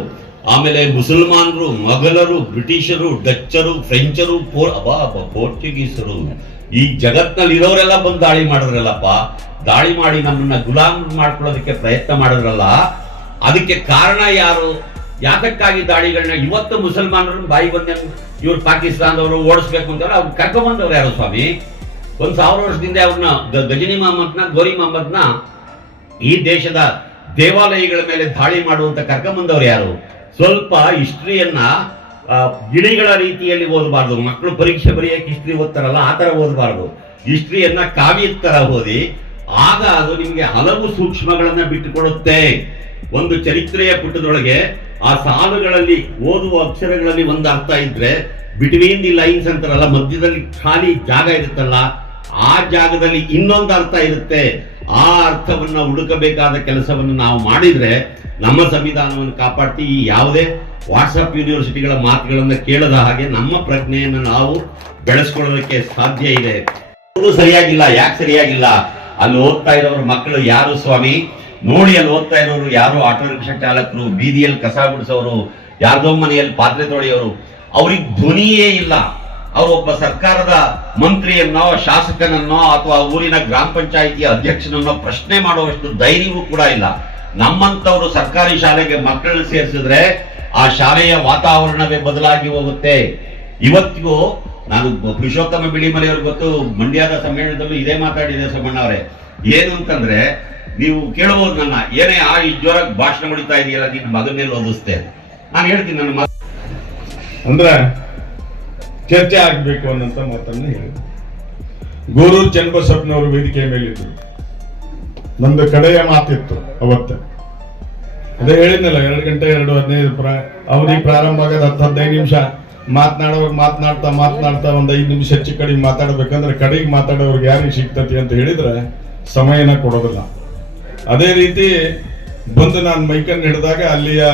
ಆಮೇಲೆ ಮುಸಲ್ಮಾನರು, ಮೊಘಲರು, ಬ್ರಿಟಿಷರು, ಡಚ್ಚರು, ಫ್ರೆಂಚರು, ಪೋರ್ಚುಗೀಸರು, ಈ ಜಗತ್ನಲ್ಲಿ ಇರೋರೆಲ್ಲ ಬಂದು ದಾಳಿ ಮಾಡಿದ್ರಲ್ಲಪ್ಪ. ದಾಳಿ ಮಾಡಿ ನಮ್ಮನ್ನ ಗುಲಾಮ್ ಮಾಡ್ಕೊಳ್ಳೋದಕ್ಕೆ ಪ್ರಯತ್ನ ಮಾಡಿದ್ರಲ್ಲ, ಅದಕ್ಕೆ ಕಾರಣ ಯಾರು? ಯಾತಕ್ಕಾಗಿ ದಾಳಿಗಳನ್ನ ಇವತ್ತು ಮುಸಲ್ಮಾನರನ್ನ ಬಾಯಿ ಬಂದ ಇವ್ರು ಪಾಕಿಸ್ತಾನದವರು ಓಡಿಸ್ಬೇಕು ಅಂತವ್ರು ಅವ್ರು ಕರ್ಕೊಂಡ್ಬಂದವ್ರು ಯಾರು ಸ್ವಾಮಿ? 1000 ವರ್ಷದಿಂದ ಅವ್ರನ್ನ ಗಜನಿ ಮಹಮ್ಮದ್ನ, ಗೋರಿ ಮಹಮ್ಮದ್ನ ಈ ದೇಶದ ದೇವಾಲಯಗಳ ಮೇಲೆ ದಾಳಿ ಮಾಡುವಂತ ಕರ್ಕೊಂಡ್ಬಂದವ್ರು ಯಾರು? ಸ್ವಲ್ಪ ಹಿಸ್ಟ್ರಿಯನ್ನ ಗಿಳಿಗಳ ರೀತಿಯಲ್ಲಿ ಓದಬಾರ್ದು. ಮಕ್ಕಳು ಪರೀಕ್ಷೆ ಬರೆಯಕ್ಕೆ ಹಿಸ್ಟ್ರಿ ಓದ್ತಾರಲ್ಲ, ಆ ತರ ಓದಬಾರ್ದು. ಹಿಸ್ಟ್ರಿಯನ್ನ ಕಾವ್ಯದ ತರ ಓದಿ, ಆಗ ಅದು ನಿಮ್ಗೆ ಹಲವು ಸೂಕ್ಷ್ಮಗಳನ್ನ ಬಿಟ್ಟುಕೊಡುತ್ತೆ. ಒಂದು ಚರಿತ್ರೆಯ ಪುಟದೊಳಗೆ ಆ ಸಾಲುಗಳಲ್ಲಿ ಓದುವ ಅಕ್ಷರಗಳಲ್ಲಿ ಒಂದು ಅರ್ಥ ಇದ್ರೆ, ಬಿಟ್ವೀನ್ ದಿ ಲೈನ್ಸ್ ಅಂತಾರಲ್ಲ, ಮಧ್ಯದಲ್ಲಿ ಖಾಲಿ ಜಾಗ ಇರುತ್ತಲ್ಲ, ಆ ಜಾಗದಲ್ಲಿ ಇನ್ನೊಂದು ಅರ್ಥ ಇರುತ್ತೆ. ಆ ಅರ್ಥವನ್ನ ಹುಡುಕಬೇಕಾದ ಕೆಲಸವನ್ನು ನಾವು ಮಾಡಿದ್ರೆ ನಮ್ಮ ಸಂವಿಧಾನವನ್ನು ಕಾಪಾಡ್ತೀವಿ. ಯಾವುದೇ ವಾಟ್ಸಪ್ ಯೂನಿವರ್ಸಿಟಿಗಳ ಮಾತುಗಳನ್ನ ಕೇಳದ ಹಾಗೆ ನಮ್ಮ ಪ್ರಜ್ಞೆಯನ್ನು ನಾವು ಬೆಳೆಸ್ಕೊಳ್ಳೋದಕ್ಕೆ ಸಾಧ್ಯ ಇದೆ. ಸರಿಯಾಗಿಲ್ಲ. ಯಾಕೆ ಸರಿಯಾಗಿಲ್ಲ? ಅಲ್ಲಿ ಓದ್ತಾ ಇರೋರು ಮಕ್ಕಳು ಯಾರು ಸ್ವಾಮಿ? ನೋಡಿ, ಅಲ್ಲಿ ಓದ್ತಾ ಇರೋರು ಯಾರು? ಆಟೋ ರಿಕ್ಷಾ ಚಾಲಕರು, ಬೀದಿಯಲ್ಲಿ ಕಸ ಗುಡಿಸೋರು, ಯಾರ್ದೋ ಮನೆಯಲ್ಲಿ ಪಾತ್ರೆ ತೊಳೆಯೋರು. ಅವ್ರಿಗೆ ಧ್ವನಿಯೇ ಇಲ್ಲ. ಅವರೊಬ್ಬ ಸರ್ಕಾರದ ಮಂತ್ರಿಯನ್ನೋ, ಶಾಸಕನನ್ನೋ ಅಥವಾ ಊರಿನ ಗ್ರಾಮ ಪಂಚಾಯಿತಿಯ ಅಧ್ಯಕ್ಷನನ್ನೋ ಪ್ರಶ್ನೆ ಮಾಡುವಷ್ಟು ಧೈರ್ಯವೂ ಕೂಡ ಇಲ್ಲ. ನಮ್ಮಂತವರು ಸರ್ಕಾರಿ ಶಾಲೆಗೆ ಮಕ್ಕಳನ್ನು ಸೇರಿಸಿದ್ರೆ ಆ ಶಾಲೆಯ ವಾತಾವರಣವೇ ಬದಲಾಗಿ ಹೋಗುತ್ತೆ. ಇವತ್ತಿಗೂ ನಾನು ಪುರುಷೋತ್ತಮ ಬಿಳಿಮಲೆ ಅವ್ರಿಗೆ ಗೊತ್ತು, ಮಂಡ್ಯದ ಸಮ್ಮೇಳನದಲ್ಲೂ ಇದೇ ಮಾತಾಡಿದೆ ಸೋಮಣ್ಣ ಅವರೇ. ಏನು ಅಂತಂದ್ರೆ, ನೀವು ಕೇಳಬಹುದು ನನ್ನ, ಏನೇ ಈ ಜೋರಾಗಿ ಭಾಷಣ ಹೊಡಿತಾ ಇದೆಯಲ್ಲ, ನಿನ್ ಮಗನ್ನೆಲ್ಲ ಓದಿಸ್ತೆ. ನಾನು ಹೇಳ್ತೀನಿ ನನ್ನ ಮಗ ಅಂದ್ರೆ ಚರ್ಚೆ ಆಗ್ಬೇಕು ಅನ್ನಂತ ಮಾತನ್ನು ಹೇಳಿದ್ರು. ಗೋರೂರು ಚನ್ನಬಸಪ್ಪನವರು ವೇದಿಕೆ ಮೇಲಿದ್ರು. ನಂದು ಕಡೆಯ ಮಾತಿತ್ತು ಅವತ್ತು. ಅದೇ ಹೇಳಿದ್ನಲ್ಲ, 2 ಗಂಟೆ 2:15 ಅವಧಿ ಪ್ರಾರಂಭ ಆಗದ 10-15 ನಿಮಿಷ ಮಾತನಾಡ್ತಾ ಒಂದ್ 5 ನಿಮಿಷ ಹೆಚ್ಚು ಕಡೆಗೆ ಮಾತಾಡ್ಬೇಕಂದ್ರೆ ಕಡೆಗೆ ಮಾತಾಡೋರ್ಗೆ ಯಾರಿಗೆ ಸಿಗ್ತತಿ ಅಂತ ಹೇಳಿದ್ರೆ ಸಮಯನ ಕೊಡೋದಿಲ್ಲ. ಅದೇ ರೀತಿ ಬಂದು ನಾನು ಮೈಕನ್ನು ಹಿಡಿದಾಗ ಅಲ್ಲಿಯ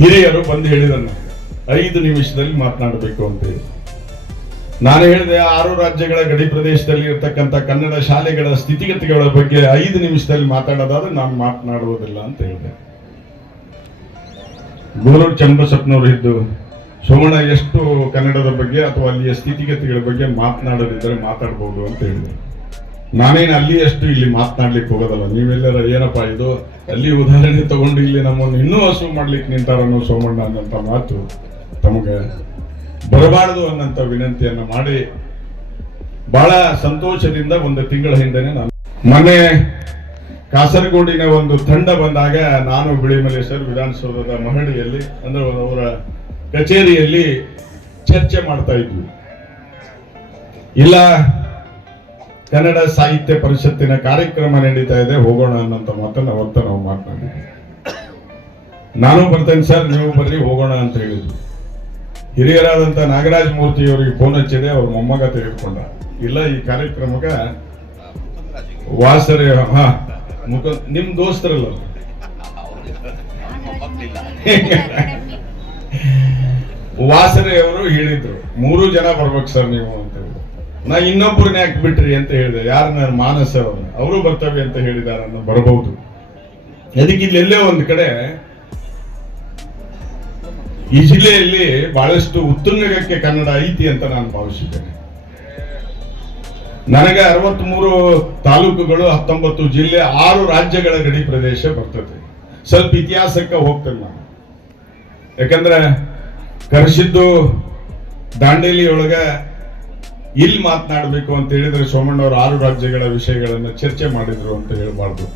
ಹಿರಿಯರು ಬಂದು ಹೇಳಿದನ್ನು 5 ನಿಮಿಷದಲ್ಲಿ ಮಾತನಾಡಬೇಕು ಅಂತ ಹೇಳಿ. ನಾನು ಹೇಳಿದೆ 6 ರಾಜ್ಯಗಳ ಗಡಿ ಪ್ರದೇಶದಲ್ಲಿ ಇರತಕ್ಕಂಥ ಕನ್ನಡ ಶಾಲೆಗಳ ಸ್ಥಿತಿಗತಿಗಳ ಬಗ್ಗೆ 5 ನಿಮಿಷದಲ್ಲಿ ಮಾತಾಡೋದಾದ್ರೆ ನಾನು ಮಾತನಾಡುವುದಿಲ್ಲ ಅಂತ ಹೇಳಿದೆ. ಗೋರೂರು ಚನ್ನಬಸಪ್ಪನವರು ಇದ್ದು, ಸೋಮಣ್ಣ ಎಷ್ಟು ಕನ್ನಡದ ಬಗ್ಗೆ ಅಥವಾ ಅಲ್ಲಿಯ ಸ್ಥಿತಿಗತಿಗಳ ಬಗ್ಗೆ ಮಾತನಾಡೋದಿದ್ರೆ ಮಾತಾಡ್ಬೋದು ಅಂತ ಹೇಳಿದೆ. ನಾನೇನು ಅಲ್ಲಿ ಅಷ್ಟು ಇಲ್ಲಿ ಮಾತನಾಡ್ಲಿಕ್ಕೆ ಹೋಗೋದಲ್ಲ. ನೀವೆಲ್ಲರ ಏನಪ್ಪ ಇದು ಅಲ್ಲಿ ಉದಾಹರಣೆ ತಗೊಂಡು ಇಲ್ಲಿ ನಮ್ಮನ್ನು ಇನ್ನೂ ಹಸು ಮಾಡ್ಲಿಕ್ಕೆ ನಿಂತಾರನ್ನೋ ಸೋಮಣ್ಣ ಅನ್ನಂತ ಮಾತು ತಮಗೆ ಬರಬಾರದು ಅನ್ನಂತ ವಿನಂತಿಯನ್ನ ಮಾಡಿ ಬಹಳ ಸಂತೋಷದಿಂದ 1 ತಿಂಗಳ ಹಿಂದೆನೆ ನಾನು ಮೊನ್ನೆ ಕಾಸರಗೋಡಿನ ಒಂದು ತಂಡ ಬಂದಾಗ ನಾನು ಬಿಳಿಮಲೇಶ್ವರ ವಿಧಾನಸೌಧದ ಮಹಡಿಯಲ್ಲಿ ಅಂದ್ರೆ ಅವರ ಕಚೇರಿಯಲ್ಲಿ ಚರ್ಚೆ ಮಾಡ್ತಾ ಇದ್ವಿ. ಇಲ್ಲ ಕನ್ನಡ ಸಾಹಿತ್ಯ ಪರಿಷತ್ತಿನ ಕಾರ್ಯಕ್ರಮ ನಡೀತಾ ಇದೆ, ಹೋಗೋಣ ಅನ್ನೋಂಥ ಮಾತನ್ನು ಅವತ್ತ ನಾವು ಮಾತನಾಡಿದ್ವಿ. ನಾನು ಬರ್ತೇನೆ ಸರ್, ನೀವು ಬರ್ರಿ ಹೋಗೋಣ ಅಂತ ಹೇಳಿದ್ವಿ. ಹಿರಿಯರಾದಂಥ ನಾಗರಾಜ ಮೂರ್ತಿ ಅವರಿಗೆ ಫೋನ್ ಹಚ್ಚಿದೆ, ಅವ್ರ ಮೊಮ್ಮಗ ತೆಗೆದುಕೊಂಡ. ಇಲ್ಲ ಈ ಕಾರ್ಯಕ್ರಮಕ್ಕೆ ವಾಸರೆ ನಿಮ್ ದೋಸ್ತರಲ್ಲ ವಾಸರೆ ಅವರು ಹೇಳಿದ್ರು 3 ಜನ ಬರ್ಬೇಕು ಸರ್ ನೀವು ಅಂತ ಹೇಳಿ. ನಾ ಇನ್ನೊಬ್ಬರನ್ನ ಯಾಕೆ ಬಿಟ್ರಿ ಅಂತ ಹೇಳಿದೆ. ಯಾರನ್ನ ಮಾನಸ ಅವರು ಬರ್ತವೆ ಅಂತ ಹೇಳಿದಾರ, ಬರಬಹುದು. ಅದಕ್ಕೆ ಇಲ್ಲೆಲ್ಲೇ ಒಂದು ಕಡೆ ಈ ಜಿಲ್ಲೆಯಲ್ಲಿ ಬಹಳಷ್ಟು ಉತ್ತುಂಗಕ್ಕೆ ಕನ್ನಡ ಐತಿ ಅಂತ ನಾನು ಭಾವಿಸಿದ್ದೇನೆ. ನನಗೆ 63 ತಾಲೂಕುಗಳು, 19 ಜಿಲ್ಲೆ, 6 ರಾಜ್ಯಗಳ ಗಡಿ ಪ್ರದೇಶ ಬರ್ತದೆ. ಸ್ವಲ್ಪ ಇತಿಹಾಸಕ್ಕೆ ಹೋಗ್ತೇನೆ ನಾನು. ಯಾಕಂದ್ರೆ ಕರೆಸಿದ್ದು ದಾಂಡೇಲಿ ಒಳಗ ಇಲ್ಲಿ ಮಾತನಾಡಬೇಕು ಅಂತ ಹೇಳಿದ್ರೆ ಸೋಮಣ್ಣವರು 6 ರಾಜ್ಯಗಳ ವಿಷಯಗಳನ್ನು ಚರ್ಚೆ ಮಾಡಿದ್ರು ಅಂತ ಹೇಳಬಾರ್ದು.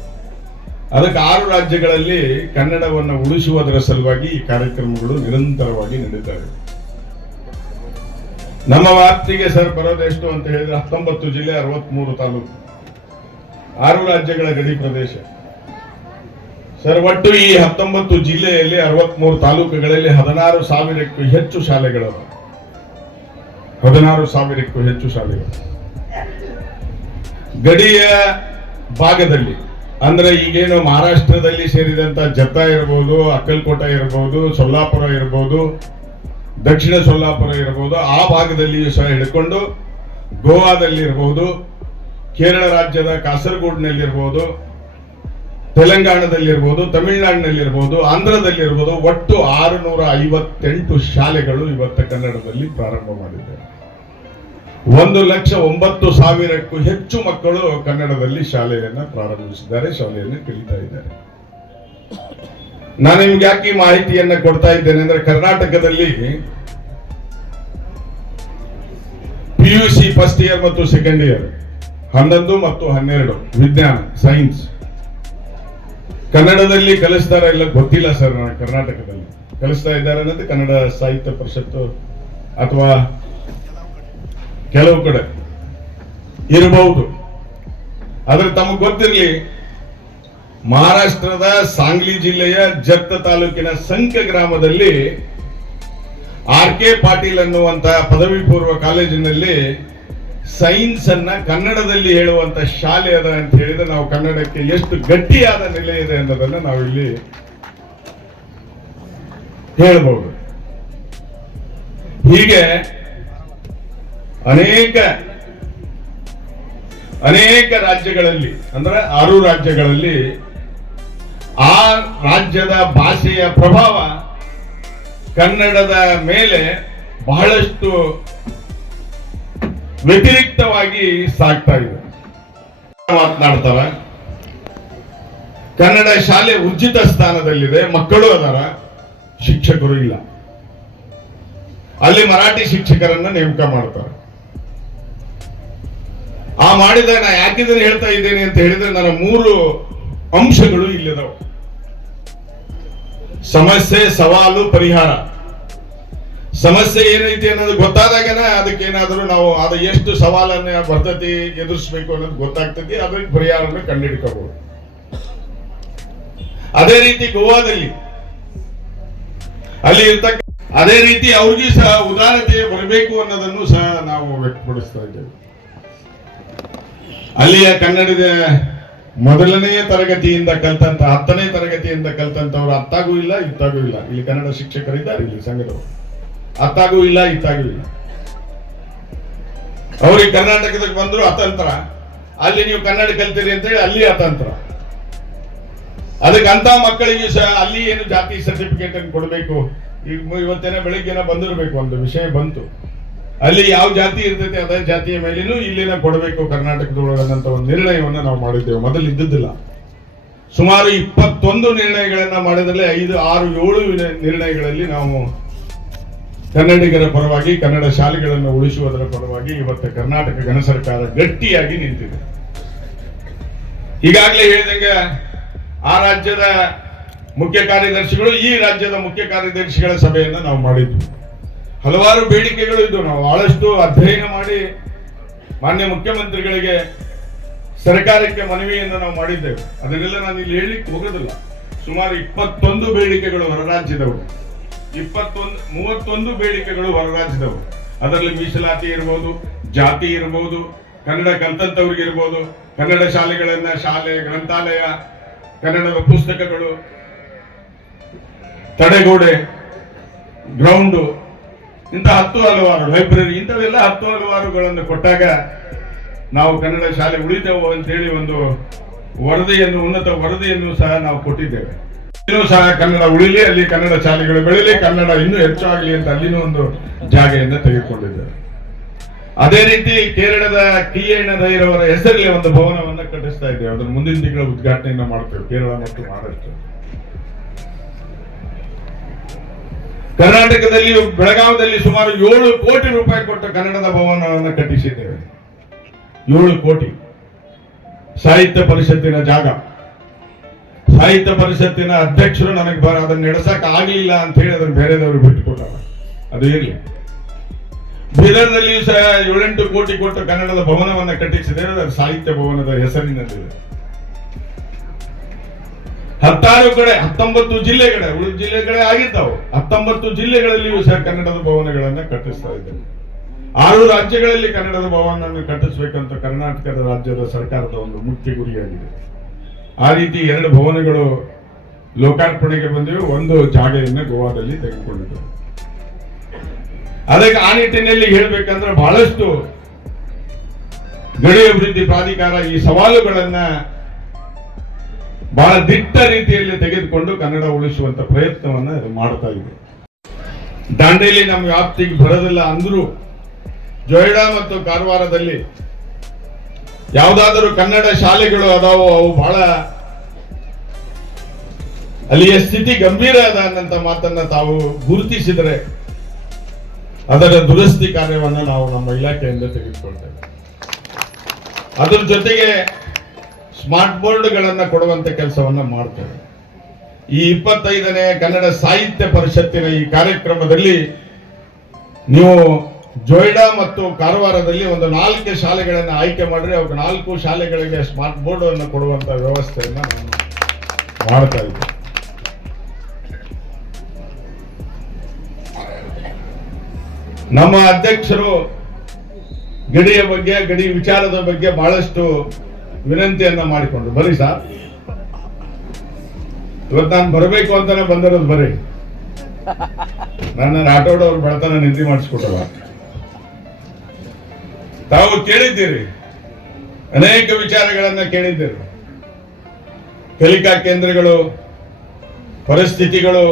ಅದಕ್ಕೆ 6 ರಾಜ್ಯಗಳಲ್ಲಿ ಕನ್ನಡವನ್ನು ಉಳಿಸುವುದರ ಸಲುವಾಗಿ ಈ ಕಾರ್ಯಕ್ರಮಗಳು ನಿರಂತರವಾಗಿ ನಡೀತವೆ. ನಮ್ಮ ವ್ಯಾಪ್ತಿಗೆ ಸರ್ ಬರೋದೆಷ್ಟು ಅಂತ ಹೇಳಿದ್ರೆ 19 ಜಿಲ್ಲೆ, 63 ತಾಲೂಕು, 6 ರಾಜ್ಯಗಳ ಗಡಿ ಪ್ರದೇಶ ಸರ್. ಒಟ್ಟು ಈ 19 ಜಿಲ್ಲೆಯಲ್ಲಿ 63 ತಾಲೂಕುಗಳಲ್ಲಿ 16,000ಕ್ಕೂ ಹೆಚ್ಚು ಶಾಲೆಗಳವ. 16,000ಕ್ಕೂ ಹೆಚ್ಚು ಶಾಲೆಗಳು ಗಡಿಯ ಭಾಗದಲ್ಲಿ. ಅಂದ್ರೆ ಈಗೇನು ಮಹಾರಾಷ್ಟ್ರದಲ್ಲಿ ಸೇರಿದಂತ ಜತ್ತ ಇರಬಹುದು, ಅಕ್ಕಲ್ಕೋಟ ಇರಬಹುದು, ಸೊಲ್ಲಾಪುರ ಇರಬಹುದು, ದಕ್ಷಿಣ ಸೊಲ್ಲಾಪುರ ಇರಬಹುದು, ಆ ಭಾಗದಲ್ಲಿಯೂ ಸಹ ಹಿಡ್ಕೊಂಡು ಗೋವಾದಲ್ಲಿ ಇರಬಹುದು, ಕೇರಳ ರಾಜ್ಯದ ಕಾಸರಗೋಡಿನಲ್ಲಿರ್ಬೋದು, ತೆಲಂಗಾಣದಲ್ಲಿರ್ಬೋದು, ತಮಿಳುನಾಡಿನಲ್ಲಿರ್ಬೋದು, ಆಂಧ್ರದಲ್ಲಿರ್ಬೋದು. ಒಟ್ಟು 658 ಶಾಲೆಗಳು ಇವತ್ತು ಕನ್ನಡದಲ್ಲಿ ಪ್ರಾರಂಭ ಮಾಡಿದ್ದಾರೆ. 1,09,000ಕ್ಕೂ ಹೆಚ್ಚು ಮಕ್ಕಳು ಕನ್ನಡದಲ್ಲಿ ಶಾಲೆಯನ್ನ ಪ್ರಾರಂಭಿಸಿದ್ದಾರೆ, ಶಾಲೆಯನ್ನು ಕಲಿತಾ ಇದ್ದಾರೆ. ನಾನು ನಿಮ್ಗೆ ಯಾಕೆ ಈ ಮಾಹಿತಿಯನ್ನ ಕೊಡ್ತಾ ಇದ್ದೇನೆ ಅಂದ್ರೆ, ಕರ್ನಾಟಕದಲ್ಲಿ PUC ಫಸ್ಟ್ ಇಯರ್ ಮತ್ತು ಸೆಕೆಂಡ್ ಇಯರ್ 11 ಮತ್ತು 12 ವಿಜ್ಞಾನ ಸೈನ್ಸ್ ಕನ್ನಡದಲ್ಲಿ ಕಲಿಸ್ತಾರ ಇಲ್ಲ ಗೊತ್ತಿಲ್ಲ ಸರ್. ನಾನು ಕರ್ನಾಟಕದಲ್ಲಿ ಕಲಿಸ್ತಾ ಇದ್ದಾರೆ ಅನ್ನೋದು ಕನ್ನಡ ಸಾಹಿತ್ಯ ಪರಿಷತ್ತು ಅಥವಾ ಕೆಲವು ಕಡೆ ಇರಬಹುದು. ಆದ್ರೆ ತಮಗೆ ಗೊತ್ತಿರಲಿ, ಮಹಾರಾಷ್ಟ್ರದ ಸಾಂಗ್ಲಿ ಜಿಲ್ಲೆಯ ಜತ್ತ ತಾಲೂಕಿನ ಸಂಕ ಗ್ರಾಮದಲ್ಲಿ RK ಪಾಟೀಲ್ ಅನ್ನುವಂತ ಪದವಿ ಪೂರ್ವ ಕಾಲೇಜಿನಲ್ಲಿ ಸೈನ್ಸ್ ಅನ್ನ ಕನ್ನಡದಲ್ಲಿ ಹೇಳುವಂತ ಶಾಲೆ ಅದ ಅಂತ ಹೇಳಿದ್ರೆ ನಾವು ಕನ್ನಡಕ್ಕೆ ಎಷ್ಟು ಗಟ್ಟಿಯಾದ ನೆಲೆ ಇದೆ ಅನ್ನೋದನ್ನ ನಾವಿಲ್ಲಿ ಹೇಳಬಹುದು. ಹೀಗೆ ಅನೇಕ ರಾಜ್ಯಗಳಲ್ಲಿ ಅಂದ್ರೆ 6 ರಾಜ್ಯಗಳಲ್ಲಿ ಆ ರಾಜ್ಯದ ಭಾಷೆಯ ಪ್ರಭಾವ ಕನ್ನಡದ ಮೇಲೆ ಬಹಳಷ್ಟು ವ್ಯತಿರಿಕ್ತವಾಗಿ ಸಾಗ್ತಾ ಇದೆ. ಮಾತನಾಡ್ತಾರ ಕನ್ನಡ ಶಾಲೆ ಉಚಿತ ಸ್ಥಾನದಲ್ಲಿದೆ, ಮಕ್ಕಳು ಅದರ, ಶಿಕ್ಷಕರು ಇಲ್ಲ. ಅಲ್ಲಿ ಮರಾಠಿ ಶಿಕ್ಷಕರನ್ನ ನೇಮಕ ಮಾಡ್ತಾರೆ. ಆ ಮಾಡಿದ ನಾ ಯಾಕಿದನ್ನು ಹೇಳ್ತಾ ಇದ್ದೇನೆ ಅಂತ ಹೇಳಿದ್ರೆ ನನ್ನ 3 ಅಂಶಗಳು ಇಲ್ಲಿದಾವೆ. ಸಮಸ್ಯೆ, ಸವಾಲು, ಪರಿಹಾರ. ಸಮಸ್ಯೆ ಏನೈತಿ ಅನ್ನೋದು ಗೊತ್ತಾದಾಗನ ಅದಕ್ಕೇನಾದ್ರೂ ನಾವು ಅದು ಎಷ್ಟು ಸವಾಲನ್ನ ಬರ್ತತಿ ಎದುರಿಸಬೇಕು ಅನ್ನೋದು ಗೊತ್ತಾಗ್ತತಿ, ಅದಕ್ಕೆ ಪರಿಹಾರವನ್ನು ಕಂಡುಹಿಡ್ಕೋಬಹುದು. ಅದೇ ರೀತಿ ಗೋವಾದಲ್ಲಿ ಅಲ್ಲಿ ಇರ್ತಕ್ಕ ಅದೇ ರೀತಿ ಅವ್ರಿಗೂ ಸಹ ಉದಾರತೆ ಬರಬೇಕು ಅನ್ನೋದನ್ನು ಸಹ ನಾವು ವ್ಯಕ್ತಪಡಿಸ್ತಾ ಇದ್ದೇವೆ. ಅಲ್ಲಿಯ ಕನ್ನಡದ ಮೊದಲನೇ ತರಗತಿಯಿಂದ ಕಲ್ತಂತ 10ನೇ ತರಗತಿಯಿಂದ ಕಲ್ತಂತವ್ರು ಅತ್ತಾಗೂ ಇಲ್ಲ ಇತ್ತಾಗೂ ಇಲ್ಲ. ಇಲ್ಲಿ ಕನ್ನಡ ಶಿಕ್ಷಕರಿದ್ದಾರೆ, ಇಲ್ಲಿ ಸಂಘದವರು, ಅತ್ತಾಗೂ ಇಲ್ಲ ಇತ್ತಾಗೂ ಇಲ್ಲ. ಅವ್ರಿಗೆ ಕರ್ನಾಟಕದಾಗ ಬಂದ್ರು ಅತಂತ್ರ, ಅಲ್ಲಿ ನೀವು ಕನ್ನಡ ಕಲ್ತೀರಿ ಅಂತೇಳಿ ಅಲ್ಲಿ ಅತಂತ್ರ. ಅದಕ್ಕೆ ಅಂತ ಮಕ್ಕಳಿಗೆ ಸಹ ಅಲ್ಲಿ ಏನು ಜಾತಿ ಸರ್ಟಿಫಿಕೇಟ್ ಅನ್ನು ಕೊಡಬೇಕು. ಇವತ್ತೇನ ಬೆಳಿಗ್ಗೆನ ಬಂದಿರಬೇಕು, ಒಂದು ವಿಷಯ ಬಂತು, ಅಲ್ಲಿ ಯಾವ ಜಾತಿ ಇರ್ತೈತೆ ಅದೇ ಜಾತಿಯ ಮೇಲೇನೂ ಇಲ್ಲಿನ ಕೊಡಬೇಕು ಕರ್ನಾಟಕದೊಳಗಂತ ಒಂದು ನಿರ್ಣಯವನ್ನು ನಾವು ಮಾಡಿದ್ದೇವೆ. ಮೊದಲು ಇದ್ದಿದ್ದಿಲ್ಲ. ಸುಮಾರು 21 ನಿರ್ಣಯಗಳನ್ನ ಮಾಡಿದಲ್ಲಿ 5, 6, 7 ನಿರ್ಣಯಗಳಲ್ಲಿ ನಾವು ಕನ್ನಡಿಗರ ಪರವಾಗಿ, ಕನ್ನಡ ಶಾಲೆಗಳನ್ನು ಉಳಿಸುವುದರ ಪರವಾಗಿ ಇವತ್ತು ಕರ್ನಾಟಕ ಗಣ ಸರ್ಕಾರ ಗಟ್ಟಿಯಾಗಿ ನಿಂತಿದೆ. ಈಗಾಗಲೇ ಹೇಳಿದಂಗೆ ಆ ರಾಜ್ಯದ ಮುಖ್ಯ ಕಾರ್ಯದರ್ಶಿಗಳು ಈ ರಾಜ್ಯದ ಮುಖ್ಯ ಕಾರ್ಯದರ್ಶಿಗಳ ಸಭೆಯನ್ನು ನಾವು ಮಾಡಿದ್ವಿ. ಹಲವಾರು ಬೇಡಿಕೆಗಳು ಇದ್ದು ನಾವು ಬಹಳಷ್ಟು ಅಧ್ಯಯನ ಮಾಡಿ ಮಾನ್ಯ ಮುಖ್ಯಮಂತ್ರಿಗಳಿಗೆ, ಸರ್ಕಾರಕ್ಕೆ ಮನವಿಯನ್ನು ನಾವು ಮಾಡಿದ್ದೇವೆ. ಅದನ್ನೆಲ್ಲ ನಾನು ಇಲ್ಲಿ ಹೇಳಲಿಕ್ಕೆ ಹೋಗೋದಿಲ್ಲ. ಸುಮಾರು 21 ಬೇಡಿಕೆಗಳು ಹೊರರಾಜ್ಯದವರು, 31 ಬೇಡಿಕೆಗಳು ಹೊರರಾಜ್ಯದವರು. ಅದರಲ್ಲಿ ಮೀಸಲಾತಿ ಇರ್ಬೋದು, ಜಾತಿ ಇರ್ಬೋದು, ಕನ್ನಡ ಕಲ್ತಂತವ್ರಿಗೆ ಇರ್ಬೋದು, ಕನ್ನಡ ಶಾಲೆಗಳನ್ನ, ಶಾಲೆ ಗ್ರಂಥಾಲಯ, ಕನ್ನಡದ ಪುಸ್ತಕಗಳು, ತಡೆಗೋಡೆ, ಗ್ರೌಂಡು, ಇಂಥ 10 ಹಲವಾರು ಲೈಬ್ರರಿ, ಇಂಥವೆಲ್ಲ 10 ಹಲವಾರುಗಳನ್ನು ಕೊಟ್ಟಾಗ ನಾವು ಕನ್ನಡ ಶಾಲೆ ಉಳಿತೇವೆ ಅಂತೇಳಿ ಒಂದು ವರದಿಯನ್ನು, ಉನ್ನತ ವರದಿಯನ್ನು ಸಹ ನಾವು ಕೊಟ್ಟಿದ್ದೇವೆ. ಇನ್ನೂ ಸಹ ಕನ್ನಡ ಉಳಿಲಿ, ಅಲ್ಲಿ ಕನ್ನಡ ಶಾಲೆಗಳು ಬೆಳಿಲಿ, ಕನ್ನಡ ಇನ್ನೂ ಹೆಚ್ಚಾಗಲಿ ಅಂತ ಅಲ್ಲಿನೂ ಒಂದು ಜಾಗೆಯನ್ನು ತೆಗೆದುಕೊಂಡಿದ್ದೇವೆ. ಅದೇ ರೀತಿ ಕೇರಳದ ಟಿ.ಎನ್.ರೈರವರ ಹೆಸರಲ್ಲಿ ಒಂದು ಭವನವನ್ನು ಕಟ್ಟಿಸ್ತಾ ಇದ್ದೇವೆ. ಅದನ್ನು ಮುಂದಿನ ತಿಂಗಳ ಉದ್ಘಾಟನೆಯನ್ನು ಮಾಡ್ತೇವೆ, ಕೇರಳ ಮತ್ತು ಮಹಾರಾಷ್ಟ್ರ. ಕರ್ನಾಟಕದಲ್ಲಿ ಬೆಳಗಾವದಲ್ಲಿ ಸುಮಾರು 7 ಕೋಟಿ ರೂಪಾಯಿ ಕೊಟ್ಟು ಕನ್ನಡದ ಭವನವನ್ನು ಕಟ್ಟಿಸಿದ್ದೇವೆ. 7 ಕೋಟಿ. ಸಾಹಿತ್ಯ ಪರಿಷತ್ತಿನ ಜಾಗ, ಸಾಹಿತ್ಯ ಪರಿಷತ್ತಿನ ಅಧ್ಯಕ್ಷರು ನನಗೆ ಅದನ್ನು ನಡೆಸಕ್ ಆಗಲಿಲ್ಲ ಅಂತ ಹೇಳಿ ಅದನ್ನು ಬೇರೆದವರು ಬಿಟ್ಟುಕೊಟ್ಟಾರ. ಅದು ಇರಲಿ. ಬೀದರ್ನಲ್ಲಿಯೂ ಸಹ 7-8 ಕೋಟಿ ಕೊಟ್ಟು ಕನ್ನಡದ ಭವನವನ್ನು ಕಟ್ಟಿಸಿದ್ದೇವೆ. ಅದು ಸಾಹಿತ್ಯ ಭವನದ ಹೆಸರಿನಲ್ಲಿದೆ. 16 ಕಡೆ 19 ಜಿಲ್ಲೆಗಳೇ, ಉಳಿದ ಜಿಲ್ಲೆಗಳೇ ಆಗಿದ್ದಾವೆ. 19 ಜಿಲ್ಲೆಗಳಲ್ಲಿಯೂ ಸಹ ಕನ್ನಡದ ಭವನಗಳನ್ನು ಕಟ್ಟಿಸ್ತಾ ಇದ್ದೇವೆ. 6 ರಾಜ್ಯಗಳಲ್ಲಿ ಕನ್ನಡದ ಭವನವನ್ನು ಕಟ್ಟಿಸಬೇಕಂತ ಕರ್ನಾಟಕದ ರಾಜ್ಯದ ಸರ್ಕಾರದ ಒಂದು ಮುಖ್ಯ ಗುರಿಯಾಗಿದೆ. ಆ ರೀತಿ 2 ಭವನಗಳು ಲೋಕಾರ್ಪಣೆಗೆ ಬಂದಿವೆ. ಒಂದು ಜಾಗೆಯನ್ನು ಗೋವಾದಲ್ಲಿ ತೆಗೆದುಕೊಂಡಿದ್ದೇವೆ. ಅದಕ್ಕೆ ಆ ನಿಟ್ಟಿನಲ್ಲಿ ಹೇಳಬೇಕಂದ್ರೆ ಬಹಳಷ್ಟು ಗಡಿ ಅಭಿವೃದ್ಧಿ ಪ್ರಾಧಿಕಾರ ಈ ಸವಾಲುಗಳನ್ನ ಬಹಳ ದಿಟ್ಟ ರೀತಿಯಲ್ಲಿ ತೆಗೆದುಕೊಂಡು ಕನ್ನಡ ಉಳಿಸುವಂತ ಪ್ರಯತ್ನವನ್ನ ಮಾಡ್ತಾ ಇದೆ. ದಾಂಡೇಲಿ ನಮ್ಮ ವ್ಯಾಪ್ತಿಗೆ ಬರೋದಿಲ್ಲ ಅಂದ್ರೂ ಜೊಯ್ಡಾ ಮತ್ತು ಕಾರವಾರದಲ್ಲಿ ಯಾವುದಾದರೂ ಕನ್ನಡ ಶಾಲೆಗಳು ಅದಾವು, ಅವು ಬಹಳ ಅಲ್ಲಿಯ ಸ್ಥಿತಿ ಗಂಭೀರ ಅದ ಅನ್ನಂತ ಮಾತನ್ನ ತಾವು ಗುರುತಿಸಿದರೆ ಅದರ ದುರಸ್ತಿ ಕಾರ್ಯವನ್ನು ನಾವು ನಮ್ಮ ಇಲಾಖೆಯಿಂದ ತೆಗೆದುಕೊಳ್ತೇವೆ. ಅದರ ಜೊತೆಗೆ ಸ್ಮಾರ್ಟ್ ಬೋರ್ಡ್ಗಳನ್ನು ಕೊಡುವಂತ ಕೆಲಸವನ್ನ ಮಾಡ್ತೇವೆ. ಈ 25ನೇ ಕನ್ನಡ ಸಾಹಿತ್ಯ ಪರಿಷತ್ತಿನ ಈ ಕಾರ್ಯಕ್ರಮದಲ್ಲಿ ನೀವು ಜೊಯ್ಡಾ ಮತ್ತು ಕಾರವಾರದಲ್ಲಿ ಒಂದು 4 ಶಾಲೆಗಳನ್ನು ಆಯ್ಕೆ ಮಾಡಿದ್ರೆ ಅವ್ರಿಗೆ 4 ಶಾಲೆಗಳಿಗೆ ಸ್ಮಾರ್ಟ್ ಬೋರ್ಡ್ ಅನ್ನು ಕೊಡುವಂತ ವ್ಯವಸ್ಥೆಯನ್ನ ನಾವು ಮಾಡ್ತಾ ಇದ್ದೇವೆ. ನಮ್ಮ ಅಧ್ಯಕ್ಷರು ಗಡಿಯ ಬಗ್ಗೆ, ಗಡಿ ವಿಚಾರದ ಬಗ್ಗೆ ಬಹಳಷ್ಟು ವಿನಂತಿಯನ್ನ ಮಾಡಿಕೊಂಡು ಬರೀ ಸರ್, ಇವತ್ತು ನಾನು ಬರಬೇಕು ಅಂತಾನೆ ಬಂದಿರೋದು. ಬರೀ ನನ್ನ ರಾಠೋಡವ್ರು ಬೆಳತನ ನಿಧಿ ಮಾಡಿಸ್ಕೊಟ್ಟಲ್ಲ. ತಾವು ಕೇಳಿದ್ದೀರಿ, ಅನೇಕ ವಿಚಾರಗಳನ್ನ ಕೇಳಿದ್ದೀರಿ. ಕಲಿಕಾ ಕೇಂದ್ರಗಳು, ಪರಿಸ್ಥಿತಿಗಳು,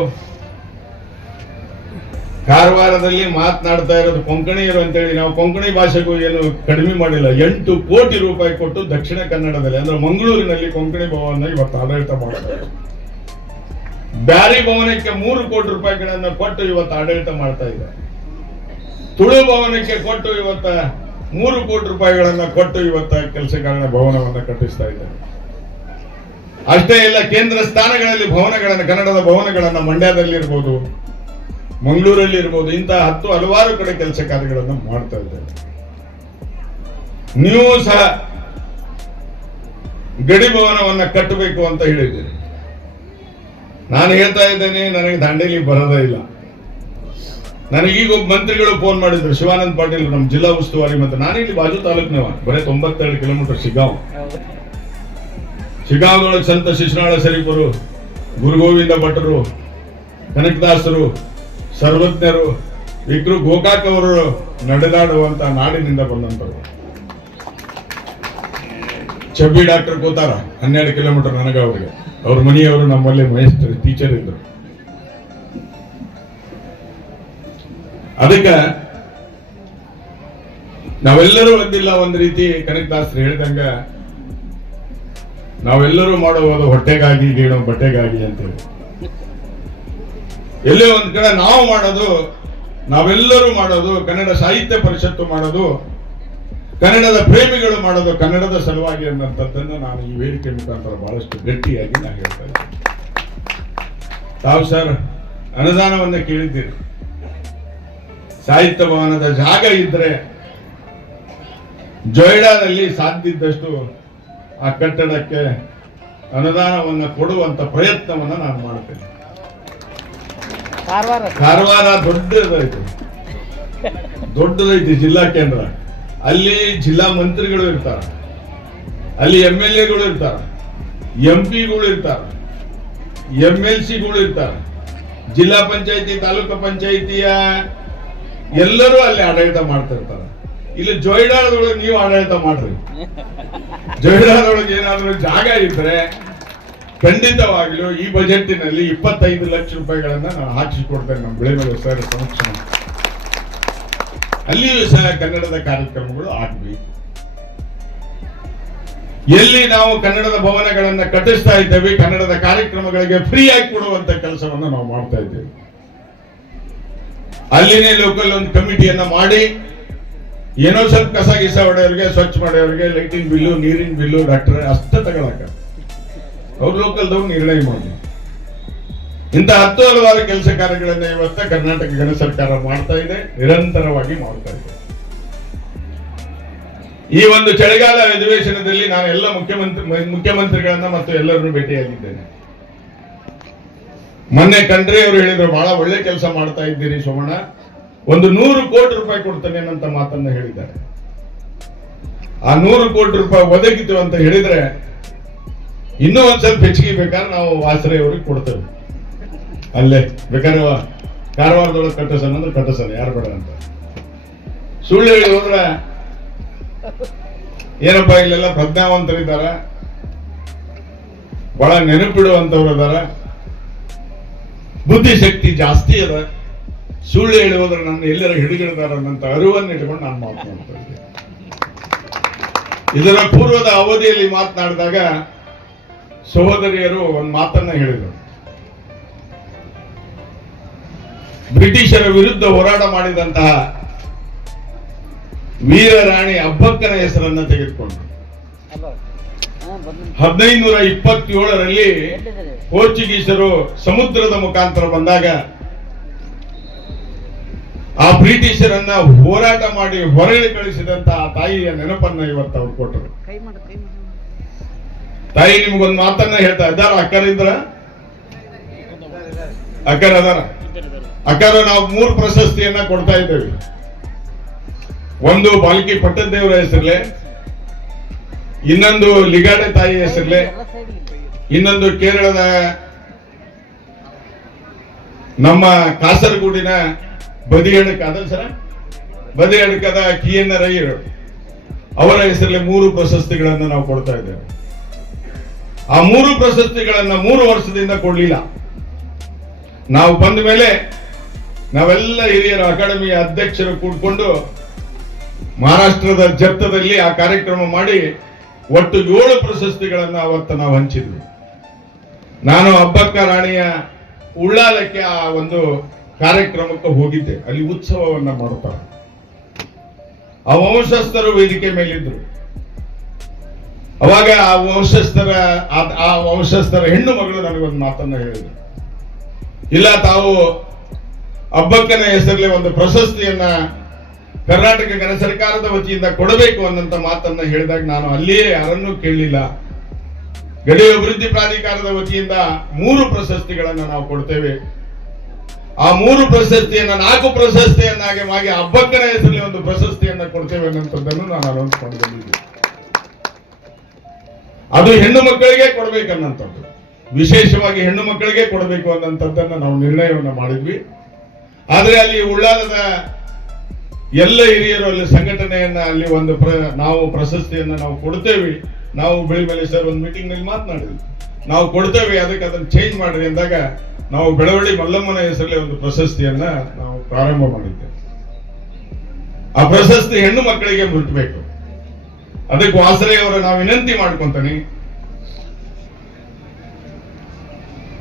ಕಾರವಾರದಲ್ಲಿ ಮಾತನಾಡ್ತಾ ಇರೋದು ಕೊಂಕಣಿಯರು ಅಂತೇಳಿ, ನಾವು ಕೊಂಕಣಿ ಭಾಷೆಗೂ ಏನು ಕಡಿಮೆ ಮಾಡಿಲ್ಲ. 8 ಕೋಟಿ ರೂಪಾಯಿ ಕೊಟ್ಟು ದಕ್ಷಿಣ ಕನ್ನಡದಲ್ಲಿ ಅಂದ್ರೆ ಮಂಗಳೂರಿನಲ್ಲಿ ಕೊಂಕಣಿ ಭವನ ಇವತ್ತು ಆಡಳಿತ ಮಾಡ್ತಾರೆ. ಬ್ಯಾರಿ ಭವನಕ್ಕೆ 3 ಕೋಟಿ ರೂಪಾಯಿಗಳನ್ನ ಕೊಟ್ಟು ಇವತ್ತು ಆಡಳಿತ ಮಾಡ್ತಾ ಇದ್ದಾರೆ. ತುಳು ಭವನಕ್ಕೆ ಕೊಟ್ಟು ಇವತ್ತ 3 ಕೋಟಿ ರೂಪಾಯಿಗಳನ್ನ ಕೊಟ್ಟು ಇವತ್ತ ಕೆಲಸಗಾರನ ಭವನವನ್ನ ಕಟ್ಟಿಸ್ತಾ ಇದ್ದಾರೆ. ಅಷ್ಟೇ ಇಲ್ಲ, ಕೇಂದ್ರ ಸ್ಥಾನಗಳಲ್ಲಿ ಭವನಗಳನ್ನ, ಕನ್ನಡದ ಭವನಗಳನ್ನ ಮಂಡ್ಯದಲ್ಲಿ ಇರ್ಬೋದು, ಮಂಗಳೂರಲ್ಲಿ ಇರ್ಬೋದು, ಇಂತಹ ಹಲವಾರು ಕಡೆ ಕೆಲಸ ಕಾರ್ಯಗಳನ್ನು ಮಾಡ್ತಾ ಇದ್ದಾರೆ. ನೀವು ಸಹ ಗಡಿ ಭವನವನ್ನ ಕಟ್ಟಬೇಕು ಅಂತ ಹೇಳಿದ್ದೀರಿ. ನಾನು ಹೇಳ್ತಾ ಇದ್ದೇನೆ, ನನಗೆ ದಾಂಡೇಲಿ ಬರೋದೇ ಇಲ್ಲ. ನನಗೀಗ ಒಬ್ಬ ಮಂತ್ರಿಗಳು ಫೋನ್ ಮಾಡಿದ್ರು, ಶಿವಾನಂದ ಪಾಟೀಲ್, ನಮ್ಮ ಜಿಲ್ಲಾ ಉಸ್ತುವಾರಿ ಮಂತ್ರಿ. ನಾನಿಲ್ಲಿ ಬಾಜು ತಾಲೂಕಿನವ, ಬರೀ 92 ಕಿಲೋಮೀಟರ್ ಶಿಗಾಂವ್. ಶಿಗಾಂವ್ದೊಳಗೆ ಸಂತ ಶಿಶುನಾಳ ಶರೀಫರು, ಗುರುಗೋವಿಂದ ಭಟ್ರು, ಕನಕದಾಸರು, ಸರ್ವಜ್ಞರು, ವಿಕ್ರು ಗೋಕಾಕ್ ಅವರು ನಡೆದಾಡುವಂತ ನಾಡಿನಿಂದ ಬಂದಂತರು. ಚಬ್ಬಿ ಡಾಕ್ಟರ್ ಕೂತಾರ 12 ಕಿಲೋಮೀಟರ್ ನನಗ ಅವ್ರಿಗೆ. ಅವ್ರ ಮನೆಯವರು ನಮ್ಮಲ್ಲಿ ಮೇಸ್ಟರ್ ಟೀಚರ್ ಇದ್ರು. ಅದಕ್ಕೆ ನಾವೆಲ್ಲರೂ ಒಂದಿಲ್ಲ ಒಂದು ರೀತಿ ಕನಕದಾಸರು ಹೇಳಿದಂಗ ನಾವೆಲ್ಲರೂ ಮಾಡುವುದು ಹೊಟ್ಟೆಗಾಗಿ, ಗೀಣು ಬಟ್ಟೆಗಾಗಿ ಅಂತೇಳಿ. ಎಲ್ಲೇ ಒಂದ್ ಕಡೆ ನಾವು ಮಾಡೋದು, ನಾವೆಲ್ಲರೂ ಮಾಡೋದು, ಕನ್ನಡ ಸಾಹಿತ್ಯ ಪರಿಷತ್ತು ಮಾಡೋದು, ಕನ್ನಡದ ಪ್ರೇಮಿಗಳು ಮಾಡೋದು ಕನ್ನಡದ ಸಲುವಾಗಿ ಅನ್ನೋಂಥದ್ದನ್ನು ನಾನು ಈ ವೇದಿಕೆ ಮುಖಾಂತರ ಬಹಳಷ್ಟು ಗಟ್ಟಿಯಾಗಿ ನಾನು ಹೇಳ್ತಾ ಇದ್ದೀನಿ. ತಾವು ಸರ್ ಅನುದಾನವನ್ನ ಕೇಳಿದ್ದೀರಿ. ಸಾಹಿತ್ಯ ಭವನದ ಜಾಗ ಇದ್ರೆ ಜೊಯ್ಡಾದಲ್ಲಿ ಸಾಧ್ಯ ಇದ್ದಷ್ಟು ಆ ಕಟ್ಟಡಕ್ಕೆ ಅನುದಾನವನ್ನು ಕೊಡುವಂತ ಪ್ರಯತ್ನವನ್ನ ನಾನು ಮಾಡ್ತೇನೆ. ಕಾರವಾರ ದೊಡ್ಡದೈತಿ ಜಿಲ್ಲಾ ಕೇಂದ್ರ. ಅಲ್ಲಿ ಜಿಲ್ಲಾ ಮಂತ್ರಿಗಳು ಇರ್ತಾರ, ಅಲ್ಲಿ MLAಗಳು ಇರ್ತಾರ, MP ಗಳು ಇರ್ತಾರ, MLCಗಳು ಇರ್ತಾರ, ಜಿಲ್ಲಾ ಪಂಚಾಯತಿ, ತಾಲೂಕು ಪಂಚಾಯತಿಯ ಎಲ್ಲರೂ ಅಲ್ಲಿ ಆಡಳಿತ ಮಾಡ್ತಿರ್ತಾರೆ. ಇಲ್ಲಿ ಜೊಯ್ಡಾದೊಳಗೆ ನೀವು ಆಡಳಿತ ಮಾಡ್ರಿ. ಜೊಯ್ಡಾದೊಳಗೆ ಏನಾದ್ರೂ ಜಾಗ ಇದ್ರೆ ಖಂಡಿತವಾಗ್ಲೂ ಈ ಬಜೆಟ್ಟಿನಲ್ಲಿ 25 ಲಕ್ಷ ರೂಪಾಯಿಗಳನ್ನ ನಾನು ಹಾಕಿಸಿಕೊಡ್ತೇನೆ ನಮ್ಮ ಬೆಳೆಮಲೆ ಸರ್ ಸಮಕ್ಷ. ಅಲ್ಲಿಯೂ ಸಹ ಕನ್ನಡದ ಕಾರ್ಯಕ್ರಮಗಳು ಆಗ್ಬೇಕು. ಎಲ್ಲಿ ನಾವು ಕನ್ನಡದ ಭವನಗಳನ್ನ ಕಟ್ಟಿಸ್ತಾ ಇದ್ದೇವೆ, ಕನ್ನಡದ ಕಾರ್ಯಕ್ರಮಗಳಿಗೆ ಫ್ರೀ ಆಗಿ ಕೊಡುವಂತ ಕೆಲಸವನ್ನ ನಾವು ಮಾಡ್ತಾ ಇದ್ದೇವೆ. ಅಲ್ಲಿನೇ ಲೋಕಲ್ ಒಂದು ಕಮಿಟಿಯನ್ನ ಮಾಡಿ ಏನೋ ಸ್ವಲ್ಪ ಕಸ ಗಿಸ ಹೊಡೆಯೋರಿಗೆ, ಸ್ವಚ್ಛ ಮಾಡೋರಿಗೆ, ಲೈಟಿಂಗ್ ಬಿಲ್ಲು, ನೀರಿನ ಬಿಲ್ಲು, ಡಾಕ್ಟರ್ ಅಷ್ಟ ತಗೊಳಕ ಅವ್ರು ಲೋಕಲ್ದವ್ರು ನಿರ್ಣಯ ಮಾಡಿ. ಇಂಥ 10 ಹಲವಾರು ಕೆಲಸ ಕಾರ್ಯಗಳನ್ನ ಇವತ್ತ ಕರ್ನಾಟಕ ಗಣ ಸರ್ಕಾರ ಮಾಡ್ತಾ ಇದೆ, ನಿರಂತರವಾಗಿ ಮಾಡ್ತಾ ಇದೆ. ಈ ಒಂದು ಚಳಿಗಾಲ ಅಧಿವೇಶನದಲ್ಲಿ ನಾನು ಎಲ್ಲ ಮುಖ್ಯಮಂತ್ರಿಗಳನ್ನ ಮತ್ತು ಎಲ್ಲರನ್ನು ಭೇಟಿಯಾಗಿದ್ದೇನೆ. ಮೊನ್ನೆ ಖಂಡ್ರೆ ಅವರು ಹೇಳಿದ್ರು, ಬಹಳ ಒಳ್ಳೆ ಕೆಲಸ ಮಾಡ್ತಾ ಇದ್ದೀರಿ ಸೋಮಣ್ಣ, ಒಂದು 100 ಕೋಟಿ ರೂಪಾಯಿ ಕೊಡ್ತೇನೆ ಅಂತ ಮಾತನ್ನ ಹೇಳಿದ್ದಾರೆ. ಆ 100 ಕೋಟಿ ರೂಪಾಯಿ ಒದಗಿತು ಅಂತ ಹೇಳಿದ್ರೆ ಇನ್ನೂ ಒಂದ್ ಸ್ವಲ್ಪ ಹೆಚ್ಚಿಗೆ ಬೇಕಾದ್ರೆ ನಾವು ವಾಸರೆ ಅವ್ರಿಗೆ ಕೊಡ್ತೇವೆ. ಅಲ್ಲೇ ಬೇಕಾದ್ರೆ ಕಾರವಾರದೊಳಗೆ ಕಟ್ಟಿಸೋಣ ಅಂದ್ರೆ ಕಟ್ಟಿಸೋಣ, ಯಾರು ಬೇಡ ಅಂತ. ಸುಳ್ಳು ಹೇಳಿ ಹೋದ್ರೆ ಏನಪ್ಪ, ಇಲ್ಲೆಲ್ಲ ಪ್ರಜ್ಞಾವಂತರಿದ್ದಾರ, ಬಹಳ ನೆನಪಿಡುವಂತವ್ರು ಅದಾರ, ಬುದ್ಧಿಶಕ್ತಿ ಜಾಸ್ತಿ ಅದ. ಸುಳ್ಳು ಹೇಳಿ ಹೋದ್ರೆ ನನ್ನ ಎಲ್ಲರ ಹಿಡಿಗಿಡದಾರ ಅನ್ನಂತ ಅರಿವನ್ನು ಇಟ್ಕೊಂಡು ನಾನು ಮಾತನಾಡ್ತಾ ಇದ್ದೆ. ಇದರ ಪೂರ್ವದ ಅವಧಿಯಲ್ಲಿ ಮಾತನಾಡಿದಾಗ ಸಹೋದರಿಯರು ಒಂದು ಮಾತನ್ನ ಹೇಳಿದರು. ಬ್ರಿಟಿಷರ ವಿರುದ್ಧ ಹೋರಾಟ ಮಾಡಿದಂತಹ ವೀರರಾಣಿ ಅಬ್ಬಕ್ಕನ ಹೆಸರನ್ನ ತೆಗೆದುಕೊಂಡ್ರು. 1527ರಲ್ಲಿ ಪೋರ್ಚುಗೀಸರು ಸಮುದ್ರದ ಮುಖಾಂತರ ಬಂದಾಗ ಆ ಬ್ರಿಟಿಷರನ್ನ ಹೋರಾಟ ಮಾಡಿ ಹೊರಗೆ ಕಳಿಸಿದಂತಹ ತಾಯಿಯ ನೆನಪನ್ನ ಇವತ್ತು ಅವ್ರು ಕೊಟ್ಟರು. ತಾಯಿ ನಿಮ್ಗೊಂದು ಮಾತನ್ನ ಹೇಳ್ತಾ ಇದ್ದಾರ, ಅಕ್ಕರಿದ್ರ ಅಕ್ಕರ ಅದಾರ. ಅಕ್ಕರು ನಾವು 3 ಪ್ರಶಸ್ತಿಯನ್ನ ಕೊಡ್ತಾ ಇದ್ದೇವೆ. ಒಂದು ಬಾಲ್ಕಿ ಪಟ್ಟದೇವರ ಹೆಸರಲ್ಲೇ, ಇನ್ನೊಂದು ಲಿಗಾಡೆ ತಾಯಿ ಹೆಸರಲ್ಲೇ, ಇನ್ನೊಂದು ಕೇರಳದ ನಮ್ಮ ಕಾಸರಗೂಡಿನ ಬದಿಯಡಕ ಅದಲ್ಲ ಸರ, ಬದಿಯಡಕದ ಕಿಯನ್ನ ರೈಯರು ಅವರ ಹೆಸರಲ್ಲಿ 3 ಪ್ರಶಸ್ತಿಗಳನ್ನು ನಾವು ಕೊಡ್ತಾ ಇದ್ದೇವೆ. ಆ 3 ಪ್ರಶಸ್ತಿಗಳನ್ನ 3 ವರ್ಷದಿಂದ ಕೊಡ್ಲಿಲ್ಲ. ನಾವು ಬಂದ ಮೇಲೆ ನಾವೆಲ್ಲ ಹಿರಿಯರ ಅಕಾಡೆಮಿಯ ಅಧ್ಯಕ್ಷರು ಕೂಡ್ಕೊಂಡು ಮಹಾರಾಷ್ಟ್ರದ ಜತ್ತದಲ್ಲಿ ಆ ಕಾರ್ಯಕ್ರಮ ಮಾಡಿ ಒಟ್ಟು 7 ಪ್ರಶಸ್ತಿಗಳನ್ನು ಅವತ್ತು ನಾವು ಹಂಚಿದ್ವಿ. ನಾನು ಅಬ್ಬಕ್ಕ ರಾಣಿಯ ಉಳ್ಳಾಲಕ್ಕೆ ಆ ಒಂದು ಕಾರ್ಯಕ್ರಮಕ್ಕೆ ಹೋಗಿದ್ದೆ. ಅಲ್ಲಿ ಉತ್ಸವವನ್ನ ಮಾಡ್ತಾರೆ. ಆ ವಂಶಸ್ಥರು ವೇದಿಕೆ ಮೇಲಿದ್ರು. ಅವಾಗ ಆ ವಂಶಸ್ಥರ ಹೆಣ್ಣು ಮಗಳು ನನಗೊಂದು ಮಾತನ್ನ ಹೇಳಿದ್ರು. ಇಲ್ಲ, ತಾವು ಅಬ್ಬಕ್ಕನ ಹೆಸರಲ್ಲಿ ಒಂದು ಪ್ರಶಸ್ತಿಯನ್ನ ಕರ್ನಾಟಕ ಘನ ಸರ್ಕಾರದ ವತಿಯಿಂದ ಕೊಡಬೇಕು ಅನ್ನಂತ ಮಾತನ್ನ ಹೇಳಿದಾಗ ನಾನು ಅಲ್ಲಿಯೇ ಯಾರನ್ನೂ ಕೇಳಲಿಲ್ಲ. ಗಡಿ ಅಭಿವೃದ್ಧಿ ಪ್ರಾಧಿಕಾರದ ವತಿಯಿಂದ 3 ಪ್ರಶಸ್ತಿಗಳನ್ನ ನಾವು ಕೊಡ್ತೇವೆ. ಆ 3 ಪ್ರಶಸ್ತಿಯನ್ನ 4 ಪ್ರಶಸ್ತಿಯನ್ನಾಗಿ ಮಾಡಿ ಅಬ್ಬಕ್ಕನ ಹೆಸರಲ್ಲಿ ಒಂದು ಪ್ರಶಸ್ತಿಯನ್ನ ಕೊಡ್ತೇವೆ ಅನ್ನೋಂಥದ್ದನ್ನು ನಾನು ಅನೌನ್ಸ್ ಮಾಡಿ ಬಂದಿದ್ದೆ. ಅದು ಹೆಣ್ಣು ಮಕ್ಕಳಿಗೆ ಕೊಡ್ಬೇಕನ್ನಂಥದ್ದು, ವಿಶೇಷವಾಗಿ ಹೆಣ್ಣು ಮಕ್ಕಳಿಗೆ ಕೊಡಬೇಕು ಅನ್ನೋಂಥದ್ದನ್ನ ನಾವು ನಿರ್ಣಯವನ್ನ ಮಾಡಿದ್ವಿ. ಆದ್ರೆ ಅಲ್ಲಿ ಉಳ್ಳಾಲದ ಎಲ್ಲ ಹಿರಿಯರು ಅಲ್ಲಿ ಸಂಘಟನೆಯನ್ನ ಅಲ್ಲಿ ಒಂದು ನಾವು ಪ್ರಶಸ್ತಿಯನ್ನ ನಾವು ಕೊಡ್ತೇವೆ. ನಾವು ಬೆಳಿಮಲೆ ಸರ್ ಒಂದು ಮೀಟಿಂಗ್ ನಲ್ಲಿ ಮಾತನಾಡಿದ್ವಿ, ನಾವು ಕೊಡ್ತೇವೆ, ಅದಕ್ಕೆ ಅದನ್ನ ಚೇಂಜ್ ಮಾಡ್ರಿ ಅಂದಾಗ ನಾವು ಬೆಳವಡಿ ಮಲ್ಲಮ್ಮನ ಹೆಸರಲ್ಲಿ ಒಂದು ಪ್ರಶಸ್ತಿಯನ್ನ ನಾವು ಪ್ರಾರಂಭ ಮಾಡಿದ್ದೇವೆ. ಆ ಪ್ರಶಸ್ತಿ ಹೆಣ್ಣು ಮಕ್ಕಳಿಗೆ ಮುಟ್ಟಬೇಕು. ಅದಕ್ಕೆ ವಾಸರೆ ಅವರ ನಾವು ವಿನಂತಿ ಮಾಡ್ಕೊಂತಾನೆ,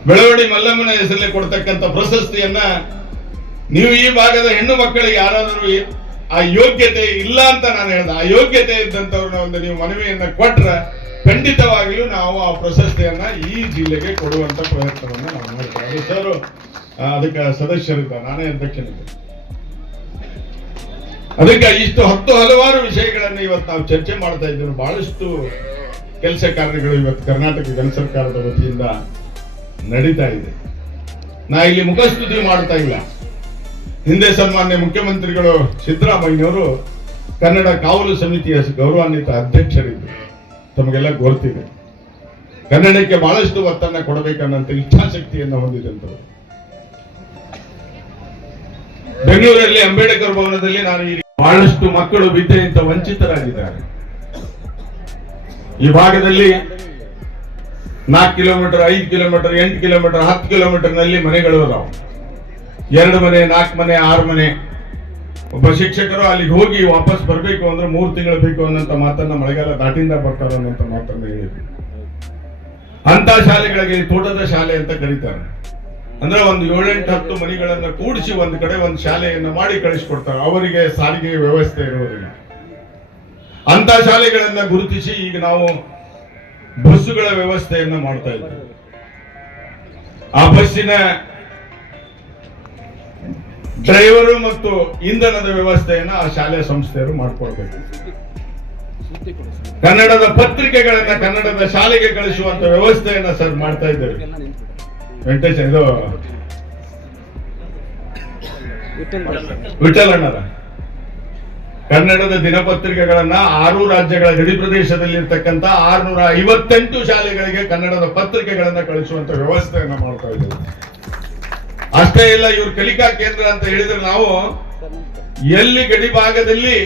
ಬೆಳವಡಿ ಮಲ್ಲಮ್ಮನ ಹೆಸರಲ್ಲಿ ಕೊಡ್ತಕ್ಕಂಥ ಪ್ರಶಸ್ತಿಯನ್ನ ನೀವು ಈ ಭಾಗದ ಹೆಣ್ಣು ಮಕ್ಕಳಿಗೆ ಯಾರಾದರೂ ಆ ಯೋಗ್ಯತೆ ಇಲ್ಲ ಅಂತ ನಾನು ಹೇಳ್ದೆ, ಆ ಯೋಗ್ಯತೆ ಇದ್ದಂತವ್ರನ್ನ ಒಂದು ನೀವು ಮನವಿಯನ್ನ ಕೊಟ್ರೆ ಖಂಡಿತವಾಗಿಯೂ ನಾವು ಆ ಪ್ರಶಸ್ತಿಯನ್ನ ಈ ಜಿಲ್ಲೆಗೆ ಕೊಡುವಂತ ಪ್ರಯತ್ನವನ್ನ ನಾವು ಮಾಡ್ತೇವೆ. ಸರ್ ಅದಕ್ಕೆ ಸದಸ್ಯರಿದ್ದ, ನಾನೇ ಅಧ್ಯಕ್ಷನಿದ್ದೆ. ಅದಕ್ಕೆ ಇಷ್ಟು ಹಲವಾರು ವಿಷಯಗಳನ್ನು ಇವತ್ತು ನಾವು ಚರ್ಚೆ ಮಾಡ್ತಾ ಇದ್ದೇವೆ. ಬಹಳಷ್ಟು ಕೆಲಸ ಕಾರ್ಯಗಳು ಇವತ್ತು ಕರ್ನಾಟಕ ಘನ ಸರ್ಕಾರದ ವತಿಯಿಂದ ನಡೀತಾ ಇದೆ. ನಾ ಇಲ್ಲಿ ಮುಖಸ್ತುತಿ ಮಾಡ್ತಾ ಇಲ್ಲ. ಹಿಂದೆ ಸನ್ಮಾನ್ಯ ಮುಖ್ಯಮಂತ್ರಿಗಳು ಸಿದ್ದರಾಮಯ್ಯನವರು ಕನ್ನಡ ಕಾವಲು ಸಮಿತಿಯ ಗೌರವಾನ್ವಿತ ಅಧ್ಯಕ್ಷರಿದ್ದರು. ತಮಗೆಲ್ಲ ಗೊತ್ತಿದೆ. ಕನ್ನಡಕ್ಕೆ ಬಹಳಷ್ಟು ಒತ್ತನ್ನ ಕೊಡಬೇಕನ್ನಂತ ಇಚ್ಛಾಶಕ್ತಿಯನ್ನು ಹೊಂದಿದಂತವರು. ಬೆಂಗಳೂರಲ್ಲಿ ಅಂಬೇಡ್ಕರ್ ಭವನದಲ್ಲಿ ನಾನು ಬಹಳಷ್ಟು ಮಕ್ಕಳು ವಿದ್ಯೆಯಿಂದ ವಂಚಿತರಾಗಿದ್ದಾರೆ. ಈ ಭಾಗದಲ್ಲಿ 4 ಕಿಲೋಮೀಟರ್, 5 ಕಿಲೋಮೀಟರ್, 8 ಕಿಲೋಮೀಟರ್, 10 ಕಿಲೋಮೀಟರ್ ನಲ್ಲಿ ಮನೆಗಳು ಅದಾವ. 2 ಮನೆ, 4 ಮನೆ, 6 ಮನೆ. ಒಬ್ಬ ಶಿಕ್ಷಕರು ಅಲ್ಲಿಗೆ ಹೋಗಿ ವಾಪಸ್ ಬರಬೇಕು ಅಂದ್ರೆ 3 ತಿಂಗಳು ಬೇಕು ಅನ್ನೋಂಥ ಮಾತನ್ನ ಮಳೆಗಾಲ ದಾಟಿಂದ ಬರ್ತಾರೆ ಅನ್ನೋಂಥ ಮಾತನ್ನ ಹೇಳಿದ್ರು. ಅಂತ ಶಾಲೆಗಳಿಗೆ ತೋಟದ ಶಾಲೆ ಅಂತ ಕರೀತಾರೆ. ಅಂದ್ರೆ ಒಂದು 7-8-10 ಮನೆಗಳನ್ನ ಕೂಡಿಸಿ ಒಂದು ಕಡೆ ಒಂದು ಶಾಲೆಯನ್ನ ಮಾಡಿ ಕಳಿಸ್ಕೊಡ್ತಾರೆ. ಅವರಿಗೆ ಸಾರಿಗೆ ವ್ಯವಸ್ಥೆ ಇರುವುದಿಲ್ಲ. ಅಂತ ಶಾಲೆಗಳನ್ನ ಗುರುತಿಸಿ ಈಗ ನಾವು ಬಸ್ಸುಗಳ ವ್ಯವಸ್ಥೆಯನ್ನ ಮಾಡ್ತಾ ಇದ್ದೇವೆ. ಆ ಬಸ್ಸಿನ ಡ್ರೈವರು ಮತ್ತು ಇಂಧನದ ವ್ಯವಸ್ಥೆಯನ್ನ ಆ ಶಾಲೆಯ ಸಂಸ್ಥೆಯವರು ಮಾಡಿಕೊಡ್ಬೇಕು. ಕನ್ನಡದ ಪತ್ರಿಕೆಗಳನ್ನ ಕನ್ನಡದ ಶಾಲೆಗೆ ಕಳಿಸುವಂತ ವ್ಯವಸ್ಥೆಯನ್ನ ಸರ್ ಮಾಡ್ತಾ ಇದ್ದೇವೆ. ವೆಂಕಟೇಶ್ ಇದು ವಿಠಲಣ್ಣರ ಕನ್ನಡದ ದಿನಪತ್ರಿಕೆಗಳನ್ನ 6 ರಾಜ್ಯಗಳ ಗಡಿ ಪ್ರದೇಶದಲ್ಲಿ ಇರ್ತಕ್ಕಂಥ 658 ಶಾಲೆಗಳಿಗೆ ಕನ್ನಡದ ಪತ್ರಿಕೆಗಳನ್ನ ಕಳಿಸುವಂತ ವ್ಯವಸ್ಥೆಯನ್ನ ಮಾಡ್ತಾ ಇದ್ದೇವೆ. ಅಷ್ಟೇ ಇಲ್ಲ, ಇವ್ರ ಕಲಿಕಾ ಕೇಂದ್ರ ಅಂತ ಹೇಳಿದ್ರೆ ನಾವು ಎಲ್ಲಿ ಗಡಿ ಭಾಗದಲ್ಲಿ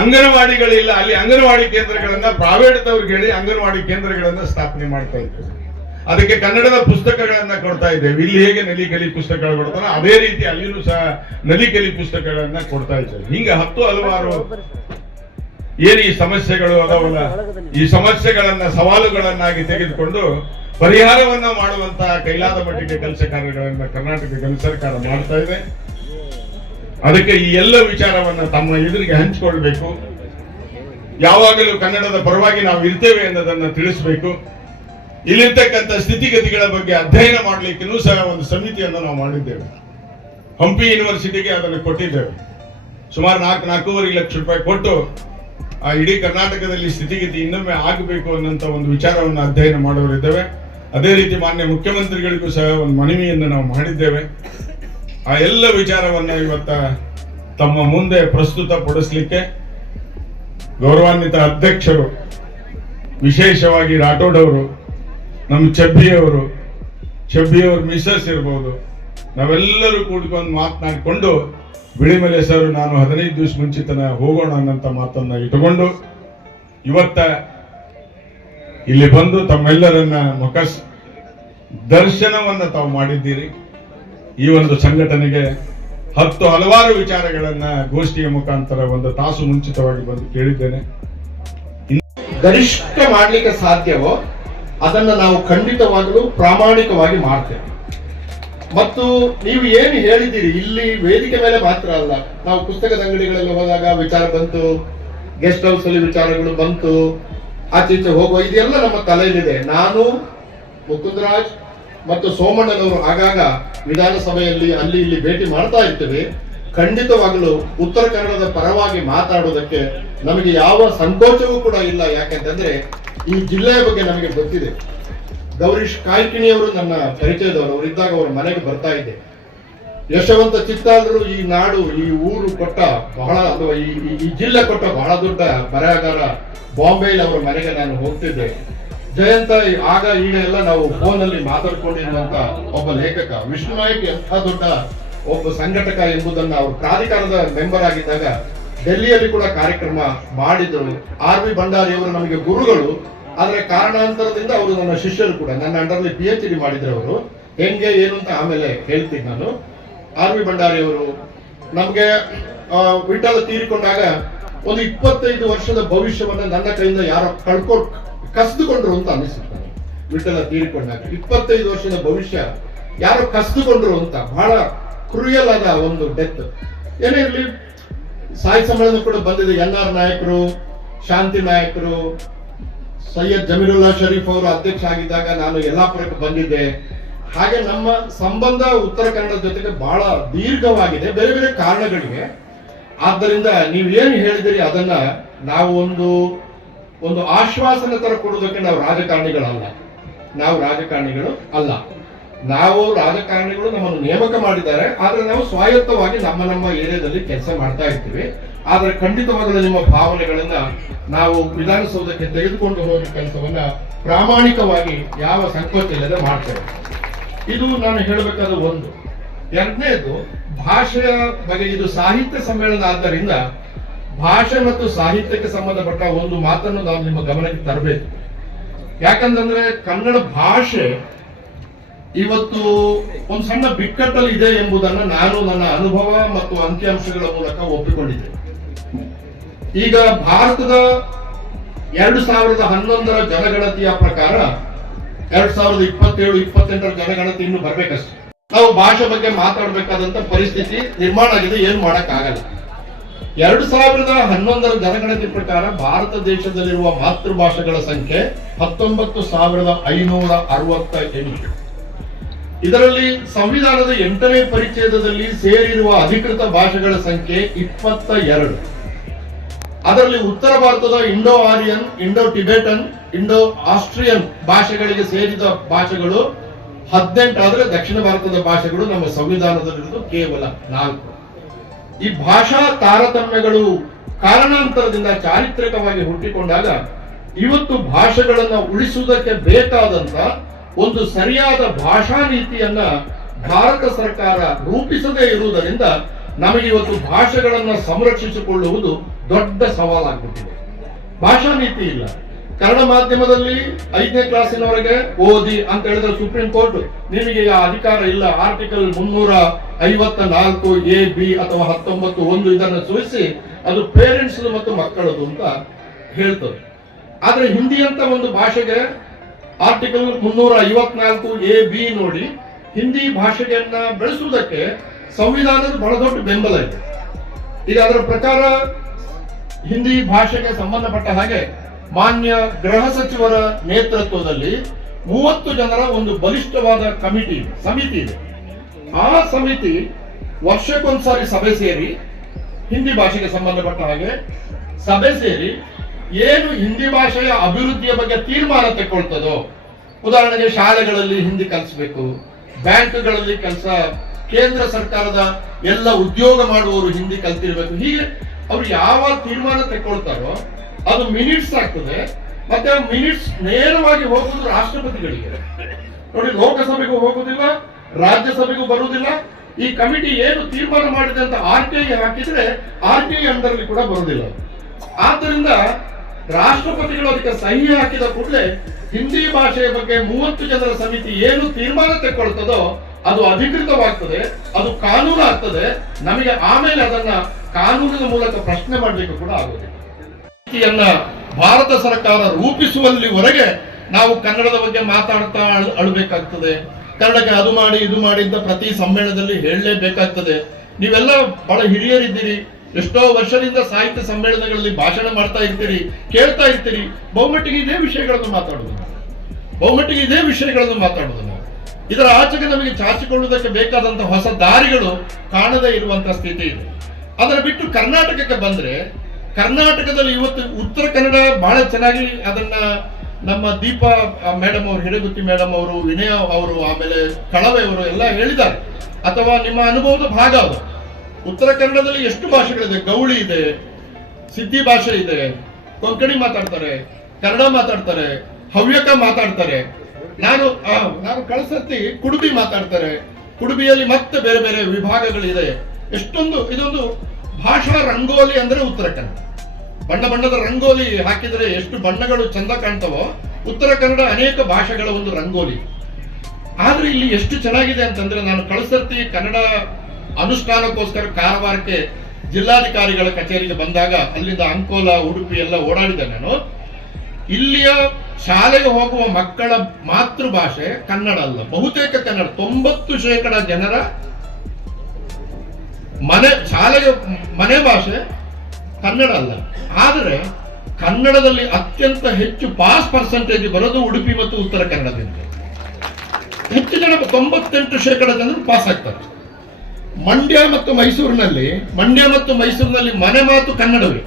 ಅಂಗನವಾಡಿಗಳಿಲ್ಲ ಅಲ್ಲಿ ಅಂಗನವಾಡಿ ಕೇಂದ್ರಗಳನ್ನ ಪ್ರೈವೇಟ್ ಅವ್ರಿಗೆ ಹೇಳಿ ಅಂಗನವಾಡಿ ಕೇಂದ್ರಗಳನ್ನ ಸ್ಥಾಪನೆ ಮಾಡ್ತಾ ಇದ್ದೇವೆ. ಅದಕ್ಕೆ ಕನ್ನಡದ ಪುಸ್ತಕಗಳನ್ನ ಕೊಡ್ತಾ ಇದ್ದೇವೆ. ಇಲ್ಲಿ ಹೇಗೆ ನಲಿಕಲಿ ಪುಸ್ತಕಗಳು ಕೊಡ್ತಾರೋ ಅದೇ ರೀತಿ ಅಲ್ಲಿನೂ ಸಹ ನಲಿಕಲಿ ಪುಸ್ತಕಗಳನ್ನ ಕೊಡ್ತಾ ಇದ್ದೇವೆ. ಹಿಂಗ 10 ಹಲವಾರು ಏನು ಈ ಸಮಸ್ಯೆಗಳು ಅದಾವಲ್ಲ, ಈ ಸಮಸ್ಯೆಗಳನ್ನ ಸವಾಲುಗಳನ್ನಾಗಿ ತೆಗೆದುಕೊಂಡು ಪರಿಹಾರವನ್ನ ಮಾಡುವಂತಹ ಕೈಲಾದ ಮಟ್ಟಿಗೆ ಕೆಲಸ ಕಾರ್ಯಗಳನ್ನ ಕರ್ನಾಟಕ ಘನ ಸರ್ಕಾರ ಮಾಡ್ತಾ ಇದೆ. ಅದಕ್ಕೆ ಈ ಎಲ್ಲ ವಿಚಾರವನ್ನ ತಮ್ಮ ಎದುರಿಗೆ ಹಂಚಿಕೊಳ್ಬೇಕು. ಯಾವಾಗಲೂ ಕನ್ನಡದ ಪರವಾಗಿ ನಾವು ಇರ್ತೇವೆ ಅನ್ನೋದನ್ನ ತಿಳಿಸಬೇಕು. ಇಲ್ಲಿರ್ತಕ್ಕಂಥ ಸ್ಥಿತಿಗತಿಗಳ ಬಗ್ಗೆ ಅಧ್ಯಯನ ಮಾಡಲಿಕ್ಕೂ ಸಹ ಒಂದು ಸಮಿತಿಯನ್ನು ನಾವು ಮಾಡಿದ್ದೇವೆ. ಹಂಪಿ ಯೂನಿವರ್ಸಿಟಿಗೆ ಅದನ್ನು ಕೊಟ್ಟಿದ್ದೇವೆ. ಸುಮಾರು 4-4.5 ಲಕ್ಷ ರೂಪಾಯಿ ಕೊಟ್ಟು ಆ ಇಡೀ ಕರ್ನಾಟಕದಲ್ಲಿ ಸ್ಥಿತಿಗತಿ ಇನ್ನೊಮ್ಮೆ ಆಗಬೇಕು ಅನ್ನೋಂಥ ಒಂದು ವಿಚಾರವನ್ನು ಅಧ್ಯಯನ ಮಾಡೋರಿದ್ದೇವೆ. ಅದೇ ರೀತಿ ಮಾನ್ಯ ಮುಖ್ಯಮಂತ್ರಿಗಳಿಗೂ ಸಹ ಒಂದು ಮನವಿಯನ್ನು ನಾವು ಮಾಡಿದ್ದೇವೆ. ಆ ಎಲ್ಲ ವಿಚಾರವನ್ನ ಇವತ್ತ ತಮ್ಮ ಮುಂದೆ ಪ್ರಸ್ತುತಪಡಿಸಲಿಕ್ಕೆ ಗೌರವಾನ್ವಿತ ಅಧ್ಯಕ್ಷರು, ವಿಶೇಷವಾಗಿ ರಾಠೋಡ್ ಅವರು, ನಮ್ಮ ಚಬ್ಬಿಯವರು ಮಿಸಸ್ ಇರ್ಬೋದು, ನಾವೆಲ್ಲರೂ ಕೂಡ್ಕೊಂಡು ಮಾತನಾಡಿಕೊಂಡು ಬಿಳಿಮಲೆ ಸರ್ ನಾನು 15 ದಿವಸ ಮುಂಚಿತನ ಹೋಗೋಣ ಅನ್ನಂತ ಮಾತನ್ನ ಇಟ್ಟುಕೊಂಡು ಇವತ್ತ ಇಲ್ಲಿ ಬಂದು ತಮ್ಮೆಲ್ಲರನ್ನ ದರ್ಶನವನ್ನ ತಾವು ಮಾಡಿದ್ದೀರಿ. ಈ ಒಂದು ಸಂಘಟನೆಗೆ ಹಲವಾರು ವಿಚಾರಗಳನ್ನ ಗೋಷ್ಠಿಯ ಮುಖಾಂತರ ಒಂದು ತಾಸು ಮುಂಚಿತವಾಗಿ ಬಂದು ಕೇಳಿದ್ದೇನೆ. ಗರಿಷ್ಠ ಮಾಡ್ಲಿಕ್ಕೆ ಸಾಧ್ಯವೋ ಅದನ್ನ ನಾವು ಖಂಡಿತವಾಗಲೂ ಪ್ರಾಮಾಣಿಕವಾಗಿ ಮಾಡ್ತೇವೆ. ಮತ್ತು ನೀವು ಏನು ಹೇಳಿದ್ದೀರಿ ಇಲ್ಲಿ ವೇದಿಕೆ ಮೇಲೆ ಮಾತ್ರ ಅಲ್ಲ, ನಾವು ಪುಸ್ತಕದ ಅಂಗಡಿಗಳಲ್ಲಿ ಹೋದಾಗ ವಿಚಾರ ಬಂತು, ಗೆಸ್ಟ್ ಹೌಸ್ ಅಲ್ಲಿ ವಿಚಾರಗಳು ಬಂತು, ಆಚೀಚೆ ಹೋಗುವ ಇದೆಲ್ಲ ನಮ್ಮ ತಲೆಯಲ್ಲಿದೆ. ನಾನು, ಮುಕುಂದರಾಜ್ ಮತ್ತು ಸೋಮಣ್ಣನವರು ಆಗಾಗ ವಿಧಾನಸಭೆಯಲ್ಲಿ ಅಲ್ಲಿ ಇಲ್ಲಿ ಭೇಟಿ ಮಾಡ್ತಾ ಇರ್ತೇವೆ. ಖಂಡಿತವಾಗಲೂ ಉತ್ತರ ಕನ್ನಡದ ಪರವಾಗಿ ಮಾತಾಡೋದಕ್ಕೆ ನಮಗೆ ಯಾವ ಸಂಕೋಚವೂ ಕೂಡ ಇಲ್ಲ. ಯಾಕಂತಂದ್ರೆ ಈ ಜಿಲ್ಲೆಯ ಬಗ್ಗೆ ನಮಗೆ ಗೊತ್ತಿದೆ. ಗೌರೀಶ್ ಕಾಯ್ಕಿಣಿಯವರು ನನ್ನ ಪರಿಚಯದವರು, ಅವರಿದ್ದಾಗ ಅವರ ಮನೆಗೆ ಬರ್ತಾ ಇದ್ದೆ. ಯಶವಂತ ಚಿತ್ತಾಲರು ಈ ನಾಡು, ಈ ಊರು ಕೊಟ್ಟ ಬಹಳ, ಅಥವಾ ಈ ಜಿಲ್ಲೆ ಕೊಟ್ಟ ಬಹಳ ದೊಡ್ಡ ಬರಹಗಾರ ಬಾಂಬೆಯಲ್ಲಿ ಅವರ ಮನೆಗೆ ನಾನು ಹೋಗ್ತಿದ್ದೆ. ಜಯಂತ ಆಗ ಈಗ ಎಲ್ಲ ನಾವು ಫೋನ್ ಅಲ್ಲಿ ಮಾತಾಡ್ಕೊಂಡಿರುವಂತ ಒಬ್ಬ ಲೇಖಕ. ವಿಷ್ಣು ನಾಯಕ್ ಎಂಥ ದೊಡ್ಡ ಒಬ್ಬ ಸಂಘಟಕ ಎಂಬುದನ್ನ ಅವರು ಪ್ರಾಧಿಕಾರದ ಮೆಂಬರ್ ಆಗಿದ್ದಾಗ ಡೆಲ್ಲಿಯಲ್ಲಿ ಕೂಡ ಕಾರ್ಯಕ್ರಮ ಮಾಡಿದ್ರು. RV ಭಂಡಾರಿ ಅವರು ನಮಗೆ ಗುರುಗಳು, ಆದ್ರೆ ಕಾರಣಾಂತರದಿಂದ ಅವರು ನನ್ನ ಶಿಷ್ಯರು ಕೂಡ. ನನ್ನ ಅಂಡರ್ಲಿ PhD ಮಾಡಿದ್ರು ಅವರು. ಹೆಂಗೆ ಏನು ಅಂತ ಆಮೇಲೆ ಹೇಳ್ತೀನಿ ನಾನು. RV ಭಂಡಾರಿ ಅವರು ನಮ್ಗೆ ವಿಠಲ ತೀರಿಕೊಂಡಾಗ ಒಂದು 25 ವರ್ಷದ ಭವಿಷ್ಯವನ್ನ ನನ್ನ ಕೈಯಿಂದ ಯಾರೋ ಕಸಿದುಕೊಂಡ್ರು ಅಂತ ಅನಿಸುತ್ತೆ ನನಗೆ. ವಿಠಲ ತೀರಿಕೊಂಡಾಗ 25 ವರ್ಷದ ಭವಿಷ್ಯ ಯಾರೋ ಕಸಿದುಕೊಂಡ್ರು ಅಂತ, ಬಹಳ ಕ್ರೂಯಲ್ ಆದ ಒಂದು ಡೆತ್. ಏನೇ ಇರಲಿ, ಸಾಹಿತ್ಯ ಸಮ್ಮೇಳನ ಕೂಡ ಬಂದಿದೆ. NR ನಾಯಕರು, ಶಾಂತಿ ನಾಯಕರು, ಸೈಯದ್ ಜಮೀರುಲ್ಲಾ ಶರೀಫ್ ಅವರು ಅಧ್ಯಕ್ಷ ಆಗಿದ್ದಾಗ ನಾನು ಯಲ್ಲಾಪುರಕ್ಕೆ ಬಂದಿದ್ದೆ. ಹಾಗೆ ನಮ್ಮ ಸಂಬಂಧ ಉತ್ತರ ಕನ್ನಡ ಜೊತೆಗೆ ಬಹಳ ದೀರ್ಘವಾಗಿದೆ, ಬೇರೆ ಬೇರೆ ಕಾರಣಗಳಿವೆ. ಆದ್ದರಿಂದ ನೀವೇನು ಹೇಳಿದಿರಿ ಅದನ್ನ ನಾವು ಒಂದು ಆಶ್ವಾಸನ ತರ ಕೊಡೋದಕ್ಕೆ ನಾವು ರಾಜಕಾರಣಿಗಳು ಅಲ್ಲ. ನಾವು ರಾಜಕಾರಣಿಗಳು ನಮ್ಮನ್ನು ನೇಮಕ ಮಾಡಿದ್ದಾರೆ, ಆದ್ರೆ ನಾವು ಸ್ವಾಯತ್ತವಾಗಿ ನಮ್ಮ ಏರಿಯಾದಲ್ಲಿ ಕೆಲಸ ಮಾಡ್ತಾ ಇರ್ತೀವಿ. ಆದ್ರೆ ಖಂಡಿತವಾಗಲೂ ನಿಮ್ಮ ಭಾವನೆಗಳನ್ನ ನಾವು ವಿಧಾನಸೌಧಕ್ಕೆ ತೆಗೆದುಕೊಂಡು ಹೋಗೋ ಕೆಲಸವನ್ನ ಪ್ರಾಮಾಣಿಕವಾಗಿ ಯಾವ ಸಂಕೋಚ ಇಲ್ಲದೆ ಮಾಡ್ತೇವೆ. ಇದು ನಾನು ಹೇಳಬೇಕಾದ ಒಂದು. ಎರಡನೇದು, ಭಾಷೆಯ ಬಗ್ಗೆ. ಇದು ಸಾಹಿತ್ಯ ಸಮ್ಮೇಳನ ಆದ್ದರಿಂದ ಭಾಷೆ ಮತ್ತು ಸಾಹಿತ್ಯಕ್ಕೆ ಸಂಬಂಧಪಟ್ಟ ಒಂದು ಮಾತನ್ನು ನಾವು ನಿಮ್ಮ ಗಮನಕ್ಕೆ ತರಬೇಕು. ಯಾಕಂತಂದ್ರೆ ಕನ್ನಡ ಭಾಷೆ ಇವತ್ತು ಒಂದು ಸಣ್ಣ ಬಿಕ್ಕಟ್ಟಲ್ಲಿ ಇದೆ ಎಂಬುದನ್ನು ನಾನು ನನ್ನ ಅನುಭವ ಮತ್ತು ಅಂಕಿಅಂಶಗಳ ಮೂಲಕ ಒಪ್ಪಿಕೊಂಡಿದ್ದೆ. ಈಗ ಭಾರತದ 2011ರ ಜನಗಣತಿಯ ಪ್ರಕಾರ 2027-28ರ ಜನಗಣತಿ ಇನ್ನು ಬರ್ಬೇಕಷ್ಟೆ. ನಾವು ಭಾಷೆ ಬಗ್ಗೆ ಮಾತಾಡಬೇಕಾದಂತ ಪರಿಸ್ಥಿತಿ ನಿರ್ಮಾಣ ಆಗಿದೆ, ಏನು ಮಾಡಕ್ ಆಗಲ್ಲ. 2011ರ ಜನಗಣತಿ ಪ್ರಕಾರ ಭಾರತ ದೇಶದಲ್ಲಿರುವ ಮಾತೃಭಾಷೆಗಳ ಸಂಖ್ಯೆ 19,568. ಇದರಲ್ಲಿ ಸಂವಿಧಾನದ 8ನೇ ಪರಿಚ್ಛೇದದಲ್ಲಿ ಸೇರಿರುವ ಅಧಿಕೃತ ಭಾಷೆಗಳ ಸಂಖ್ಯೆ 22. ಅದರಲ್ಲಿ ಉತ್ತರ ಭಾರತದ Indo Aryan, Indo Tibetan, Indo Austrian ಭಾಷೆಗಳಿಗೆ ಸೇರಿದ ಭಾಷೆಗಳು 18. ಆದರೆ ದಕ್ಷಿಣ ಭಾರತದ ಭಾಷೆಗಳು ನಮ್ಮ ಸಂವಿಧಾನದಲ್ಲಿರುವುದು ಕೇವಲ 4. ಈ ಭಾಷಾ ತಾರತಮ್ಯಗಳು ಕಾರಣಾಂತರದಿಂದ ಚಾರಿತ್ರಿಕವಾಗಿ ಹುಟ್ಟಿಕೊಂಡಾಗ ಇವತ್ತು ಭಾಷೆಗಳನ್ನ ಉಳಿಸುವುದಕ್ಕೆ ಬೇಕಾದಂತ ಒಂದು ಸರಿಯಾದ ಭಾಷಾ ನೀತಿಯನ್ನ ಭಾರತ ಸರ್ಕಾರ ರೂಪಿಸದೇ ಇರುವುದರಿಂದ ನಮಗೆ ಇವತ್ತು ಭಾಷೆಗಳನ್ನ ಸಂರಕ್ಷಿಸಿಕೊಳ್ಳುವುದು ದೊಡ್ಡ ಸವಾಲಾಗ್ಬಿಟ್ಟಿದೆ. ಭಾಷಾ ನೀತಿ ಇಲ್ಲ. ಕನ್ನಡ ಮಾಧ್ಯಮದಲ್ಲಿ 5ನೇ ಕ್ಲಾಸಿನವರೆಗೆ ಓದಿ ಅಂತ ಹೇಳಿದ್ರೆ ಸುಪ್ರೀಂ ಕೋರ್ಟ್ ನಿಮಗೆ ಆ ಅಧಿಕಾರ ಇಲ್ಲ, ಆರ್ಟಿಕಲ್ 354A, B ಅಥವಾ 19(1) ಇದನ್ನು ಸೂಚಿಸಿ ಅದು ಪೇರೆಂಟ್ಸ್ ಮತ್ತು ಮಕ್ಕಳದು ಅಂತ ಹೇಳ್ತದೆ. ಆದ್ರೆ ಹಿಂದಿ ಅಂತ ಒಂದು ಭಾಷೆಗೆ ಆರ್ಟಿಕಲ್ 354A, B ನೋಡಿ ಹಿಂದಿ ಭಾಷೆಯನ್ನ ಬೆಳೆಸುವುದಕ್ಕೆ ಸಂವಿಧಾನದ ಬಹಳ ದೊಡ್ಡ ಬೆಂಬಲ ಇದೆ. ಈಗ ಅದರ ಪ್ರಕಾರ ಹಿಂದಿ ಭಾಷೆಗೆ ಸಂಬಂಧಪಟ್ಟ ಹಾಗೆ ಮಾನ್ಯ ಗೃಹ ಸಚಿವರ ನೇತೃತ್ವದಲ್ಲಿ 30 ಜನರ ಒಂದು ಬಲಿಷ್ಠವಾದ ಸಮಿತಿ ಇದೆ. ಆ ಸಮಿತಿ ವರ್ಷಕ್ಕೊಂದ್ಸಾರಿ ಸಭೆ ಸೇರಿ ಹಿಂದಿ ಭಾಷೆಗೆ ಸಂಬಂಧಪಟ್ಟ ಹಾಗೆ ಸಭೆ ಸೇರಿ ಏನು ಹಿಂದಿ ಭಾಷೆಯ ಅಭಿವೃದ್ಧಿಯ ಬಗ್ಗೆ ತೀರ್ಮಾನ ತೆಗೆದುಕೊಳ್ತದೋ, ಉದಾಹರಣೆಗೆ ಶಾಲೆಗಳಲ್ಲಿ ಹಿಂದಿ ಕಲಿಸಬೇಕು, ಬ್ಯಾಂಕ್ಗಳಲ್ಲಿ ಕೆಲಸ, ಕೇಂದ್ರ ಸರ್ಕಾರದ ಎಲ್ಲ ಉದ್ಯೋಗ ಮಾಡುವವರು ಹಿಂದಿ ಕಲ್ತಿರ್ಬೇಕು, ಹೀಗೆ ಅವ್ರು ಯಾವ ತೀರ್ಮಾನ ತೆಗೆದುಕೊಳ್ತಾರೋ ಅದು ಮಿನಿಟ್ಸ್ ಆಗ್ತದೆ. ಮತ್ತೆ ಮಿನಿಟ್ಸ್ ನೇರವಾಗಿ ಹೋಗುವುದು ರಾಷ್ಟ್ರಪತಿಗಳಿಗೆ. ನೋಡಿ, ಲೋಕಸಭೆಗೂ ಹೋಗುದಿಲ್ಲ, ರಾಜ್ಯಸಭೆಗೂ ಬರುವುದಿಲ್ಲ. ಈ ಕಮಿಟಿ ಏನು ತೀರ್ಮಾನ ಮಾಡಿದೆ ಅಂತ RTI ಹಾಕಿದ್ರೆ RTI ಅಂಡರ್ಲಿ ಕೂಡ ಬರುವುದಿಲ್ಲ. ಆದ್ದರಿಂದ ರಾಷ್ಟ್ರಪತಿಗಳು ಅದಕ್ಕೆ ಸಹಿ ಹಾಕಿದ ಕೂಡಲೇ ಹಿಂದಿ ಭಾಷೆಯ ಬಗ್ಗೆ 30 ಜನರ ಸಮಿತಿ ಏನು ತೀರ್ಮಾನ ತೆಗೆದುಕೊಳ್ತದೋ ಅದು ಅಧಿಕೃತವಾಗ್ತದೆ, ಅದು ಕಾನೂನು ಆಗ್ತದೆ, ನಮಗೆ ಆಮೇಲೆ ಅದನ್ನ ಕಾನೂನಿನ ಮೂಲಕ ಪ್ರಶ್ನೆ ಮಾಡಲಿಕ್ಕೆ ಕೂಡ ಆಗುದಿಲ್ಲ. ನೀತಿಯನ್ನ ಭಾರತ ಸರ್ಕಾರ ರೂಪಿಸುವಲ್ಲಿವರೆಗೆ ನಾವು ಕನ್ನಡದ ಬಗ್ಗೆ ಮಾತಾಡ್ತಾ ಅಳಬೇಕಾಗ್ತದೆ. ಕನ್ನಡಕ್ಕೆ ಅದು ಮಾಡಿ ಇದು ಮಾಡಿ ಅಂತ ಪ್ರತಿ ಸಮ್ಮೇಳನದಲ್ಲಿ ಹೇಳಲೇಬೇಕಾಗ್ತದೆ. ನೀವೆಲ್ಲ ಬಹಳ ಹಿರಿಯರಿದ್ದೀರಿ, ಎಷ್ಟೋ ವರ್ಷದಿಂದ ಸಾಹಿತ್ಯ ಸಮ್ಮೇಳನಗಳಲ್ಲಿ ಭಾಷಣ ಮಾಡ್ತಾ ಇರ್ತೀರಿ, ಕೇಳ್ತಾ ಇರ್ತೀರಿ. ಬಹುಮಟ್ಟಿಗೆ ಇದೇ ವಿಷಯಗಳನ್ನು ಮಾತಾಡುದು ನಾವು. ಇದರ ಆಚೆಗೆ ನಮಗೆ ಚಾಚಿಕೊಳ್ಳುವುದಕ್ಕೆ ಬೇಕಾದಂತಹ ಹೊಸ ದಾರಿಗಳು ಕಾಣದೇ ಇರುವಂತಹ ಸ್ಥಿತಿ ಇದೆ. ಅದರ ಬಿಟ್ಟು ಕರ್ನಾಟಕಕ್ಕೆ ಬಂದ್ರೆ, ಕರ್ನಾಟಕದಲ್ಲಿ ಇವತ್ತು ಉತ್ತರ ಕನ್ನಡ ಬಹಳ ಚೆನ್ನಾಗಿ ಅದನ್ನ ನಮ್ಮ ದೀಪಾ ಮೇಡಮ್ ಅವರು, ಹಿರೇಗುತ್ತಿ ಮೇಡಮ್ ಅವರು, ವಿನಯ ಅವರು, ಆಮೇಲೆ ಕಳವೆ ಅವರು ಎಲ್ಲ ಹೇಳಿದ್ದಾರೆ, ಅಥವಾ ನಿಮ್ಮ ಅನುಭವದ ಭಾಗ ಅದು. ಉತ್ತರ ಕನ್ನಡದಲ್ಲಿ ಎಷ್ಟು ಭಾಷೆಗಳಿದೆ, ಗೌಳಿ ಇದೆ, ಸಿದ್ಧಿ ಭಾಷೆ ಇದೆ, ಕೊಂಕಣಿ ಮಾತಾಡ್ತಾರೆ, ಕನ್ನಡ ಮಾತಾಡ್ತಾರೆ, ಹವ್ಯಕ ಮಾತಾಡ್ತಾರೆ. ನಾನು ಕಳಸರ್ತಿ ಕುಡುಬಿ ಮಾತಾಡ್ತಾರೆ. ಕುಡುಬಿಯಲ್ಲಿ ಮತ್ತೆ ಬೇರೆ ಬೇರೆ ವಿಭಾಗಗಳಿದೆ. ಇದೊಂದು ಭಾಷಾ ರಂಗೋಲಿ ಅಂದ್ರೆ ಉತ್ತರ ಕನ್ನಡ. ಬಣ್ಣ ಬಣ್ಣದ ರಂಗೋಲಿ ಹಾಕಿದರೆ ಎಷ್ಟು ಬಣ್ಣಗಳು ಚಂದ ಕಾಣ್ತವೋ, ಉತ್ತರ ಕನ್ನಡ ಅನೇಕ ಭಾಷೆಗಳ ಒಂದು ರಂಗೋಲಿ. ಆದ್ರೆ ಇಲ್ಲಿ ಎಷ್ಟು ಚೆನ್ನಾಗಿದೆ ಅಂತಂದ್ರೆ, ನಾನು ಕಳಸರ್ತಿ ಕನ್ನಡ ಅನುಷ್ಠಾನಕ್ಕೋಸ್ಕರ ಕಾರವಾರಕ್ಕೆ ಜಿಲ್ಲಾಧಿಕಾರಿಗಳ ಕಚೇರಿಗೆ ಬಂದಾಗ ಅಲ್ಲಿಂದ ಅಂಕೋಲ, ಉಡುಪಿ ಎಲ್ಲ ಓಡಾಡಿದೆ ನಾನು. ಇಲ್ಲಿಯ ಶಾಲೆಗೆ ಹೋಗುವ ಮಕ್ಕಳ ಮಾತೃಭಾಷೆ ಕನ್ನಡ ಅಲ್ಲ, ಬಹುತೇಕ ಕನ್ನಡ. 90% ಜನರ ಶಾಲೆಗೆ ಮನೆ ಭಾಷೆ ಕನ್ನಡ ಅಲ್ಲ. ಆದರೆ ಕನ್ನಡದಲ್ಲಿ ಅತ್ಯಂತ ಹೆಚ್ಚು ಪಾಸ್ ಪರ್ಸೆಂಟೇಜ್ ಬರೋದು ಉಡುಪಿ ಮತ್ತು ಉತ್ತರ ಕನ್ನಡದಿಂದ. ಹೆಚ್ಚು ಜನ 98% ಜನರು ಪಾಸ್ ಆಗ್ತಾರೆ. ಮಂಡ್ಯ ಮತ್ತು ಮೈಸೂರಿನಲ್ಲಿ ಮನೆ ಮಾತು ಕನ್ನಡವೇ,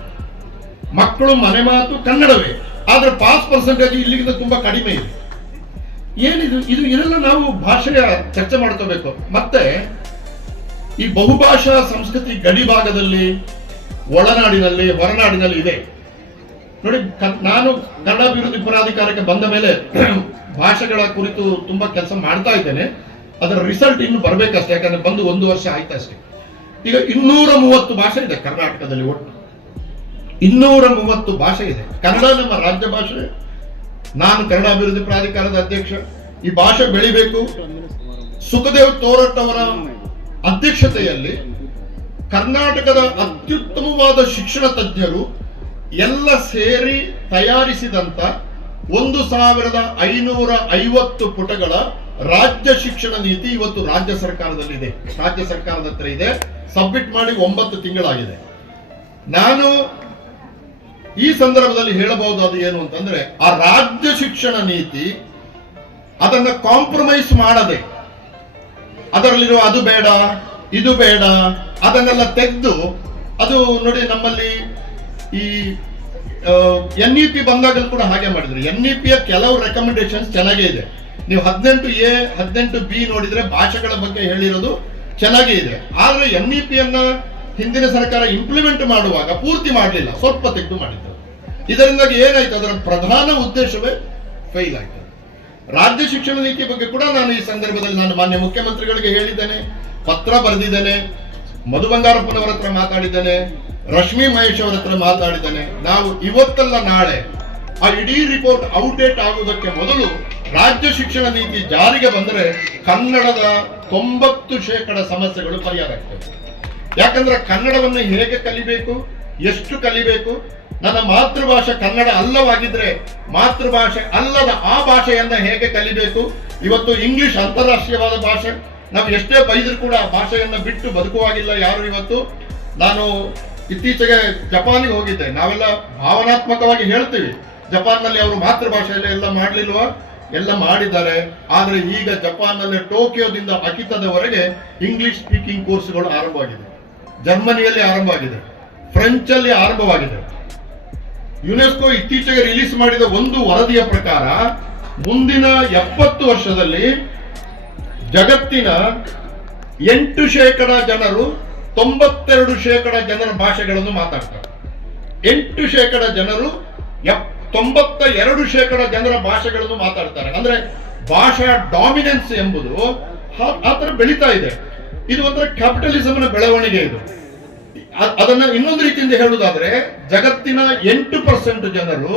ಮಕ್ಕಳು ಮನೆ ಮಾತು ಕನ್ನಡವೇ, ಆದ್ರೆ ಪಾಸ್ ಪರ್ಸೆಂಟೇಜ್ ಇಲ್ಲಿಗಿಂತ ತುಂಬಾ ಕಡಿಮೆ ಇದೆ. ಇದೆಲ್ಲ ನಾವು ಭಾಷೆಯ ಚರ್ಚೆ ಮಾಡ್ಕೋಬೇಕು. ಮತ್ತೆ ಈ ಬಹುಭಾಷಾ ಸಂಸ್ಕೃತಿ ಗಡಿ ಭಾಗದಲ್ಲಿ, ಒಳನಾಡಿನಲ್ಲಿ, ಹೊರನಾಡಿನಲ್ಲಿ ಇದೆ ನೋಡಿ. ನಾನು ಕನ್ನಡ ಅಭಿವೃದ್ಧಿ ಪ್ರಾಧಿಕಾರಕ್ಕೆ ಬಂದ ಮೇಲೆ ಭಾಷೆಗಳ ಕುರಿತು ತುಂಬಾ ಕೆಲಸ ಮಾಡ್ತಾ ಇದ್ದೇನೆ. ಅದರ ರಿಸಲ್ಟ್ ಇನ್ನು ಬರ್ಬೇಕಷ್ಟೇ, ಯಾಕಂದ್ರೆ ಬಂದು 1 ವರ್ಷ ಆಯ್ತಷ್ಟೇ. ಈಗ 230 ಭಾಷೆ ಇದೆ ಕರ್ನಾಟಕದಲ್ಲಿ. ಒಟ್ಟು 230 ಭಾಷೆ ಇದೆ. ಕನ್ನಡ ನಮ್ಮ ರಾಜ್ಯ ಭಾಷೆ. ನಾನು ಕನ್ನಡ ಅಭಿವೃದ್ಧಿ ಪ್ರಾಧಿಕಾರದ ಅಧ್ಯಕ್ಷ. ಈ ಭಾಷೆ ಬೆಳಿಬೇಕು. ಸುಖದೇವ್ ತೋರಟ್ ಅವರ ಅಧ್ಯಕ್ಷತೆಯಲ್ಲಿ ಕರ್ನಾಟಕದ ಅತ್ಯುತ್ತಮವಾದ ಶಿಕ್ಷಣ ತಜ್ಞರು ಎಲ್ಲ ಸೇರಿ ತಯಾರಿಸಿದಂತ 1550 ಪುಟಗಳ ರಾಜ್ಯ ಶಿಕ್ಷಣ ನೀತಿ ಇವತ್ತು ರಾಜ್ಯ ಸರ್ಕಾರದಲ್ಲಿದೆ. ರಾಜ್ಯ ಸರ್ಕಾರದ ಹತ್ರ ಇದೆ. ಸಬ್ಮಿಟ್ ಮಾಡಿ 9 ತಿಂಗಳಾಗಿದೆ. ನಾನು ಈ ಸಂದರ್ಭದಲ್ಲಿ ಹೇಳಬಹುದಾದ ಏನು ಅಂತಂದ್ರೆ, ಆ ರಾಜ್ಯ ಶಿಕ್ಷಣ ನೀತಿ ಅದನ್ನ ಕಾಂಪ್ರಮೈಸ್ ಮಾಡದೆ, ಅದರಲ್ಲಿರುವ ಅದು ಬೇಡ ಇದು ಬೇಡ ಅದನ್ನೆಲ್ಲ ತೆಗೆದು, ಅದು ನೋಡಿ ನಮ್ಮಲ್ಲಿ ಈ NEP ಬಂದಾಗಲೂ ಕೂಡ ಹಾಗೆ ಮಾಡಿದ್ರು. NEPಯ ಕೆಲವು ರೆಕಮೆಂಡೇಶನ್ಸ್ ಚೆನ್ನಾಗೇ ಇದೆ. ನೀವು 18A 18B ನೋಡಿದ್ರೆ ಭಾಷೆಗಳ ಬಗ್ಗೆ ಹೇಳಿರೋದು ಚೆನ್ನಾಗೇ ಇದೆ. ಆದ್ರೆ NEPಯನ್ನ ಹಿಂದಿನ ಸರ್ಕಾರ ಇಂಪ್ಲಿಮೆಂಟ್ ಮಾಡುವಾಗ ಪೂರ್ತಿ ಮಾಡಲಿಲ್ಲ, ಸ್ವಲ್ಪ ತೆಗೆದು ಮಾಡಿದ್ರು. ಇದರಿಂದಾಗಿ ಏನಾಯ್ತು, ಅದರ ಪ್ರಧಾನ ಉದ್ದೇಶವೇ ಫೇಲ್ ಆಯ್ತು. ರಾಜ್ಯ ಶಿಕ್ಷಣ ನೀತಿ ಬಗ್ಗೆ ಕೂಡ ನಾನು ಈ ಸಂದರ್ಭದಲ್ಲಿ ಮಾನ್ಯ ಮುಖ್ಯಮಂತ್ರಿಗಳಿಗೆ ಹೇಳಿದ್ದೇನೆ, ಪತ್ರ ಬರೆದಿದ್ದೇನೆ, ಮಧು ಬಂಗಾರಪ್ಪನವರ ಹತ್ರ ಮಾತಾಡಿದ್ದೇನೆ, ರಶ್ಮಿ ಮಹೇಶ್ ಅವರ ಹತ್ರ ಮಾತಾಡಿದ್ದೇನೆ. ನಾವು ಇವತ್ತಲ್ಲ ನಾಳೆ ಆ ಇಡೀ ರಿಪೋರ್ಟ್ ಔಟ್ಡೇಟ್ ಆಗುವುದಕ್ಕೆ ಮೊದಲು ರಾಜ್ಯ ಶಿಕ್ಷಣ ನೀತಿ ಜಾರಿಗೆ ಬಂದರೆ ಕನ್ನಡದ 90% ಸಮಸ್ಯೆಗಳು ಪರಿಹಾರ ಆಗ್ತವೆ. ಯಾಕಂದ್ರೆ ಕನ್ನಡವನ್ನು ಹೇಗೆ ಕಲಿಬೇಕು, ಎಷ್ಟು ಕಲಿಬೇಕು, ನನ್ನ ಮಾತೃಭಾಷೆ ಕನ್ನಡ ಅಲ್ಲವಾಗಿದ್ರೆ ಮಾತೃಭಾಷೆ ಅಲ್ಲದ ಆ ಭಾಷೆಯನ್ನ ಹೇಗೆ ಕಲಿಬೇಕು. ಇವತ್ತು ಇಂಗ್ಲಿಷ್ ಅಂತಾರಾಷ್ಟ್ರೀಯವಾದ ಭಾಷೆ. ನಾವು ಎಷ್ಟೇ ಬೈದ್ರು ಕೂಡ ಭಾಷೆಯನ್ನ ಬಿಟ್ಟು ಬದುಕುವಾಗಿಲ್ಲ ಯಾರು ಇವತ್ತು. ನಾನು ಇತ್ತೀಚೆಗೆ ಜಪಾನಿಗೆ ಹೋಗಿದ್ದೆ. ನಾವೆಲ್ಲ ಭಾವನಾತ್ಮಕವಾಗಿ ಹೇಳ್ತೀವಿ, ಜಪಾನ್ನಲ್ಲಿ ಅವರು ಮಾತೃಭಾಷೆಯಲ್ಲಿ ಎಲ್ಲ ಮಾಡ್ಲಿಲ್ವಾ? ಎಲ್ಲ ಮಾಡಿದ್ದಾರೆ. ಆದ್ರೆ ಈಗ ಜಪಾನ್ನಲ್ಲಿ ಟೋಕಿಯೋದಿಂದ ಅಕಿತದವರೆಗೆ ಇಂಗ್ಲಿಷ್ ಸ್ಪೀಕಿಂಗ್ ಕೋರ್ಸ್ಗಳು ಆರಂಭವಾಗಿದೆ. ಜರ್ಮನಿಯಲ್ಲಿ ಆರಂಭವಾಗಿದೆ, ಫ್ರೆಂಚ್ ಅಲ್ಲಿ ಆರಂಭವಾಗಿದೆ. ಯುನೆಸ್ಕೋ ಇತ್ತೀಚೆಗೆ ರಿಲೀಸ್ ಮಾಡಿದ ಒಂದು ವರದಿಯ ಪ್ರಕಾರ ಮುಂದಿನ 70 ವರ್ಷದಲ್ಲಿ ಜಗತ್ತಿನ 8% ಜನರು 92% ಜನರ ಭಾಷೆಗಳನ್ನು ಮಾತಾಡ್ತಾರೆ. 8% ಜನರು 92% ಜನರ ಭಾಷೆಗಳನ್ನು ಮಾತಾಡ್ತಾರೆ. ಅಂದ್ರೆ ಭಾಷಾ ಡಾಮಿನೆನ್ಸ್ ಎಂಬುದು ಆತರ ಬೆಳೀತಾ ಇದೆ. ಇದು ಒಂಥರ ಕ್ಯಾಪಿಟಲಿಸಮ್ನ ಬೆಳವಣಿಗೆ. ಇದು ಅದನ್ನ ಇನ್ನೊಂದು ರೀತಿಯಿಂದ ಹೇಳುವುದಾದ್ರೆ, ಜಗತ್ತಿನ 8% ಜನರು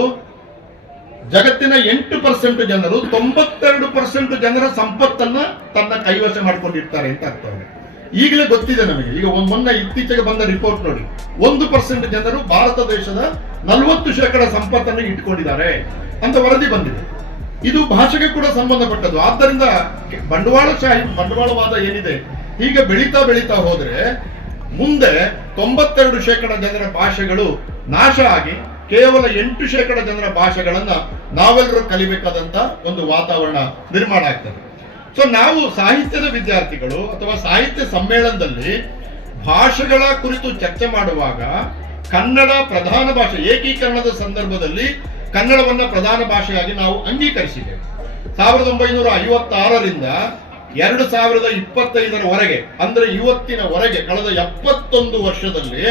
ಜಗತ್ತಿನ 8% ಜನರು 92% ಜನರ ಸಂಪತ್ತನ್ನ ತನ್ನ ಕೈವಶ ಮಾಡ್ಕೊಂಡಿರ್ತಾರೆ ಅಂತ ಅರ್ಥ. ಈಗಲೇ ಗೊತ್ತಿದೆ ನಮಗೆ. ಈಗ ಮೊನ್ನೆ ಇತ್ತೀಚೆಗೆ ಬಂದ ರಿಪೋರ್ಟ್ ನೋಡಿ, 1% ಜನರು ಭಾರತ ದೇಶದ 40% ಸಂಪತ್ತನ್ನು ಇಟ್ಕೊಂಡಿದ್ದಾರೆ ಅಂತ ವರದಿ ಬಂದಿದೆ. ಇದು ಭಾಷೆಗೆ ಕೂಡ ಸಂಬಂಧಪಟ್ಟದ್ದು. ಆದ್ದರಿಂದ ಬಂಡವಾಳವಾದ ಏನಿದೆ, ಹೀಗೆ ಬೆಳೀತಾ ಹೋದ್ರೆ ಮುಂದೆ 92% ಜನರ ಭಾಷೆಗಳು ನಾಶ ಆಗಿ ಕೇವಲ 8% ಜನರ ಭಾಷೆಗಳನ್ನ ನಾವೆಲ್ಲರೂ ಕಲಿಬೇಕಾದಂತ ಒಂದು ವಾತಾವರಣ ನಿರ್ಮಾಣ ಆಗ್ತದೆ. ಸೊ ನಾವು ಸಾಹಿತ್ಯದ ವಿದ್ಯಾರ್ಥಿಗಳು ಅಥವಾ ಸಾಹಿತ್ಯ ಸಮ್ಮೇಳನದಲ್ಲಿ ಭಾಷೆಗಳ ಕುರಿತು ಚರ್ಚೆ ಮಾಡುವಾಗ ಕನ್ನಡ ಪ್ರಧಾನ ಭಾಷೆ ಏಕೀಕರಣದ ಸಂದರ್ಭದಲ್ಲಿ ಕನ್ನಡವನ್ನ ಪ್ರಧಾನ ಭಾಷೆಯಾಗಿ ನಾವು ಅಂಗೀಕರಿಸಿದ್ದೇವೆ. 1956ರಿಂದ 2025ರವರೆಗೆ, ಅಂದ್ರೆ ಇವತ್ತಿನವರೆಗೆ ಕಳೆದ 71 ವರ್ಷದಲ್ಲಿ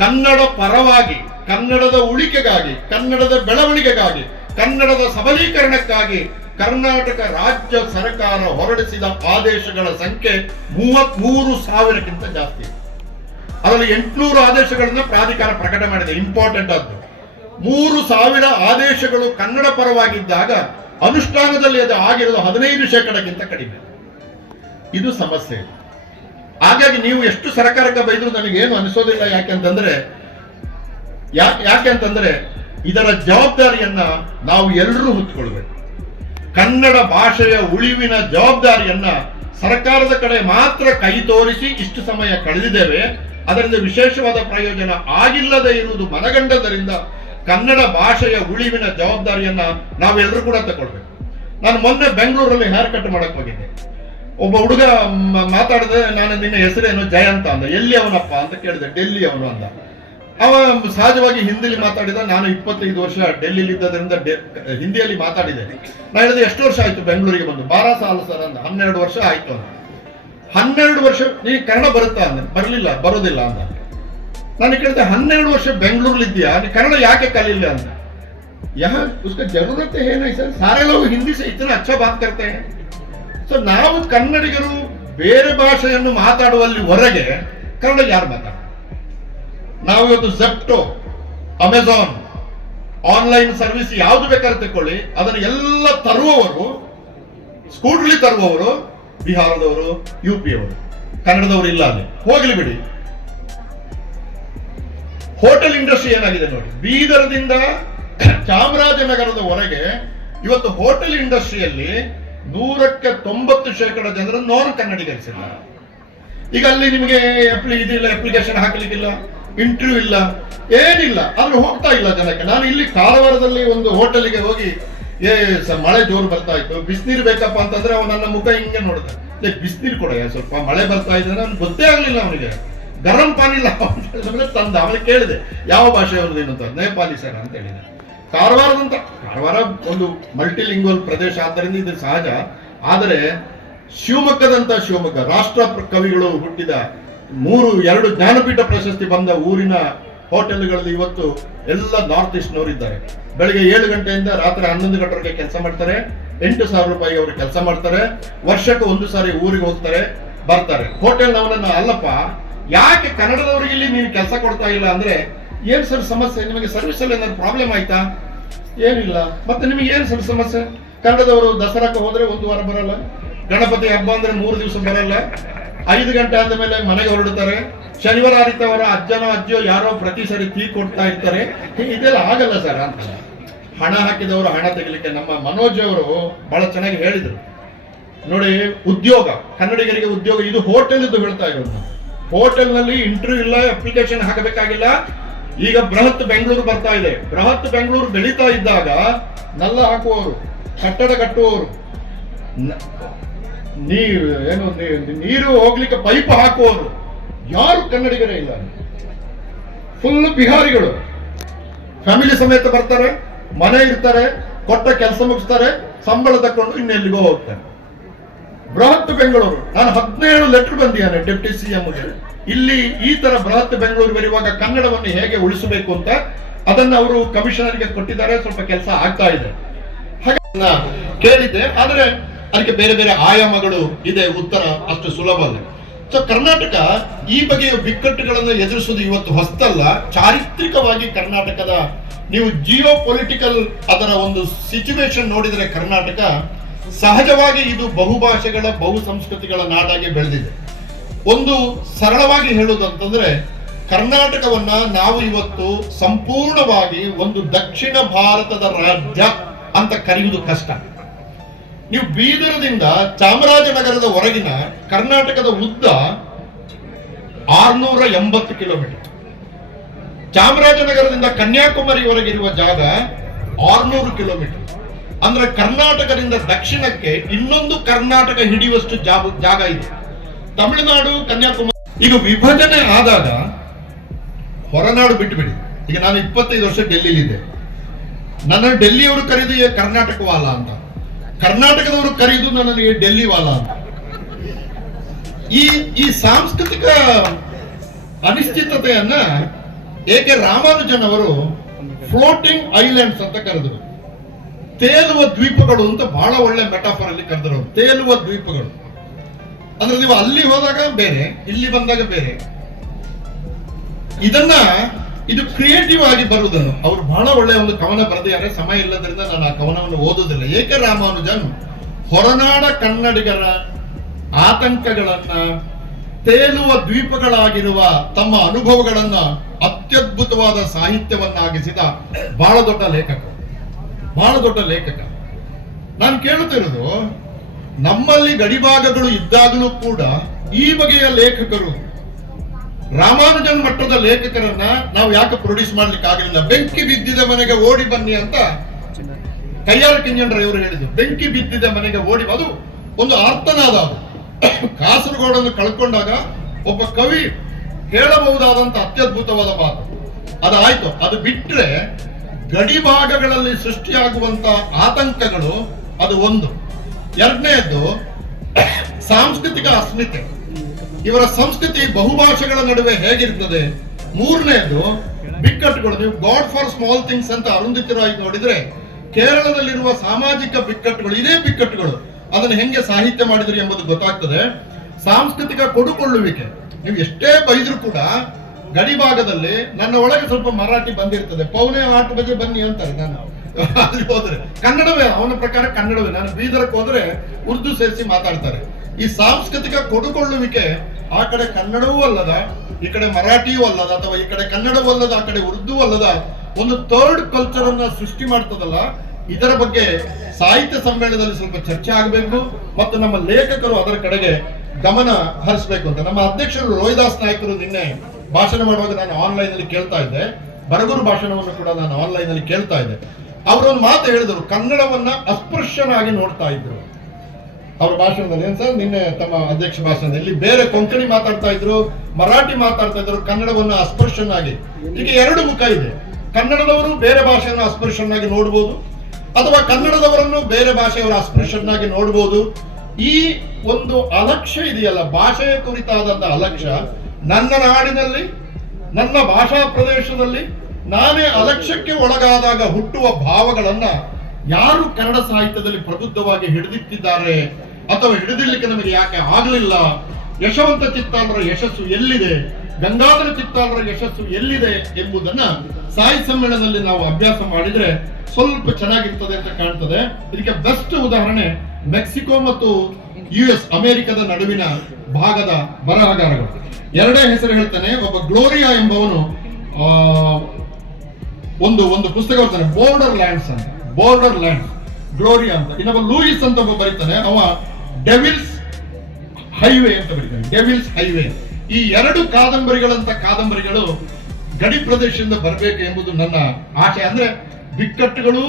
ಕನ್ನಡ ಪರವಾಗಿ, ಕನ್ನಡದ ಉಳಿಕೆಗಾಗಿ, ಕನ್ನಡದ ಬೆಳವಣಿಗೆಗಾಗಿ, ಕನ್ನಡದ ಸಬಲೀಕರಣಕ್ಕಾಗಿ ಕರ್ನಾಟಕ ರಾಜ್ಯ ಸರ್ಕಾರ ಹೊರಡಿಸಿದ ಆದೇಶಗಳ ಸಂಖ್ಯೆ 33,000ಕ್ಕಿಂತ ಜಾಸ್ತಿ. ಅದರಲ್ಲಿ 800 ಆದೇಶಗಳನ್ನು ಪ್ರಾಧಿಕಾರ ಪ್ರಕಟ ಮಾಡಿದೆ. ಇಂಪಾರ್ಟೆಂಟ್ ಆದ್ದು, 3,000 ಆದೇಶಗಳು ಕನ್ನಡ ಪರವಾಗಿದ್ದಾಗ ಅನುಷ್ಠಾನದಲ್ಲಿ ಅದು ಆಗಿರೋದು 15%ಕ್ಕಿಂತ ಕಡಿಮೆ. ಇದು ಸಮಸ್ಯೆ. ಹಾಗಾಗಿ ನೀವು ಎಷ್ಟು ಸರ್ಕಾರಕ್ಕೆ ಬೈದ್ರು ನನಗೇನು ಅನಿಸೋದಿಲ್ಲ. ಯಾಕೆಂತಂದ್ರೆ ಇದರ ಜವಾಬ್ದಾರಿಯನ್ನ ನಾವು ಎಲ್ಲರೂ ಹೊತ್ತುಕೊಳ್ಬೇಕು. ಕನ್ನಡ ಭಾಷೆಯ ಉಳಿವಿನ ಜವಾಬ್ದಾರಿಯನ್ನ ಸರ್ಕಾರದ ಕಡೆ ಮಾತ್ರ ಕೈ ತೋರಿಸಿ ಇಷ್ಟು ಸಮಯ ಕಳೆದಿದ್ದೇವೆ. ಅದರಿಂದ ವಿಶೇಷವಾದ ಪ್ರಯೋಜನ ಆಗಿಲ್ಲದೆ ಇರುವುದು ಮನಗಂಡದರಿಂದ ಕನ್ನಡ ಭಾಷೆಯ ಉಳಿವಿನ ಜವಾಬ್ದಾರಿಯನ್ನ ನಾವೆಲ್ಲರೂ ಕೂಡ ತಗೊಳ್ಬೇಕು. ನಾನು ಮೊನ್ನೆ ಬೆಂಗಳೂರಲ್ಲಿ ಹೇರ್ ಕಟ್ ಮಾಡಕ್ ಹೋಗಿದ್ದೆ. ಒಬ್ಬ ಹುಡುಗ ಮಾತಾಡಿದ್ರೆ, ನಾನು ನಿನ್ನ ಹೆಸರೇನು ಜಯಂತ ಅಂದ. ಎಲ್ಲಿ ಅವನಪ್ಪ ಅಂತ ಕೇಳಿದೆ. ಡೆಲ್ಲಿ ಅವನು ಅಂದ. ಅವ ಸಹಜವಾಗಿ ಹಿಂದಿಲಿ ಮಾತಾಡಿದ. ನಾನು 25 ವರ್ಷ ಡೆಲ್ಲಿಲಿ ಇದ್ದದ್ರಿಂದ ಹಿಂದಿಯಲ್ಲಿ ಮಾತಾಡಿದೆ. ನಾನು ಹೇಳಿದೆ, ಎಷ್ಟು ವರ್ಷ ಆಯ್ತು ಬೆಂಗಳೂರಿಗೆ ಬಂದು? 12 ಸಾಲ ಸರ್ ಅಂದ. 12 ವರ್ಷ ಆಯ್ತು ಅಂದ. 12 ವರ್ಷ ನೀ ಕನ್ನಡ ಬರುತ್ತಾ ಅಂದ. ಬರೋದಿಲ್ಲ ಅಂದ. ನಾನು ಕೇಳಿದೆ, 12 ವರ್ಷ ಬೆಂಗಳೂರಲ್ಲಿ ಇದೆಯಾ, ನೀ ಕನ್ನಡ ಯಾಕೆ ಕಲಿಲ್ಲ ಅಂತ. उसका जरूरत है नहीं सर, सारे लोग हिंदी से इतना अच्छा बात करते हैं. ಸೊ ನಾವು ಕನ್ನಡಿಗರು ಬೇರೆ ಭಾಷೆಯನ್ನು ಮಾತಾಡುವಲ್ಲಿ ಹೊರಗೆ ಕನ್ನಡ ಯಾರು ಮಾತಾಡ? ನಾವು ಇವತ್ತು ಝೆಪ್ಟೋ, ಅಮೆಜಾನ್, ಆನ್ಲೈನ್ ಸರ್ವಿಸ್ ಯಾವ್ದು ಬೇಕಾದ್ರೆ ತಕೊಳ್ಳಿ, ಅದನ್ನು ಎಲ್ಲ ತರುವವರು, ಸ್ಕೂಟ್ರಲ್ಲಿ ತರುವವರು ಬಿಹಾರದವರು, UP ಅವರು, ಕನ್ನಡದವರು ಇಲ್ಲ. ಅಲ್ಲಿ ಹೋಗ್ಲಿ ಬಿಡಿ. ಹೋಟೆಲ್ ಇಂಡಸ್ಟ್ರಿ ಏನಾಗಿದೆ ನೋಡಿ. ಬೀದರದಿಂದ ಚಾಮರಾಜನಗರದವರೆಗೆ ಇವತ್ತು ಹೋಟೆಲ್ ಇಂಡಸ್ಟ್ರಿಯಲ್ಲಿ 190% ಜನರು ನಾನ್ ಕನ್ನಡಿಗರಿಸಿದ್ದಾರೆ. ಈಗ ಅಲ್ಲಿ ನಿಮಗೆ ಇದಿಲ್ಲ, ಅಪ್ಲಿಕೇಶನ್ ಹಾಕಲಿಕ್ಕಿಲ್ಲ, ಇಂಟರ್ವ್ಯೂ ಇಲ್ಲ, ಏನಿಲ್ಲ. ಆದ್ರೂ ಹೋಗ್ತಾ ಇಲ್ಲ ಜನಕ್ಕೆ. ನಾನು ಇಲ್ಲಿ ಕಾರವಾರದಲ್ಲಿ ಒಂದು ಹೋಟೆಲ್ಗೆ ಹೋಗಿ, ಮಳೆ ಜೋರು ಬರ್ತಾ ಇತ್ತು, ಬಿಸಿನೀರು ಬೇಕಪ್ಪ ಅಂತಂದ್ರೆ ಅವನು ನನ್ನ ಮುಖ ಹಿಂಗೆ ನೋಡಿದ. ಬಿಸಿನೀರು ಕೊಡ, ಸ್ವಲ್ಪ ಮಳೆ ಬರ್ತಾ ಇದೆ. ಅವ್ನು ಗೊತ್ತೇ ಆಗ್ಲಿಲ್ಲ ಅವನಿಗೆ. ಗರಂ ಪಾನಿ ಇಲ್ಲ ತಂದ. ಅವನಿಗೆ ಕೇಳಿದೆ, ಯಾವ ಭಾಷೆಯವ್ರದ್ದು ಏನು ಅಂತ. ನೇಪಾಲಿ ಸರ್ ಅಂತ ಹೇಳಿದೆ. ಕಾರವಾರ ಒಂದು ಮಲ್ಟಿಲಿಂಗ್ವಲ್ ಪ್ರದೇಶ, ಆದ್ದರಿಂದ ಇದು ಸಹಜ. ಆದರೆ ಶಿವಮೊಗ್ಗ ರಾಷ್ಟ್ರ ಕವಿಗಳು ಹುಟ್ಟಿದ 2 ಜ್ಞಾನಪೀಠ ಪ್ರಶಸ್ತಿ ಬಂದ ಊರಿನ ಹೋಟೆಲ್ಗಳಲ್ಲಿ ಇವತ್ತು ಎಲ್ಲ ನಾರ್ತ್ ಈಸ್ಟ್ನವರು ಇದ್ದಾರೆ. ಬೆಳಿಗ್ಗೆ 7 ಗಂಟೆಯಿಂದ ರಾತ್ರಿ 11 ಗಂಟೆವರೆಗೆ ಕೆಲಸ ಮಾಡ್ತಾರೆ. 8,000 ರೂಪಾಯಿ ಅವರು ಕೆಲಸ ಮಾಡ್ತಾರೆ. ವರ್ಷಕ್ಕೆ 1 ಸಾರಿ ಊರಿಗೆ ಹೋಗ್ತಾರೆ, ಬರ್ತಾರೆ. ಹೋಟೆಲ್ನವನನ್ನ, ಅಲ್ಲಪ್ಪ ಯಾಕೆ ಕನ್ನಡದವರಿಗೆ ಇಲ್ಲಿ ನೀನು ಕೆಲಸ ಕೊಡ್ತಾ ಇಲ್ಲ ಅಂದ್ರೆ, ಏನ್ ಸರ್ ಸಮಸ್ಯೆ, ನಿಮಗೆ ಸರ್ವಿಸ್ ಅಲ್ಲಿ ಏನಾದ್ರು ಪ್ರಾಬ್ಲಮ್ ಆಯ್ತಾ? ಏನಿಲ್ಲ. ಮತ್ತೆ ನಿಮಗೆ ಏನ್ ಸರ್ ಸಮಸ್ಯೆ? ಕನ್ನಡದವರು ದಸರಾಕ್ಕೆ ಹೋದ್ರೆ 1 ವಾರ ಬರಲ್ಲ, ಗಣಪತಿ ಹಬ್ಬ ಅಂದ್ರೆ 3 ದಿವಸ ಬರಲ್ಲ, 5 ಗಂಟೆ ಆದ ಮೇಲೆ ಮನೆಗೆ ಹೊರಡುತ್ತಾರೆ, ಶನಿವಾರ ಆದಿತ್ಯವಾರ ಅಜ್ಜಿಯೋ ಯಾರೋ ಪ್ರತಿ ಸರಿ ಟೀ ಕೊಡ್ತಾ ಇರ್ತಾರೆ. ಇದೆಲ್ಲ ಆಗಲ್ಲ ಸರ್ ಅಂತ. ಹಣ ಹಾಕಿದವರು ಹಣ ತೆಗಿಲಿಕ್ಕೆ. ನಮ್ಮ ಮನೋಜ್ ಅವರು ಬಹಳ ಚೆನ್ನಾಗಿ ಹೇಳಿದ್ರು ನೋಡಿ. ಉದ್ಯೋಗ, ಕನ್ನಡಿಗರಿಗೆ ಉದ್ಯೋಗ, ಇದು ಹೋಟೆಲ್ ಇದು ಹೇಳ್ತಾ ಇರೋದು. ಹೋಟೆಲ್ ನಲ್ಲಿ ಇಂಟರ್ವ್ಯೂ ಇಲ್ಲ, ಅಪ್ಲಿಕೇಶನ್ ಹಾಕಬೇಕಾಗಿಲ್ಲ. ಈಗ ಬೃಹತ್ ಬೆಂಗಳೂರು ಬರ್ತಾ ಇದೆ. ಬೃಹತ್ ಬೆಂಗಳೂರು ಬೆಳೀತಾ ಇದ್ದಾಗ ನಲ್ಲ ಹಾಕುವವರು, ಕಟ್ಟಡ ಕಟ್ಟುವವರು, ನೀರು ಹೋಗ್ಲಿಕ್ಕೆ ಪೈಪ್ ಹಾಕುವವರು ಯಾರು ಕನ್ನಡಿಗರೇ ಇಲ್ಲ. ಫುಲ್ ಬಿಹಾರಿಗಳು ಫ್ಯಾಮಿಲಿ ಸಮೇತ ಬರ್ತಾರೆ, ಮನೆ ಇರ್ತಾರೆ, ಕೊಟ್ಟ ಕೆಲಸ ಮುಗಿಸ್ತಾರೆ, ಸಂಬಳ ತಕೊಂಡು ಇನ್ನೆಲ್ಲಿಗೋ ಹೋಗ್ತಾರೆ. ಬೃಹತ್ ಬೆಂಗಳೂರು, ನಾನು 17 ಲೆಟರ್ ಬಂದಿದ್ದಾನೆ ಡೆಪ್ಟಿ CMಗೆ. ಇಲ್ಲಿ ಈ ತರ ಬೃಹತ್ ಬೆಂಗಳೂರು ಬರುವಾಗ ಕನ್ನಡವನ್ನು ಹೇಗೆ ಉಳಿಸಬೇಕು ಅಂತ ಅದನ್ನ ಅವರು ಕಮಿಷನರ್ಗೆ ಕೊಟ್ಟಿದ್ದಾರೆ. ಸ್ವಲ್ಪ ಕೆಲಸ ಆಗ್ತಾ ಇದೆ ಹಾಗೆ ಕೇಳಿದ್ದೆ. ಆದ್ರೆ ಅದಕ್ಕೆ ಬೇರೆ ಬೇರೆ ಆಯಾಮಗಳು ಇದೆ. ಉತ್ತರ ಅಷ್ಟು ಸುಲಭ ಅಲ್ಲ. ಸೊ ಕರ್ನಾಟಕ ಈ ಬಗೆಯ ಬಿಕ್ಕಟ್ಟುಗಳನ್ನು ಎದುರಿಸುವುದು ಇವತ್ತು ಹೊಸ್ತಲ್ಲ. ಚಾರಿತ್ರಿಕವಾಗಿ ಕರ್ನಾಟಕದ ನೀವು ಜಿಯೋ ಪೊಲಿಟಿಕಲ್ ಅದರ ಒಂದು ಸಿಚುವೇಶನ್ ನೋಡಿದರೆ ಕರ್ನಾಟಕ ಸಹಜವಾಗಿ ಇದು ಬಹುಭಾಷೆಗಳ ಬಹು ಸಂಸ್ಕೃತಿಗಳ ನಾಡಾಗಿ ಬೆಳೆದಿದೆ. ಒಂದು ಸರಳವಾಗಿ ಹೇಳುವುದಂತಂದ್ರೆ ಕರ್ನಾಟಕವನ್ನ ನಾವು ಇವತ್ತು ಸಂಪೂರ್ಣವಾಗಿ ಒಂದು ದಕ್ಷಿಣ ಭಾರತದ ರಾಜ್ಯ ಅಂತ ಕರೆಯುವುದು ಕಷ್ಟ. ನೀವು ಬೀದರದಿಂದ ಚಾಮರಾಜನಗರದ ಹೊರಗಿನ ಕರ್ನಾಟಕದ ಉದ್ದ 680 ಕಿಲೋಮೀಟರ್, ಚಾಮರಾಜನಗರದಿಂದ ಕನ್ಯಾಕುಮಾರಿವರೆಗಿರುವ ಜಾಗ 600 ಕಿಲೋಮೀಟರ್. ಅಂದ್ರೆ ಕರ್ನಾಟಕದಿಂದ ದಕ್ಷಿಣಕ್ಕೆ ಇನ್ನೊಂದು ಕರ್ನಾಟಕ ಹಿಡಿಯುವಷ್ಟು ಜಾಗ ಇದೆ. ತಮಿಳುನಾಡು, ಕನ್ಯಾಕುಮಾರಿ. ಈಗ ವಿಭಜನೆ ಆದಾಗ ಹೊರನಾಡು ಬಿಟ್ಟುಬಿಡಿ. ಈಗ ನಾನು 25 ವರ್ಷ ಡೆಲ್ಲಿಲಿದ್ದೆ. ನನ್ನ ಡೆಲ್ಲಿಯವರು ಕರೆದು ಕರ್ನಾಟಕ ವಾಲ ಅಂತ, ಕರ್ನಾಟಕದವರು ಕರೆದು ನನಗೆ ಡೆಲ್ಲಿ ವಾಲ ಅಂತ. ಈ ಸಾಂಸ್ಕೃತಿಕ ಅನಿಶ್ಚಿತತೆಯನ್ನ ಏಕೆ ರಾಮಾನುಜನ್ ಅವರು ಫ್ಲೋಟಿಂಗ್ ಐಲ್ಯಾಂಡ್ಸ್ ಅಂತ ಕರೆದರು. ತೇಲುವ ದ್ವೀಪಗಳು ಅಂತ ಬಹಳ ಒಳ್ಳೆ ಮೆಟಾಫರ್ ಅಲ್ಲಿ ಕರೆದರು. ತೇಲುವ ದ್ವೀಪಗಳು ಅಂದ್ರೆ ನೀವು ಅಲ್ಲಿ ಹೋದಾಗ ಬೇರೆ, ಇಲ್ಲಿ ಬಂದಾಗ ಬೇರೆ. ಇದು ಕ್ರಿಯೇಟಿವ್ ಆಗಿ ಬರುವುದನ್ನು ಅವರು ಬಹಳ ಒಳ್ಳೆಯ ಒಂದು ಕವನ ಬರೆದಿದ್ದಾರೆ. ಸಮಯ ಇಲ್ಲದ್ರಿಂದ ನಾನು ಆ ಕವನವನ್ನು ಓದುವುದಿಲ್ಲ. ಏಕೆ ರಾಮಾನುಜನ್ ಹೊರನಾಡ ಕನ್ನಡಿಗರ ಆತಂಕಗಳನ್ನ, ತೇಲುವ ದ್ವೀಪಗಳಾಗಿರುವ ತಮ್ಮ ಅನುಭವಗಳನ್ನ ಅತ್ಯದ್ಭುತವಾದ ಸಾಹಿತ್ಯವನ್ನಾಗಿಸಿದ ಬಹಳ ದೊಡ್ಡ ಲೇಖಕ. ನಾನು ಕೇಳುತ್ತಿರೋದು, ನಮ್ಮಲ್ಲಿ ಗಡಿಭಾಗಗಳು ಇದ್ದಾಗಲೂ ಕೂಡ ಈ ಬಗೆಯ ಲೇಖಕರು, ರಾಮಾನುಜನ್ ಮಟ್ಟದ ಲೇಖಕರನ್ನ ನಾವು ಯಾಕೆ ಪ್ರೊಡ್ಯೂಸ್ ಮಾಡ್ಲಿಕ್ಕೆ ಆಗಲಿಲ್ಲ? ಬೆಂಕಿ ಬಿದ್ದಿದ ಮನೆಗೆ ಓಡಿ ಬನ್ನಿ ಅಂತ ಕಯ್ಯಾರ ಕಿಂಜಣ್ರವರು ಹೇಳಿದ್ರು. ಬೆಂಕಿ ಬಿದ್ದಿದ ಮನೆಗೆ ಓಡಿ, ಅದು ಒಂದು ಆರ್ತನಾದ. ಅದು ಕಾಸರಗೋಡನ್ನು ಕಳ್ಕೊಂಡಾಗ ಒಬ್ಬ ಕವಿ ಹೇಳಬಹುದಾದಂತ ಅತ್ಯದ್ಭುತವಾದ ಮಾತು. ಅದಾಯ್ತು. ಅದು ಬಿಟ್ರೆ ಗಡಿ ಭಾಗಗಳಲ್ಲಿ ಸೃಷ್ಟಿಯಾಗುವಂತ ಆತಂಕಗಳು ಅದು ಒಂದು. ಎರಡನೆಯದ್ದು ಸಾಂಸ್ಕೃತಿಕ ಅಸ್ಮಿತೆ. ಇವರ ಸಂಸ್ಕೃತಿ ಬಹುಭಾಷೆಗಳ ನಡುವೆ ಹೇಗಿರ್ತದೆ. ಮೂರನೆಯದು ಬಿಕ್ಕಟ್ಟುಗಳು. ನೀವು ಗಾಡ್ ಫಾರ್ ಸ್ಮಾಲ್ ಥಿಂಗ್ಸ್ ಅಂತ ಅರುಂಧತಿ ರಾಯ್ ನೋಡಿದ್ರೆ ಕೇರಳದಲ್ಲಿರುವ ಸಾಮಾಜಿಕ ಬಿಕ್ಕಟ್ಟುಗಳು, ಇದೇ ಬಿಕ್ಕಟ್ಟುಗಳು ಅದನ್ನು ಹೆಂಗೆ ಸಾಹಿತ್ಯ ಮಾಡಿದ್ರು ಎಂಬುದು ಗೊತ್ತಾಗ್ತದೆ. ಸಾಂಸ್ಕೃತಿಕ ಕೊಡುಕೊಳ್ಳುವಿಕೆ. ನೀವು ಎಷ್ಟೇ ಬೈದ್ರು ಕೂಡ ಗಡಿ ಭಾಗದಲ್ಲಿ ನನ್ನ ಒಳಗೆ ಸ್ವಲ್ಪ ಮರಾಠಿ ಬಂದಿರ್ತದೆ. 7:45 ಬಜೆ ಬನ್ನಿ ಅಂತಾರೆ. ನಾನು ಅಲ್ಲಿ ಹೋದ್ರೆ ಕನ್ನಡವೇ, ಅವನ ಪ್ರಕಾರ ಕನ್ನಡವೇ. ನಾನು ಬೀದರಕ್ಕೆ ಹೋದ್ರೆ ಉರ್ದು ಸೇರಿಸಿ ಮಾತಾಡ್ತಾರೆ. ಈ ಸಾಂಸ್ಕೃತಿಕ ಕೊಡುಕೊಳ್ಳುವಿಕೆ ಆ ಕಡೆ ಕನ್ನಡವೂ ಅಲ್ಲದ, ಈ ಕಡೆ ಮರಾಠಿಯೂ ಅಲ್ಲದ, ಅಥವಾ ಈ ಕಡೆ ಕನ್ನಡವೂ ಅಲ್ಲದ, ಆ ಕಡೆ ಉರ್ದು ಅಲ್ಲದ ಒಂದು ಥರ್ಡ್ ಕಲ್ಚರ್ ಅನ್ನ ಸೃಷ್ಟಿ ಮಾಡ್ತದಲ್ಲ. ಇದರ ಬಗ್ಗೆ ಸಾಹಿತ್ಯ ಸಮ್ಮೇಳನದಲ್ಲಿ ಸ್ವಲ್ಪ ಚರ್ಚೆ ಆಗಬೇಕು ಮತ್ತು ನಮ್ಮ ಲೇಖಕರು ಅದರ ಕಡೆಗೆ ಗಮನ ಹರಿಸಬೇಕು ಅಂತ. ನಮ್ಮ ಅಧ್ಯಕ್ಷರು ರೋಹಿದಾಸ್ ನಾಯ್ಕರು ನಿನ್ನೆ ಭಾಷಣ ಮಾಡುವಾಗ ನಾನು ಆನ್ಲೈನ್ ಅಲ್ಲಿ ಕೇಳ್ತಾ ಇದ್ದೆ. ಬರಗೂರು ಭಾಷಣವನ್ನು ಕೂಡ ನಾನು ಆನ್ಲೈನ್ ಅಲ್ಲಿ ಕೇಳ್ತಾ ಇದ್ದೆ. ಅವರೊಂದು ಮಾತು ಹೇಳಿದರು, ಕನ್ನಡವನ್ನ ಅಸ್ಪೃಶ್ಯನಾಗಿ ನೋಡ್ತಾ ಇದ್ರು ಅವ್ರ ಭಾಷಣದಲ್ಲಿ. ಏನ್ ಸರ್, ನಿನ್ನೆ ತಮ್ಮ ಅಧ್ಯಕ್ಷ ಭಾಷಣದಲ್ಲಿ ಬೇರೆ ಕೊಂಕಣಿ ಮಾತಾಡ್ತಾ ಇದ್ರು, ಮರಾಠಿ ಮಾತಾಡ್ತಾ ಇದ್ರು, ಕನ್ನಡವನ್ನ ಅಸ್ಪೃಶ್ಯನಾಗಿ. ಈಗ ಎರಡು ಮುಖ ಇದೆ. ಕನ್ನಡದವರು ಬೇರೆ ಭಾಷೆಯನ್ನು ಅಸ್ಪೃಶ್ಯನಾಗಿ ನೋಡ್ಬೋದು, ಅಥವಾ ಕನ್ನಡದವರನ್ನು ಬೇರೆ ಭಾಷೆಯವರ ಅಸ್ಪೃಶ್ಯನಾಗಿ ನೋಡ್ಬೋದು. ಈ ಒಂದು ಅಲಕ್ಷ್ಯ ಇದೆಯಲ್ಲ, ಭಾಷೆಯ ಕುರಿತಾದಂತ ಅಲಕ್ಷ್ಯ, ನನ್ನ ನಾಡಿನಲ್ಲಿ, ನನ್ನ ಭಾಷಾ ಪ್ರದೇಶದಲ್ಲಿ ನಾನೇ ಅಲಕ್ಷ್ಯಕ್ಕೆ ಒಳಗಾದಾಗ ಹುಟ್ಟುವ ಭಾವಗಳನ್ನ ಯಾರು ಕನ್ನಡ ಸಾಹಿತ್ಯದಲ್ಲಿ ಪ್ರಬುದ್ಧವಾಗಿ ಹಿಡಿದಿಟ್ಟಿದ್ದಾರೆ ಅಥವಾ ಹಿಡಿದಿರ್ಲಿಕ್ಕೆ ನಮಗೆ ಯಾಕೆ ಆಗಲಿಲ್ಲ? ಯಶವಂತ ಚಿತ್ತಾಲರ ಯಶಸ್ಸು ಎಲ್ಲಿದೆ, ಗಂಗಾಧರ ಚಿತ್ತಾಲರ ಯಶಸ್ಸು ಎಲ್ಲಿದೆ ಎಂಬುದನ್ನ ಸಾಹಿತ್ಯ ಸಮ್ಮೇಳನದಲ್ಲಿ ನಾವು ಅಭ್ಯಾಸ ಮಾಡಿದ್ರೆ ಸ್ವಲ್ಪ ಚೆನ್ನಾಗಿರ್ತದೆ ಅಂತ ಕಾಣ್ತದೆ. ಇದಕ್ಕೆ ಬೆಸ್ಟ್ ಉದಾಹರಣೆ ಮೆಕ್ಸಿಕೋ ಮತ್ತು US ಅಮೆರಿಕದ ನಡುವಿನ ಭಾಗದ ಬರಹಗಾರಗಳು. ಎರಡೇ ಹೆಸರು ಹೇಳ್ತಾನೆ. ಒಬ್ಬ ಗ್ಲೋರಿಯಾ ಎಂಬವನು ಒಂದು ಪುಸ್ತಕ ಬರ್ತಾನೆ, ಬೋರ್ಡರ್ ಲ್ಯಾಂಡ್ಸ್ ಗ್ಲೋರಿಯಾ ಅಂತ. ಇನ್ನೊಬ್ಬ ಲೂಯಿಸ್ ಅಂತ ಒಬ್ಬ ಬರೀತಾನೆ, ಅವ ಡೆವಿಲ್ಸ್ ಹೈವೇ ಅಂತ ಬರೀತಾನೆ, ಡೆವಿಲ್ಸ್ ಹೈವೇ. ಈ ಎರಡು ಕಾದಂಬರಿಗಳು ಗಡಿ ಪ್ರದೇಶದಿಂದ ಬರಬೇಕು ಎಂಬುದು ನನ್ನ ಆಶೆ. ಅಂದ್ರೆ ಬಿಕ್ಕಟ್ಟುಗಳು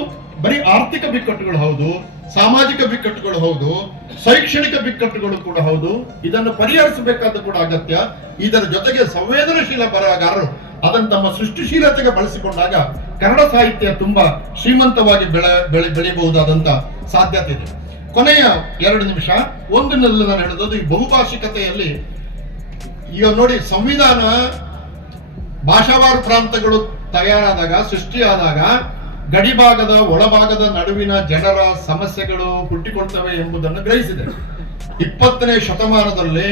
ಬರೀ ಆರ್ಥಿಕ ಬಿಕ್ಕಟ್ಟುಗಳು ಹೌದು, ಸಾಮಾಜಿಕ ಬಿಕ್ಕಟ್ಟುಗಳು ಹೌದು, ಶೈಕ್ಷಣಿಕ ಬಿಕ್ಕಟ್ಟುಗಳು ಕೂಡ ಹೌದು. ಇದನ್ನು ಪರಿಹರಿಸಬೇಕಾದ ಕೂಡ ಅಗತ್ಯ. ಇದರ ಜೊತೆಗೆ ಸಂವೇದನಶೀಲ ಬರಹಗಾರರು ಅದನ್ನು ತಮ್ಮ ಸೃಷ್ಟಿಶೀಲತೆಗೆ ಬಳಸಿಕೊಂಡಾಗ ಕನ್ನಡ ಸಾಹಿತ್ಯ ತುಂಬಾ ಶ್ರೀಮಂತವಾಗಿ ಬೆಳೆಯಬಹುದಾದಂತ ಸಾಧ್ಯತೆ ಇದೆ. ಕೊನೆಯ 2 ನಿಮಿಷ ಒಂದನ್ನೆಲ್ಲ ನಾನು ಹೇಳಿದ್ದು, ಈ ಬಹುಭಾಷಿಕತೆಯಲ್ಲಿ ಈಗ ನೋಡಿ, ಸಂವಿಧಾನ ಭಾಷಾವಾರು ಪ್ರಾಂತಗಳು ತಯಾರಾದಾಗ, ಸೃಷ್ಟಿಯಾದಾಗ ಗಡಿಭಾಗದ ಒಳಭಾಗದ ನಡುವಿನ ಜನರ ಸಮಸ್ಯೆಗಳು ಹುಟ್ಟಿಕೊಳ್ತವೆ ಎಂಬುದನ್ನು ಗ್ರಹಿಸಿದೆ. 20ನೇ ಶತಮಾನದಲ್ಲಿ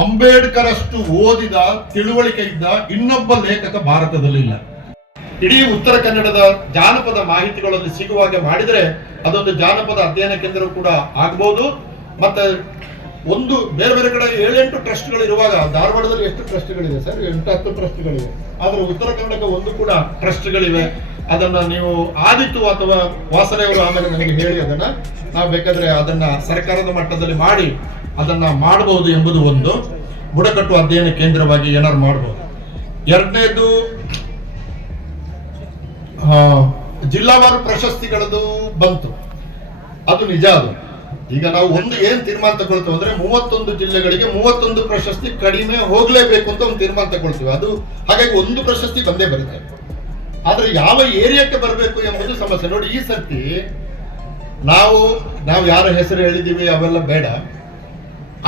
ಅಂಬೇಡ್ಕರ್ ಅಷ್ಟು ಓದಿದ ತಿಳುವಳಿಕೆ ಇದ್ದ ಇನ್ನೊಬ್ಬ ಲೇಖಕ ಭಾರತದಲ್ಲಿ ಇಲ್ಲ. ಇಡೀ ಉತ್ತರ ಕನ್ನಡದ ಜಾನಪದ ಮಾಹಿತಿಗಳಲ್ಲಿ ಸಿಗುವಾಗೆ ಮಾಡಿದ್ರೆ ಅದೊಂದು ಜಾನಪದ ಅಧ್ಯಯನ ಕೇಂದ್ರ ಕೂಡ ಆಗ್ಬಹುದು. ಮತ್ತೆ ಒಂದು ಬೇರೆ ಬೇರೆ ಕಡೆ 7-8 ಟ್ರಸ್ಟ್ಗಳು ಇರುವಾಗ ಧಾರವಾಡದಲ್ಲಿ ಎಷ್ಟು ಟ್ರಸ್ಟ್ಗಳಿವೆ ಸರ್? 8-10 ಟ್ರಸ್ಟ್ಗಳಿವೆ. ಆದ್ರೆ ಉತ್ತರ ಕನ್ನಡಕ್ಕೆ ಒಂದು ಕೂಡ ಟ್ರಸ್ಟ್ಗಳಿವೆ. ಅದನ್ನ ನೀವು ಆದಿತ್ತು ಅಥವಾ ವಾಸನೆಯವರು ಆಮೇಲೆ ನನಗೆ ಹೇಳಿ ಅದನ್ನ ನಾವು ಬೇಕಾದ್ರೆ ಅದನ್ನ ಸರ್ಕಾರದ ಮಟ್ಟದಲ್ಲಿ ಮಾಡಿ ಅದನ್ನ ಮಾಡಬಹುದು ಎಂಬುದು ಒಂದು. ಬುಡಕಟ್ಟು ಅಧ್ಯಯನ ಕೇಂದ್ರವಾಗಿ ಏನಾದ್ರು ಮಾಡಬಹುದು. ಎರಡನೇದು ಜಿಲ್ಲಾವಾರು ಪ್ರಶಸ್ತಿಗಳದು ಬಂತು, ಅದು ನಿಜ. ಅದು ಈಗ ನಾವು ಒಂದು ಏನ್ ತೀರ್ಮಾನ ತಗೊಳ್ತೇವೆ ಅಂದ್ರೆ 31 ಜಿಲ್ಲೆಗಳಿಗೆ 31 ಪ್ರಶಸ್ತಿ ಕಡಿಮೆ ಹೋಗ್ಲೇಬೇಕು ಅಂತ ಒಂದು ತೀರ್ಮಾನ ತಗೊಳ್ತೀವಿ. ಅದು ಹಾಗಾಗಿ ಒಂದು ಪ್ರಶಸ್ತಿ ಬಂದೇ ಬರುತ್ತೆ. ಆದ್ರೆ ಯಾವ ಏರಿಯಾಕ್ಕೆ ಬರಬೇಕು ಎಂಬುದು ಸಮಸ್ಯೆ. ನೋಡಿ, ಈ ಸರ್ತಿ ನಾವು ಯಾರ ಹೆಸರು ಹೇಳಿದೀವಿ ಅವೆಲ್ಲ ಬೇಡ.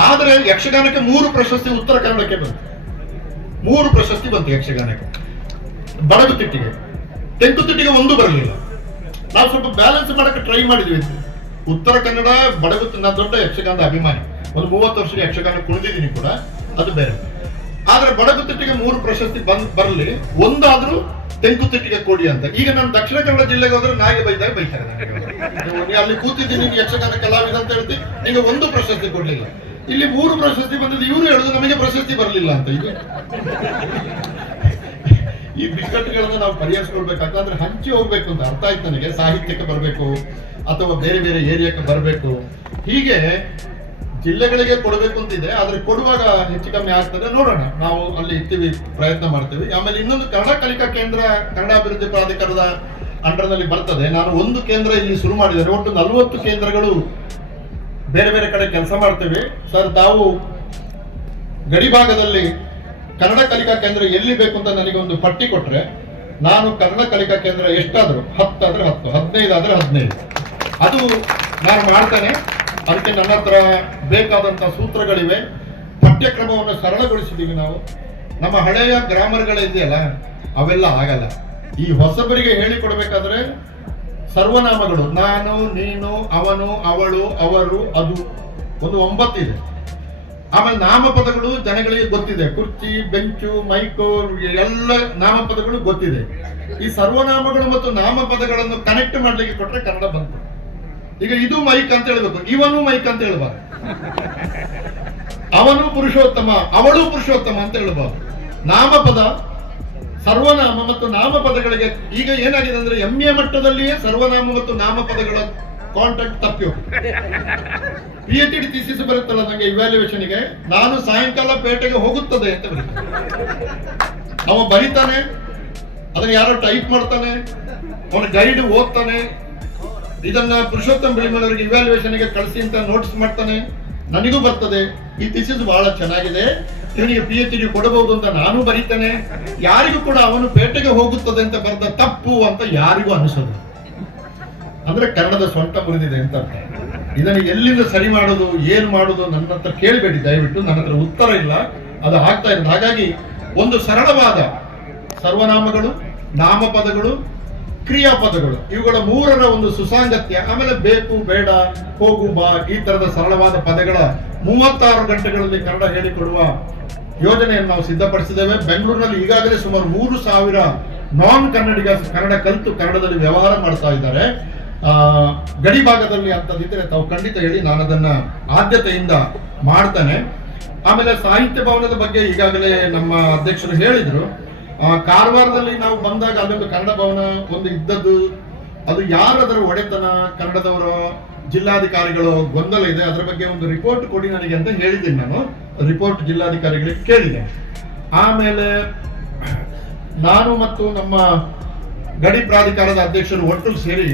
ಆದ್ರೆ ಯಕ್ಷಗಾನಕ್ಕೆ 3 ಪ್ರಶಸ್ತಿ ಉತ್ತರ ಕನ್ನಡಕ್ಕೆ ಬಂತು. 3 ಪ್ರಶಸ್ತಿ ಬಂತು ಯಕ್ಷಗಾನಕ್ಕೆ. ಬಡಗುತಿಟ್ಟಿಗೆ, ತೆಂಕುತಿಟ್ಟಿಗೆ ಒಂದು ಬರಲಿಲ್ಲ. ನಾವು ಸ್ವಲ್ಪ ಬ್ಯಾಲೆನ್ಸ್ ಮಾಡಕ್ಕೆ ಟ್ರೈ ಮಾಡಿದ್ವಿ. ಉತ್ತರ ಕನ್ನಡ ಬಡಗುತ್ತಿ, ನಾನು ದೊಡ್ಡ ಯಕ್ಷಗಾನದ ಅಭಿಮಾನಿ, ಒಂದು 30 ವರ್ಷ ಯಕ್ಷಗಾನ ಕುಣಿದಿದ್ದೀನಿ ಕೂಡ, ಅದು ಬೇರೆ. ಆದ್ರೆ ಬಡಗುತಿಟ್ಟಿಗೆ 3 ಪ್ರಶಸ್ತಿ ಬರಲಿ, ಒಂದಾದ್ರೂ ತೆಂಕುತಿಟ್ಟಿಗೆ ಕೊಡಿ ಅಂತ. ಈಗ ನಾನು ದಕ್ಷಿಣ ಕನ್ನಡ ಜಿಲ್ಲೆಗೆ ಹೋದ್ರೆ ನಾಯಿಗೆ ಬೈತಾರೆ ನನಗೆ. ಅಲ್ಲಿ ಕೂತಿದ್ದೀನಿ, ನೀನು ಯಕ್ಷಗಾನ ಕಲಾವಿದ ಅಂತ ಹೇಳ್ತೀನಿ, ನಿಮಗೆ ಒಂದು ಪ್ರಶಸ್ತಿ ಕೊಡ್ಲಿಲ್ಲ. ಇಲ್ಲಿ 3 ಪ್ರಶಸ್ತಿ ಬಂದಿದ್ದು, ಇವರು ಹೇಳುದು ನಮಗೆ ಪ್ರಶಸ್ತಿ ಬರಲಿಲ್ಲ ಅಂತ. ಈಗ ಈ ಬಿಕ್ಕಟ್ಟುಗಳನ್ನ ನಾವು ಪರಿಹರಿಸ್ಕೊಳ್ಬೇಕಾಗ್ತದೆ. ಅಂದ್ರೆ ಹಂಚಿ ಹೋಗ್ಬೇಕು ಅಂತ ಅರ್ಥ ಆಯ್ತು ನನಗೆ. ಸಾಹಿತ್ಯಕ್ಕೆ ಬರಬೇಕು ಅಥವಾ ಬೇರೆ ಬೇರೆ ಏರಿಯಾಕ್ಕೆ ಬರಬೇಕು, ಹೀಗೆ ಜಿಲ್ಲೆಗಳಿಗೆ ಕೊಡಬೇಕು ಅಂತಿದೆ. ಆದ್ರೆ ಕೊಡುವಾಗ ಹೆಚ್ಚು ಕಮ್ಮಿ ಆಗ್ತದೆ, ನೋಡೋಣ. ನಾವು ಅಲ್ಲಿ ಇರ್ತೀವಿ, ಪ್ರಯತ್ನ ಮಾಡ್ತೀವಿ. ಆಮೇಲೆ ಇನ್ನೊಂದು ಕನ್ನಡ ಕಲಿಕಾ ಕೇಂದ್ರ ಕನ್ನಡ ಅಭಿವೃದ್ಧಿ ಪ್ರಾಧಿಕಾರದ ಅಂಡರ್ನಲ್ಲಿ ಬರ್ತದೆ. ನಾನು ಒಂದು ಕೇಂದ್ರ ಇಲ್ಲಿ ಶುರು ಮಾಡಿದ್ದಾರೆ. ಒಟ್ಟು 40 ಕೇಂದ್ರಗಳು ಬೇರೆ ಬೇರೆ ಕಡೆ ಕೆಲಸ ಮಾಡ್ತೇವೆ ಸರ್. ತಾವು ಗಡಿ ಭಾಗದಲ್ಲಿ ಕನ್ನಡ ಕಲಿಕಾ ಕೇಂದ್ರ ಎಲ್ಲಿ ಬೇಕು ಅಂತ ನನಗೆ ಒಂದು ಪಟ್ಟಿ ಕೊಟ್ರೆ, ನಾನು ಕನ್ನಡ ಕಲಿಕಾ ಕೇಂದ್ರ ಎಷ್ಟಾದ್ರು 10 ಆದ್ರೆ 10, 15 ಆದ್ರೆ 15 ಅದು ನಾನು ಮಾಡ್ತೇನೆ. ಅದಕ್ಕೆ ನನ್ನ ಹತ್ರ ಬೇಕಾದಂತ ಸೂತ್ರಗಳಿವೆ. ಪಠ್ಯಕ್ರಮವನ್ನು ಸರಳಗೊಳಿಸಿದೀವಿ ನಾವು. ನಮ್ಮ ಹಳೆಯ ಗ್ರಾಮರ್ಗಳಿದೆಯಲ್ಲ, ಅವೆಲ್ಲ ಆಗಲ್ಲ. ಈ ಹೊಸಬರಿಗೆ ಹೇಳಿಕೊಡ್ಬೇಕಾದ್ರೆ ಸರ್ವನಾಮಗಳು ನಾನು, ನೀನು, ಅವನು, ಅವಳು, ಅವರು, ಅದು ಒಂದು 9 ಇದೆ. ಆಮೇಲೆ ನಾಮಪದಗಳು ಜನಗಳಿಗೆ ಗೊತ್ತಿದೆ. ಕುರ್ಚಿ, ಬೆಂಚು, ಮೈಕು ಎಲ್ಲ ನಾಮಪದಗಳು ಗೊತ್ತಿದೆ. ಈ ಸರ್ವನಾಮಗಳು ಮತ್ತು ನಾಮಪದಗಳನ್ನು ಕನೆಕ್ಟ್ ಮಾಡ್ಲಿಕ್ಕೆ ಕೊಟ್ರೆ ಕನ್ನಡ ಬಂತು. ಈಗ ಇದು ಮೈಕ್ ಅಂತ ಹೇಳ್ಬೇಕು, ಇವನು ಮೈಕ್ ಅಂತ ಹೇಳ್ಬಾರ್ದು. ಅವನು ಪುರುಷೋತ್ತಮ, ಅವಳು ಪುರುಷೋತ್ತಮ ಅಂತ ಹೇಳ್ಬಾರ್ದು. ನಾಮಪದ, ಸರ್ವನಾಮ ಮತ್ತು ನಾಮಪದಗಳಿಗೆ ಈಗ ಏನಾಗಿದೆ ಅಂದ್ರೆ MA ಮಟ್ಟದಲ್ಲಿಯೇ ಸರ್ವನಾಮ ಮತ್ತು ನಾಮಪದಗಳ ಕಾಂಟ್ಯಾಕ್ಟ್ ತಪ್ಪಿ ಹೋಗುತ್ತೆ. PhD ಥೀಸಿಸ್ ಬರುತ್ತಲ್ಲ ನನಗೆ ಇವ್ಯಾಲ್ಯೂಯೇಷನ್ಗೆ, ನಾನು ಸಾಯಂಕಾಲ ಪೇಟೆಗೆ ಹೋಗುತ್ತದೆ ಅಂತ ಬರೀತಾನೆ. ಅವ ಬರೀತಾನೆ, ಅದನ್ನ ಯಾರೋ ಟೈಪ್ ಮಾಡ್ತಾನೆ, ಅವನ ಗೈಡ್ ಓದ್ತಾನೆ, ಇದನ್ನ ಪುರುಷೋತ್ತಮ ಬಿಳಿಮಲವರಿಗೆ ಇವ್ಯಾಲ್ಯೂಯೇಷನ್ಗೆ ಕಳಿಸಿ ಅಂತ ನೋಟಿಸ್ ಮಾಡ್ತಾನೆ. ನನಗೂ ಬರ್ತದೆ, ಈ ಥೀಸಿಸ್ ಬಹಳ ಚೆನ್ನಾಗಿದೆ, ಇವನಿಗೆ PhD ಕೊಡಬಹುದು ಅಂತ ನಾನು ಬರೀತಾನೆ. ಯಾರಿಗೂ ಕೂಡ ಅವನು ಪೇಟೆಗೆ ಹೋಗುತ್ತದೆ ಅಂತ ಬರೆದ ತಪ್ಪು ಅಂತ ಯಾರಿಗೂ ಅನಿಸೋದು. ಅಂದ್ರೆ ಕನ್ನಡದ ಸ್ವಂತ ಮುರಿದಿದೆ ಅಂತ. ಇದನ್ನು ಎಲ್ಲಿಂದ ಸರಿ ಮಾಡೋದು, ಏನ್ ಮಾಡೋದು ನನ್ನ ಹತ್ರ ಕೇಳಬೇಡಿ ದಯವಿಟ್ಟು. ನನ್ನ ಹತ್ರ ಉತ್ತರ ಇಲ್ಲ, ಅದು ಆಗ್ತಾ ಇರೋದು. ಹಾಗಾಗಿ ಒಂದು ಸರಳವಾದ ಸರ್ವನಾಮಗಳು, ನಾಮಪದಗಳು, ಕ್ರಿಯಾಪದಗಳು, ಇವುಗಳ 3ರ ಒಂದು ಸುಸಾಂಗತ್ಯ, ಆಮೇಲೆ ಬೇಕು, ಬೇಡ, ಹೋಗು, ಬಾ, ಈ ತರದ ಸರಳವಾದ ಪದಗಳ 36 ಗಂಟೆಗಳಲ್ಲಿ ಕನ್ನಡ ಹೇಳಿಕೊಡುವ ಯೋಜನೆಯನ್ನು ನಾವು ಸಿದ್ಧಪಡಿಸಿದ್ದೇವೆ. ಬೆಂಗಳೂರಿನಲ್ಲಿ ಈಗಾಗಲೇ ಸುಮಾರು 3,000 ನಾನ್ ಕನ್ನಡಿಗ ಕನ್ನಡ ಕಲಿತು ಕನ್ನಡದಲ್ಲಿ ವ್ಯವಹಾರ ಮಾಡ್ತಾ ಇದ್ದಾರೆ. ಗಡಿ ಭಾಗದಲ್ಲಿ ಅಂತದಿದ್ರೆ ತಾವು ಖಂಡಿತ ಹೇಳಿ, ನಾನು ಅದನ್ನ ಆದ್ಯತೆಯಿಂದ ಮಾಡ್ತೇನೆ. ಆಮೇಲೆ ಸಾಹಿತ್ಯ ಭವನದ ಬಗ್ಗೆ ಈಗಾಗಲೇ ನಮ್ಮ ಅಧ್ಯಕ್ಷರು ಹೇಳಿದ್ರು. ಕಾರವಾರದಲ್ಲಿ ನಾವು ಬಂದಾಗ ಅಲ್ಲೊಂದು ಕನ್ನಡ ಭವನ ಒಂದು ಇದ್ದದ್ದು, ಅದು ಯಾರದರ ಒಡೆತನ, ಕನ್ನಡದವರ ಜಿಲ್ಲಾಧಿಕಾರಿಗಳು ಗೊಂದಲ ಇದೆ, ಅದರ ಬಗ್ಗೆ ಒಂದು ರಿಪೋರ್ಟ್ ಕೊಡಿ ನನಗೆ ಅಂತ ಹೇಳಿದ್ದೀನಿ. ನಾನು ರಿಪೋರ್ಟ್ ಜಿಲ್ಲಾಧಿಕಾರಿಗಳಿಗೆ ಕೇಳಿದೆ. ಆಮೇಲೆ ನಾನು ಮತ್ತು ನಮ್ಮ ಗಡಿ ಪ್ರಾಧಿಕಾರದ ಅಧ್ಯಕ್ಷರು ಒಟ್ಟು ಸೇರಿ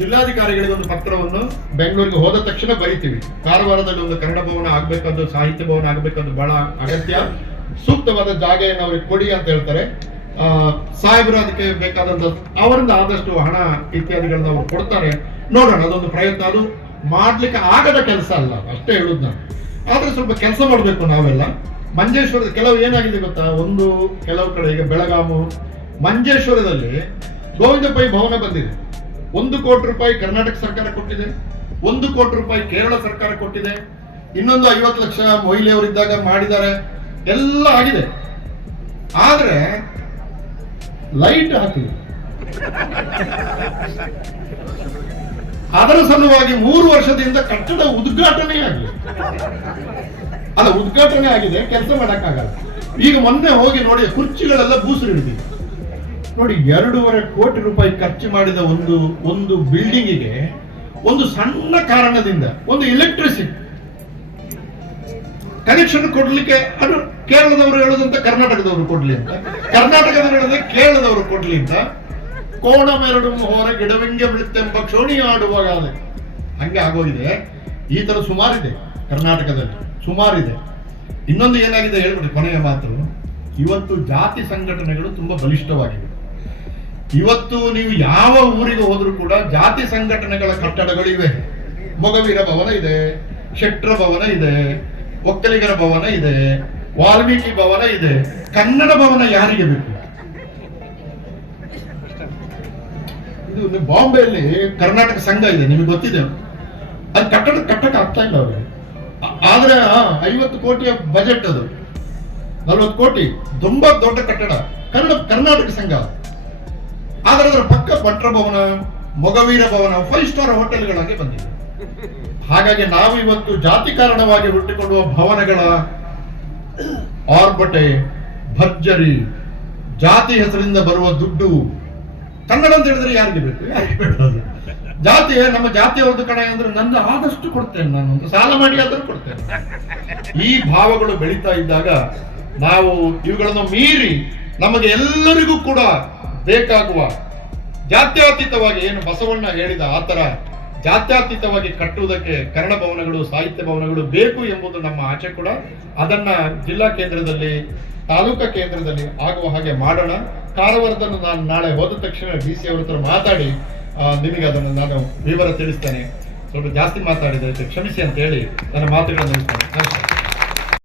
ಜಿಲ್ಲಾಧಿಕಾರಿಗಳಿಗೆ ಒಂದು ಪತ್ರವನ್ನು ಬೆಂಗಳೂರಿಗೆ ಹೋದ ತಕ್ಷಣ ಬರೀತೀವಿ. ಕಾರವಾರದಲ್ಲಿ ಒಂದು ಕನ್ನಡ ಭವನ ಆಗ್ಬೇಕಂದು, ಸಾಹಿತ್ಯ ಭವನ ಆಗ್ಬೇಕಂದು ಬಹಳ ಅಗತ್ಯ, ಸೂಕ್ತವಾದ ಜಾಗೆಯನ್ನು ಅವ್ರಿಗೆ ಕೊಡಿ ಅಂತ ಹೇಳ್ತಾರೆ. ಸಾಹೇಬರು ಅದಕ್ಕೆ ಬೇಕಾದಂತ ಅವರಿಂದ ಆದಷ್ಟು ಹಣ ಇತ್ಯಾದಿಗಳನ್ನ ಅವರು ಕೊಡ್ತಾರೆ. ನೋಡೋಣ, ಅದೊಂದು ಪ್ರಯತ್ನ. ಅದು ಮಾಡ್ಲಿಕ್ಕೆ ಆಗದ ಕೆಲಸ ಅಲ್ಲ, ಅಷ್ಟೇ ಹೇಳುದು ನಾನು. ಆದ್ರೆ ಸ್ವಲ್ಪ ಕೆಲಸ ಮಾಡಬೇಕು ನಾವೆಲ್ಲ. ಮಂಜೇಶ್ವರದ ಕೆಲವು ಏನಾಗಿದೆ ಗೊತ್ತಾ, ಕೆಲವು ಕಡೆ ಈಗ ಬೆಳಗಾಮು, ಮಂಜೇಶ್ವರದಲ್ಲಿ ಗೋವಿಂದ ಪೈ ಭವನ ಬಂದಿದೆ. 1 ಕೋಟಿ ರೂಪಾಯಿ ಕರ್ನಾಟಕ ಸರ್ಕಾರ ಕೊಟ್ಟಿದೆ, 1 ಕೋಟಿ ರೂಪಾಯಿ ಕೇರಳ ಸರ್ಕಾರ ಕೊಟ್ಟಿದೆ. ಇನ್ನೊಂದು 50 ಲಕ್ಷ ಮೊಯ್ಲಿಯವರಿದ್ದಾಗ ಮಾಡಿದ್ದಾರೆ, ಎಲ್ಲ ಆಗಿದೆ. ಆದ್ರೆ ಲೈಟ್ ಹಾಕಿಲ್ಲ. ಅದರ ಸಲುವಾಗಿ 3 ವರ್ಷದಿಂದ ಕಟ್ಟಡ ಉದ್ಘಾಟನೆ ಆಗಿದೆ. ಅಲ್ಲ, ಉದ್ಘಾಟನೆ ಆಗಿದೆ, ಕೆಲಸ ಮಾಡಕ್ಕಾಗಲ್ಲ. ಈಗ ಮೊನ್ನೆ ಹೋಗಿ ನೋಡಿ, ಕುರ್ಚಿಗಳೆಲ್ಲ ಬೂಸರು ಹಿಡಿದಿದೆ ನೋಡಿ. 2.5 ಕೋಟಿ ರೂಪಾಯಿ ಖರ್ಚು ಮಾಡಿದ ಒಂದು ಬಿಲ್ಡಿಂಗಿಗೆ ಒಂದು ಸಣ್ಣ ಕಾರಣದಿಂದ ಒಂದು ಎಲೆಕ್ಟ್ರಿಸಿಟಿ ಕನೆಕ್ಷನ್ ಕೊಡ್ಲಿಕ್ಕೆ, ಅದು ಕೇರಳದವರು ಹೇಳೋದಂತ ಕರ್ನಾಟಕದವರು ಕೊಡ್ಲಿ ಅಂತ, ಕರ್ನಾಟಕದವರು ಹೇಳೋದ ಕೇರಳದವರು ಕೊಡ್ಲಿ ಅಂತ, ಕೋಣ ಮೆರಡು ಹೊರ ಗಿಡವೆಂಗೆ ಬಿಡುತ್ತೆಂಬ ಕ್ಷೋಣಿ ಆಡುವಾಗ ಹಂಗೆ ಆಗೋಗಿದೆ. ಈ ತರ ಸುಮಾರಿದೆ ಕರ್ನಾಟಕದಲ್ಲಿ, ಸುಮಾರಿದೆ. ಇನ್ನೊಂದು ಏನಾಗಿದೆ ಹೇಳ್ಬಿಡಿ, ಕೊನೆಯ ಮಾತು. ಇವತ್ತು ಜಾತಿ ಸಂಘಟನೆಗಳು ತುಂಬಾ ಬಲಿಷ್ಠವಾಗಿವೆ. ಇವತ್ತು ನೀವು ಯಾವ ಊರಿಗೆ ಹೋದ್ರೂ ಕೂಡ ಜಾತಿ ಸಂಘಟನೆಗಳ ಕಟ್ಟಡಗಳು ಇವೆ. ಮೊಗವೀರ ಭವನ ಇದೆ, ಶೆಟ್ರ ಭವನ ಇದೆ, ಒಕ್ಕಲಿಗರ ಭವನ ಇದೆ, ವಾಲ್ಮೀಕಿ ಭವನ ಇದೆ. ಕನ್ನಡ ಭವನ ಯಾರಿಗೆ ಬೇಕು? ಇದು ಬಾಂಬೆಯಲ್ಲಿ ಕರ್ನಾಟಕ ಸಂಘ ಇದೆ, ನಿಮಗೆ ಗೊತ್ತಿದೆ. ಅದು ಕಟ್ಟಕ್ಕೆ ಆಗ್ತಾ ಇಲ್ಲ ಅವರಿಗೆ. ಆದ್ರೆ 50 ಕೋಟಿಯ ಬಜೆಟ್, ಅದು 40 ಕೋಟಿ, ತುಂಬಾ ದೊಡ್ಡ ಕಟ್ಟಡ, ಕರ್ನಾಟಕ ಸಂಘ. ಆದ್ರೆ ಅದರ ಪಕ್ಕ ಭಟ್ರ ಭವನ, ಮೊಗವೀರ ಭವನ 5 ಸ್ಟಾರ್ ಹೋಟೆಲ್ಗಳಾಗಿ ಬಂದಿದೆ. ಹಾಗಾಗಿ ನಾವು ಇವತ್ತು ಜಾತಿ ಕಾರಣವಾಗಿ ಹುಟ್ಟಿಕೊಳ್ಳುವ ಭವನಗಳ ಆರ್ಭಟೆ, ಭರ್ಜರಿ, ಜಾತಿ ಹೆಸರಿಂದ ಬರುವ ದುಡ್ಡು, ಕನ್ನಡ ಅಂತ ಹೇಳಿದ್ರೆ ಯಾರಿಗೆ ಬೇಕು? ಯಾರಿಗೆ ಬೇಡ? ಜಾತಿ ನಮ್ಮ ಜಾತಿಯವ್ರದ್ದು ಕಡೆ ಅಂದ್ರೆ ನನ್ನ ಆದಷ್ಟು ಕೊಡ್ತೇನೆ, ನಾನು ಒಂದು ಸಾಲ ಮಾಡಿ ಆದರೂ ಕೊಡ್ತೇನೆ. ಈ ಭಾವಗಳು ಬೆಳೀತಾ ಇದ್ದಾಗ ನಾವು ಇವುಗಳನ್ನು ಮೀರಿ ನಮಗೆ ಎಲ್ಲರಿಗೂ ಕೂಡ ಬೇಕಾಗುವ ಜಾತ್ಯತೀತವಾಗಿ, ಏನು ಬಸವಣ್ಣ ಹೇಳಿದ ಆ ತರ ಜಾತ್ಯತೀತವಾಗಿ ಕಟ್ಟುವುದಕ್ಕೆ ಕನ್ನಡ ಭವನಗಳು, ಸಾಹಿತ್ಯ ಭವನಗಳು ಬೇಕು ಎಂಬುದು ನಮ್ಮ ಆಚೆ ಕೂಡ. ಅದನ್ನ ಜಿಲ್ಲಾ ಕೇಂದ್ರದಲ್ಲಿ, ತಾಲೂಕಾ ಕೇಂದ್ರದಲ್ಲಿ ಆಗುವ ಹಾಗೆ ಮಾಡೋಣ. ಕಾರವಾರದನ್ನು ನಾನು ನಾಳೆ ಹೋದ ತಕ್ಷಣ DC ಅವ್ರ ಹತ್ರ ಮಾತಾಡಿ ನಿಮಗೆ ಅದನ್ನು ನಾನು ವಿವರ ತಿಳಿಸ್ತೇನೆ. ಸ್ವಲ್ಪ ಜಾಸ್ತಿ ಮಾತಾಡಿದ್ರೆ ಕ್ಷಮಿಸಿ ಅಂತ ಹೇಳಿ ನನ್ನ ಮಾತುಗಳನ್ನು ಮುಗಿಸ್ತೇನೆ.